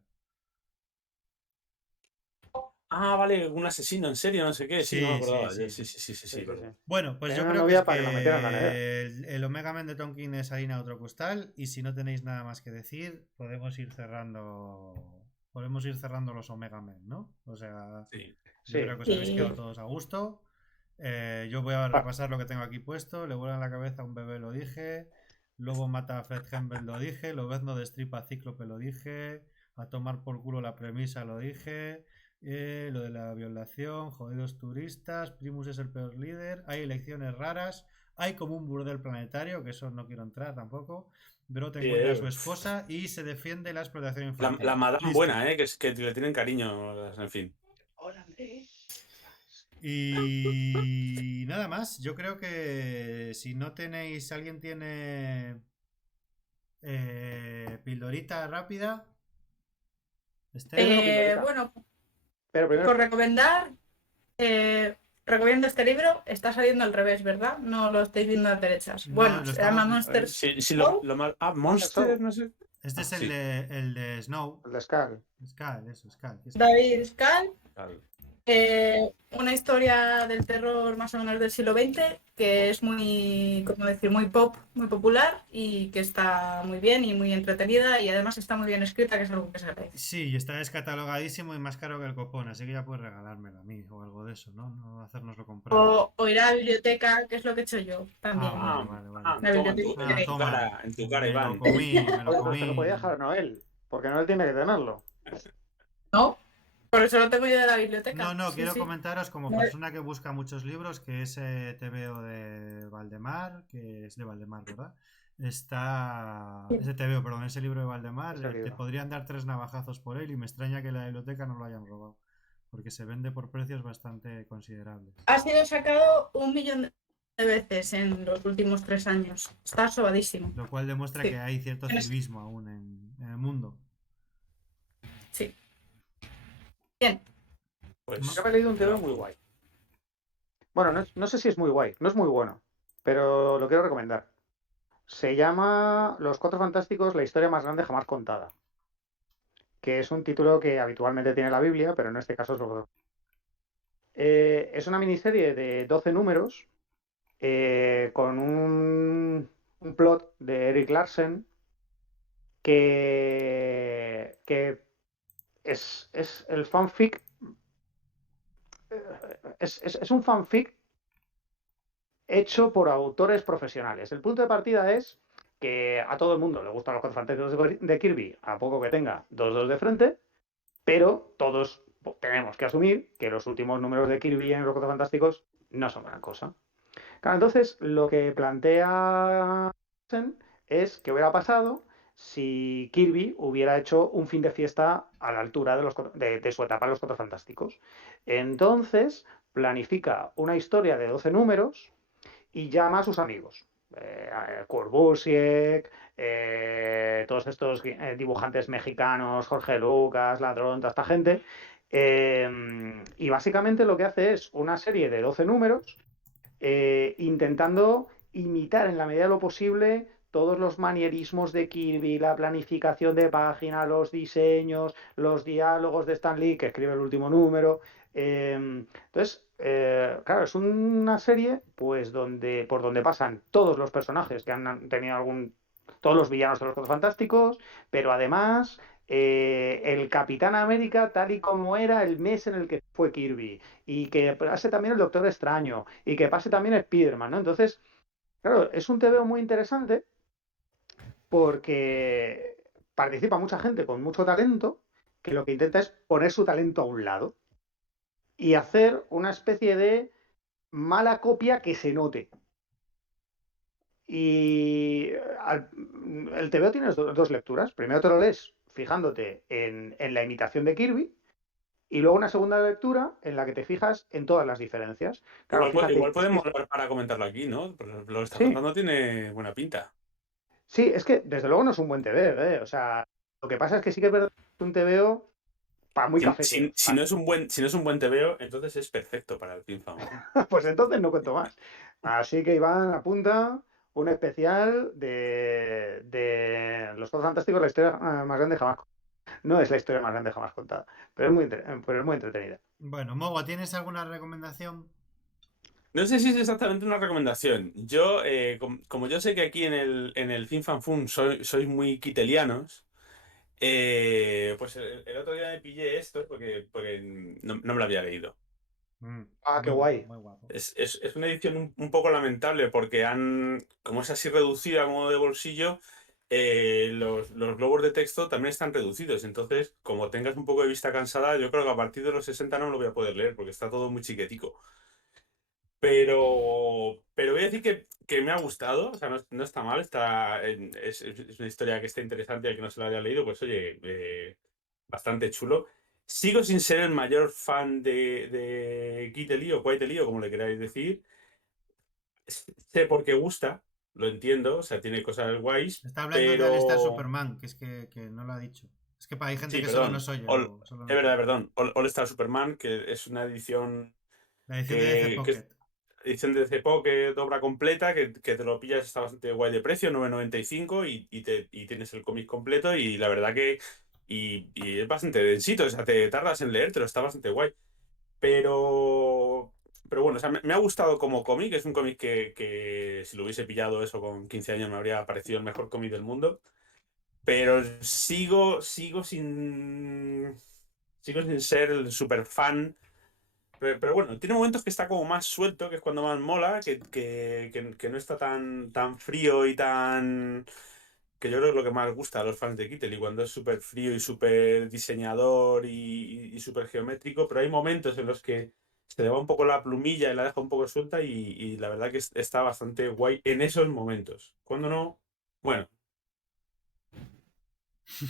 Ah, vale, un asesino en serie, no sé qué. Sí, no me Sí, sí, acordaba. sí, Sí, sí. sí, sí, verdad. Bueno, pues Tenía yo una creo que novia es para que la metieran en la nevera. que el Omega Man de Tonkin es harina de otro costal. Y si no tenéis nada más que decir, podemos ir cerrando. Podemos ir cerrando los Omega Men, ¿no? O sea, Sí. yo Sí. creo que os habéis Sí. quedado todos a gusto. Yo voy a repasar lo que tengo aquí puesto. Le vuelan la cabeza a un bebé, lo dije. Lobo mata a Fred Hember, lo dije. Lobezno destripa a Cíclope, lo dije. A tomar por culo la premisa, lo dije. Lo de la violación, jodidos turistas. Primus es el peor líder. Hay elecciones raras. Hay como un burdel planetario, que eso no quiero entrar tampoco. Brote encuentra a su esposa y se defiende la explotación infantil. La madame Listo. buena, que es que le tienen cariño, en fin. Hola, Andrés. Y nada más, yo creo que si no tenéis, alguien tiene pildorita rápida. pildorita. Bueno, Pero primero, por recomendar, recomiendo este libro. Está saliendo al revés, ¿verdad? No lo estáis viendo a las derechas. No, Bueno, lo se llama estamos- Monsters. Sí, Oh. lo más. Ah, Monster, no sé. Este es Ah, sí. el de Snow. el de Skull. Skull, eso, Skull. ¿Qué es? David Skal. Claro. Una historia del terror más o menos del siglo XX que es muy, ¿cómo decir? Muy pop, muy popular y que está muy bien y muy entretenida y además está muy bien escrita, que es algo que se agradece. Sí, y está descatalogadísimo y más caro que el copón, así que ya puedes regalármelo a mí o algo de eso, ¿no? No hacérnoslo comprar. O ir a la biblioteca, que es lo que he hecho yo también. Vale. La Toma, biblioteca. Toma. en tu cara, Me Iván. lo comí, me Oye, lo pero se lo podía comí. dejar a Noel, porque Noel tiene que tenerlo. ¿No? Por eso lo tengo yo de la biblioteca. No, Sí, quiero sí. comentaros como Vale. persona que busca muchos libros que ese TVO de Valdemar, que es de Valdemar, ¿verdad? Ese TVO, perdón, ese libro de Valdemar, Ese te libro. podrían dar 3 navajazos por él y me extraña que la biblioteca no lo hayan robado, porque se vende por precios bastante considerables. Ha sido sacado 1 millón de veces en los últimos 3 años. Está sobadísimo. Lo cual demuestra Sí. que hay cierto Tienes- civismo aún en el mundo. Sí. Bien. Pues Yo me he leído un TVO muy guay. Bueno, no sé si es muy guay, no es muy bueno, pero lo quiero recomendar. Se llama Los Cuatro Fantásticos, la historia más grande jamás contada, que es un título que habitualmente tiene la Biblia, pero en este caso es lo... Es una miniserie de 12 números con un plot de Eric Larsen que es el fanfic. Es un fanfic hecho por autores profesionales. El punto de partida es que a todo el mundo le gustan los Cuatro Fantásticos de Kirby, a poco que tenga 2 de frente, pero todos tenemos que asumir que los últimos números de Kirby en los Cuatro Fantásticos no son gran cosa. Claro, entonces lo que plantea es que hubiera pasado si Kirby hubiera hecho un fin de fiesta a la altura de su etapa en los Cuatro Fantásticos. Entonces planifica una historia de 12 números y llama a sus amigos. Kurt Busiek, todos estos dibujantes mexicanos, Jorge Lucas, Ladrón, toda esta gente. Y básicamente lo que hace es una serie de 12 números intentando imitar en la medida de lo posible todos los manierismos de Kirby, la planificación de página, los diseños, los diálogos de Stan Lee, que escribe el último número. Entonces, claro, es una serie pues por donde pasan todos los personajes que han tenido todos los villanos de los Cuatro Fantásticos, pero además el Capitán América tal y como era el mes en el que fue Kirby, y que pase también el Doctor Extraño, y que pase también Spider-Man, ¿no? Entonces, claro, es un TVO muy interesante porque participa mucha gente con mucho talento que lo que intenta es poner su talento a un lado y hacer una especie de mala copia que se note. Y el TVO tiene dos lecturas. Primero te lo lees fijándote en la imitación de Kirby, y luego una segunda lectura en la que te fijas en todas las diferencias. Claro, Igual fíjate, es podemos que hablar para comentarlo aquí, ¿no? Pero lo que estás sí, contando tiene buena pinta. sí, es que desde luego no es un buen TVO, ¿eh? O sea, lo que pasa es que sí que es verdad que es un TVO para muy cafetero. Si no es un buen TVO, entonces es perfecto para el Film Fan. Pues entonces no cuento más. Así que Iván apunta un especial de Los Cuatro Fantásticos, la historia más grande jamás contada. No es la historia más grande jamás contada, pero pero es muy entretenida. Bueno, Mogo, ¿tienes alguna recomendación? No sé si es exactamente una recomendación. Yo, como yo sé que aquí en el Film Fan Fun sois muy kitelianos, pues el otro día me pillé esto porque no me lo había leído. Ah, qué Muy guapo, guay. muy guapo. Es una edición un poco lamentable porque como es así reducida como de bolsillo, los globos de texto también están reducidos. Entonces, como tengas un poco de vista cansada, yo creo que a partir de los 60 no lo voy a poder leer porque está todo muy chiquetico. Pero voy a decir que me ha gustado, o sea, no está mal, es una historia que está interesante y al que no se la haya leído, pues oye, bastante chulo. Sigo sin ser el mayor fan de Kite Lee o Quite Lee, o como le queráis decir. Sé por qué gusta, lo entiendo, o sea, tiene cosas guays, Está hablando de All Star pero... Superman, que es que no lo ha dicho. Es que hay gente Sí, que solo perdón, nos oye, All- Mogo, solo es nos verdad, oye. perdón, All Star Superman, que es una edición La edición de DC que Pocket. es edición de Cepo, que es obra completa, que te lo pillas, está bastante guay de precio, 9,95 y tienes el cómic completo y la verdad que y es bastante densito, o sea, te tardas en leértelo, está bastante guay. Pero, pero bueno, o sea, me ha gustado como cómic, es un cómic que si lo hubiese pillado eso con 15 años me habría parecido el mejor cómic del mundo, pero sigo sin ser el super fan. Pero bueno, tiene momentos que está como más suelto, que es cuando más mola, que no está tan frío y tan... Que yo creo que es lo que más gusta a los fans de Kittel, y cuando es súper frío y súper diseñador y súper geométrico, pero hay momentos en los que se le va un poco la plumilla y la deja un poco suelta y la verdad que está bastante guay en esos momentos. Cuando no, bueno,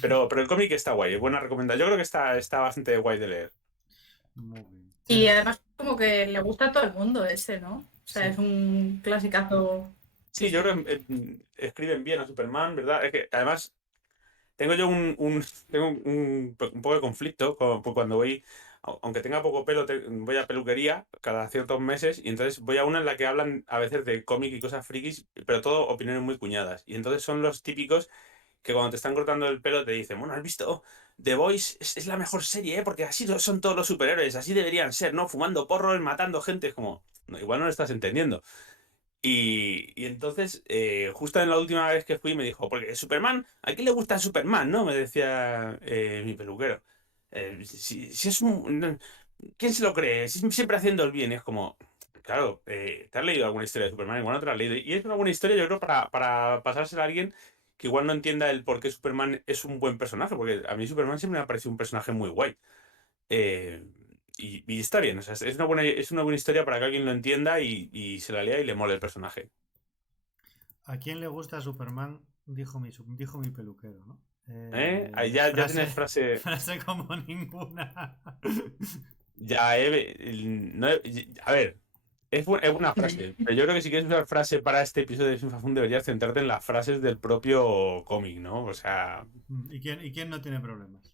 pero el cómic está guay, es buena recomendación. Yo creo que está bastante guay de leer. Muy bien. Y además como que le gusta a todo el mundo ese, ¿no? O sea, Sí. es un clasicazo. Sí, Sí, yo sí. creo que escriben bien a Superman, ¿verdad? Es que además tengo yo tengo un poco de conflicto pues cuando voy, aunque tenga poco pelo, voy a peluquería cada ciertos meses y entonces voy a una en la que hablan a veces de cómic y cosas frikis, pero todo opiniones muy cuñadas. Y entonces son los típicos que cuando te están cortando el pelo te dicen, bueno, ¿has visto? The Boys es la mejor serie, ¿eh? Porque así son todos los superhéroes, así deberían ser, ¿no? Fumando porros, matando gente, es como, "No, igual no lo estás entendiendo". Y entonces, justo en la última vez que fui, me dijo, porque Superman, ¿a quién le gusta Superman, no? Me decía mi peluquero. Si es un... ¿Quién se lo cree? Si siempre haciendo el bien. Y es como, claro, ¿te has leído alguna historia de Superman? Igual no te la has leído. Y es una buena historia, yo creo, para pasársela a alguien que igual no entienda el por qué Superman es un buen personaje, porque a mí Superman siempre me ha parecido un personaje muy guay. Eh, y está bien, o sea, es una buena historia para que alguien lo entienda y se la lea y le mole el personaje. ¿A quién le gusta Superman? Dijo mi peluquero, ¿no? Ahí ya tienes Frase, frase. frase como ninguna. Ya, a ver, es buena frase, pero yo creo que si quieres usar frase para este episodio de Sin deberías centrarte en las frases del propio cómic, ¿no? O sea, ¿Y quién no tiene problemas?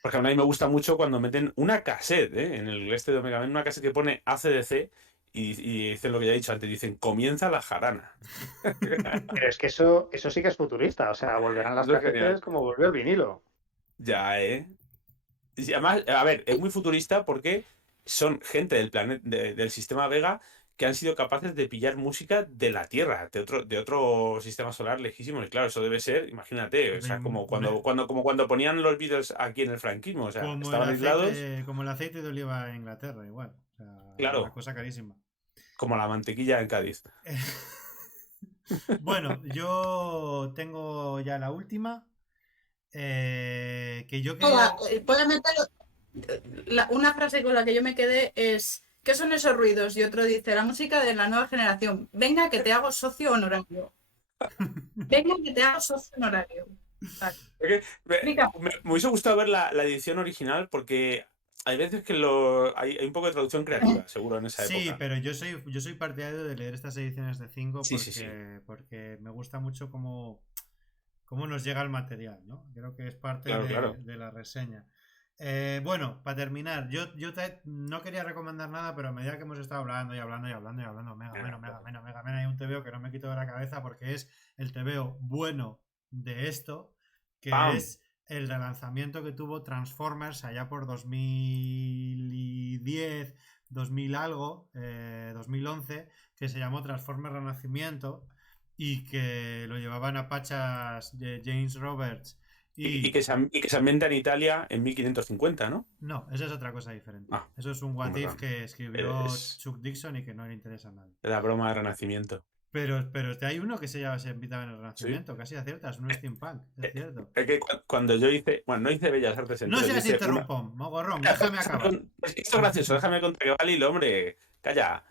por ejemplo, a mí me gusta mucho cuando meten una cassette, ¿eh? En el este de Omega Man, una cassette que pone AC/DC y dicen lo que ya he dicho antes, dicen, comienza la jarana. Pero es que eso sí que es futurista. O sea, volverán las Eso es casetes genial. como volvió el vinilo. Ya, ¿eh? Y además, a ver, es muy futurista porque son gente del planeta, del sistema Vega que han sido capaces de pillar música de la Tierra, de otro sistema solar lejísimo. Y claro, eso debe ser, imagínate, o sea, como cuando ponían los Beatles aquí en el franquismo, o sea, estaban aislados, Como el aceite de oliva en Inglaterra, igual. O sea, una claro, cosa carísima. como la mantequilla en Cádiz. Bueno, yo tengo ya la última. Que yo quería. Hola, ¿puedes meter una frase con la que yo me quedé es ¿qué son esos ruidos? Y otro dice la música de la nueva generación. Venga que te hago socio honorario. Venga que te hago socio honorario. Vale. Es que Explica. me hubiese gustado ver la edición original porque hay veces que hay un poco de traducción creativa, seguro, en esa Sí, época. pero yo soy partidario de leer estas ediciones de 5 Sí, sí, sí. porque me gusta mucho cómo nos llega el material, ¿no? Creo que es parte Claro, claro. de la reseña. Bueno, para terminar, yo no quería recomendar nada, pero a medida que hemos estado hablando y hablando y hablando y hablando, Mega, hay un TVO que no me quito de la cabeza porque es el TVO bueno de esto, que ¡Pam! es el relanzamiento que tuvo Transformers allá por 2010, 2000 algo, 2011, que se llamó Transformers Renacimiento y que lo llevaban a pachas de James Roberts Y y... que se ambienta en Italia en 1550, ¿no? No, eso es otra cosa diferente. Ah, Eso es un con what if razón. que escribió Es Chuck Dixon y que no le interesa a nadie. la broma de Renacimiento. Pero hay uno que se invitaba en el Sí. Renacimiento, casi aciertas, un steampunk, es cierto. Es que cuando yo hice, bueno, no hice Bellas Artes No entero, yo seas hice una... interrumpón, mogorrón, déjame acabar. Es que esto es gracioso, déjame contar que vale, hombre, calla.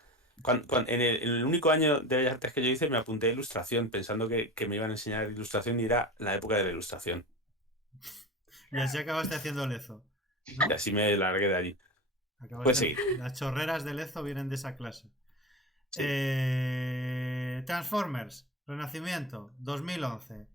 En el único año de Bellas Artes que yo hice me apunté a ilustración pensando que me iban a enseñar ilustración y era la época de la ilustración. Y así acabaste haciendo lezo, Y ¿no? así me largué de allí. Pues sí, Las chorreras de lezo vienen de esa clase. sí. Transformers, Renacimiento, 2011.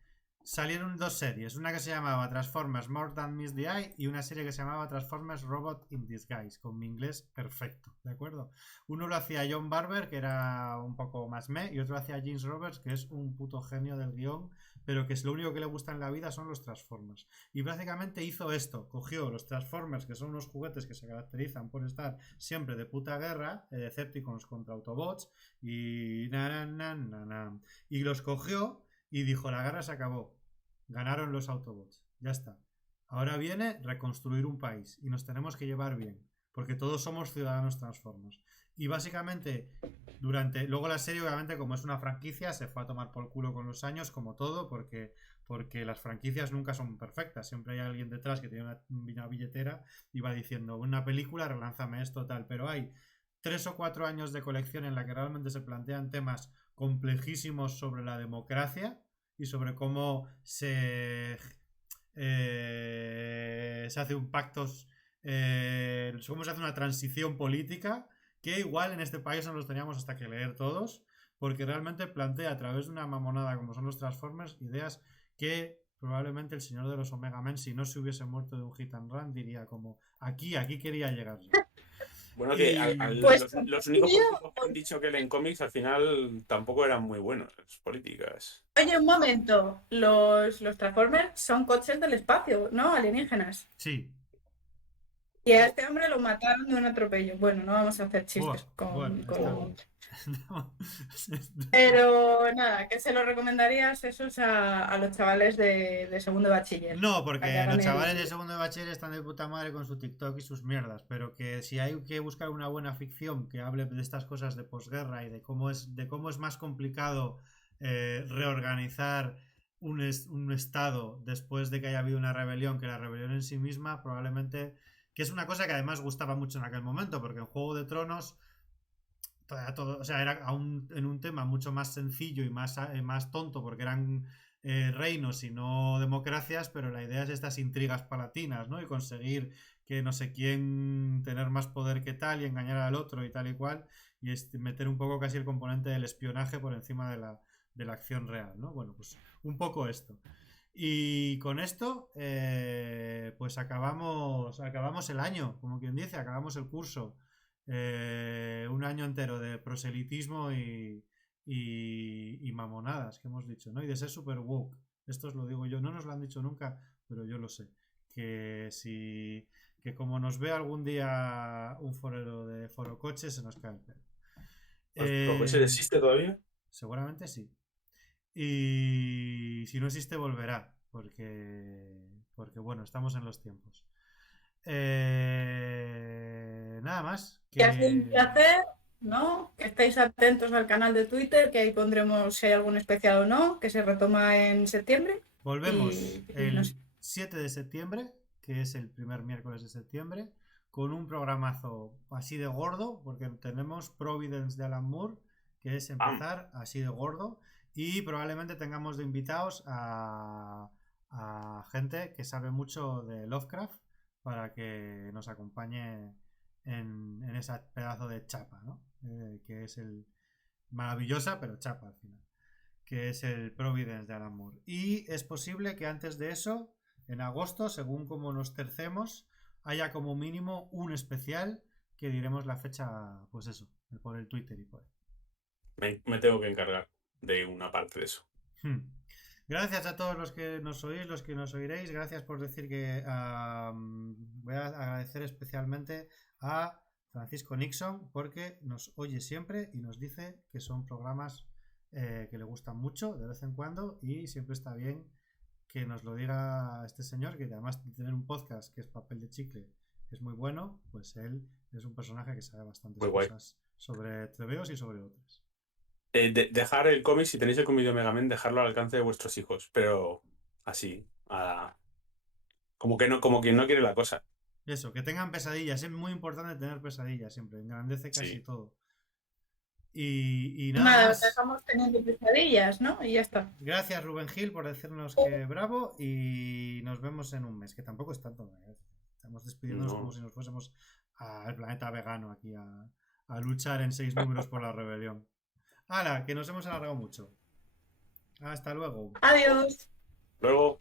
Salieron dos series, una que se llamaba Transformers More Than Meets the Eye y una serie que se llamaba Transformers Robot in Disguise, con mi inglés perfecto, ¿de acuerdo? Uno lo hacía John Barber, que era un poco más y otro lo hacía James Roberts, que es un puto genio del guión, pero que es lo único que le gusta en la vida son los Transformers. Y básicamente hizo esto, cogió los Transformers, que son unos juguetes que se caracterizan por estar siempre de puta guerra, Decepticons contra Autobots, y y los cogió y dijo, la guerra se acabó. Ganaron los Autobots. Ya está. Ahora viene reconstruir un país y nos tenemos que llevar bien. Porque todos somos ciudadanos Transformers. Y básicamente, luego la serie, obviamente, como es una franquicia, se fue a tomar por culo con los años, como todo, porque las franquicias nunca son perfectas. Siempre hay alguien detrás que tiene una billetera y va diciendo, una película, relánzame esto, tal. Pero hay 3 o 4 años de colección en la que realmente se plantean temas complejísimos sobre la democracia y sobre cómo se hace un pactos, cómo se hace una transición política, que igual en este país no los teníamos hasta que leer todos, porque realmente plantea a través de una mamonada como son los Transformers ideas que probablemente el señor de los Omega Men, si no se hubiese muerto de un hit and run, diría como aquí quería llegar yo. Bueno, que Pues los únicos políticos que han dicho que leen cómics al final tampoco eran muy buenos, las políticas. oye, un momento. Los Transformers son coches del espacio, ¿no? Alienígenas. Sí. Y a este hombre lo mataron de un atropello. Bueno, no vamos a hacer chistes Bueno, con la... no. Pero nada, que se lo recomendarías esos a los chavales de segundo de bachiller. No, Para que porque hagan los chavales de el... segundo de bachiller están de puta madre con su TikTok y sus mierdas, pero que si hay que buscar una buena ficción que hable de estas cosas de posguerra y de cómo es más complicado reorganizar un estado después de que haya habido una rebelión que la rebelión en sí misma, probablemente, que es una cosa que además gustaba mucho en aquel momento, porque en Juego de Tronos todo, o sea, era en un tema mucho más sencillo y más tonto, porque eran reinos y no democracias, pero la idea es estas intrigas palatinas, ¿no? Y conseguir que no sé quién tener más poder que tal y engañar al otro y tal y cual, y meter un poco casi el componente del espionaje por encima de la acción real, ¿no? Bueno, pues un poco esto. Y con esto, pues acabamos el año, como quien dice, acabamos el curso. un año entero de proselitismo y mamonadas que hemos dicho, ¿no? Y de ser super woke. Esto os lo digo yo, no nos lo han dicho nunca, pero yo lo sé. Que como nos ve algún día un forero de forocoche, se nos cae el pelo. ¿Forocoche existe todavía? Seguramente sí. Y si no existe, volverá. Porque bueno, estamos en los tiempos. Nada más. Que hacéis un placer, ¿no? Que estéis atentos al canal de Twitter, que ahí pondremos si hay algún especial o no, que se retoma en septiembre. Volvemos Y el no sé. 7 de septiembre, que es el primer miércoles de septiembre, con un programazo así de gordo, porque tenemos Providence de Alan Moore, que es empezar así de gordo, y probablemente tengamos de invitados a gente que sabe mucho de Lovecraft para que nos acompañe en ese pedazo de chapa, ¿no? Que es el maravillosa, pero chapa al final, que es el Providence de Alan Moore. Y es posible que antes de eso, en agosto, según como nos tercemos, haya como mínimo un especial que diremos la fecha, pues eso, por el Twitter y por ahí. Me tengo que encargar de una parte de eso. Gracias a todos los que nos oís, los que nos oiréis. Gracias por decir que voy a agradecer especialmente a Francisco Nixon porque nos oye siempre y nos dice que son programas que le gustan mucho de vez en cuando y siempre está bien que nos lo diga este señor, que además de tener un podcast que es Papel de Chicle, que es muy bueno, pues él es un personaje que sabe bastantes cosas sobre TVOs y sobre otras. Dejar el cómic, si tenéis el cómic de Mega Man, dejarlo al alcance de vuestros hijos, pero así, como quien no quiere la cosa. Eso, que tengan pesadillas, es muy importante tener pesadillas siempre, engrandece casi todo. Y nada más. Estamos teniendo pesadillas, ¿no? Y ya está. Gracias Rubén Gil por decirnos que bravo y nos vemos en un mes, que tampoco es tanto. Estamos despidiéndonos como si nos fuésemos al planeta vegano aquí a luchar en 6 números por la rebelión. ¡Hala! Que nos hemos alargado mucho. Hasta luego. Adiós. Luego.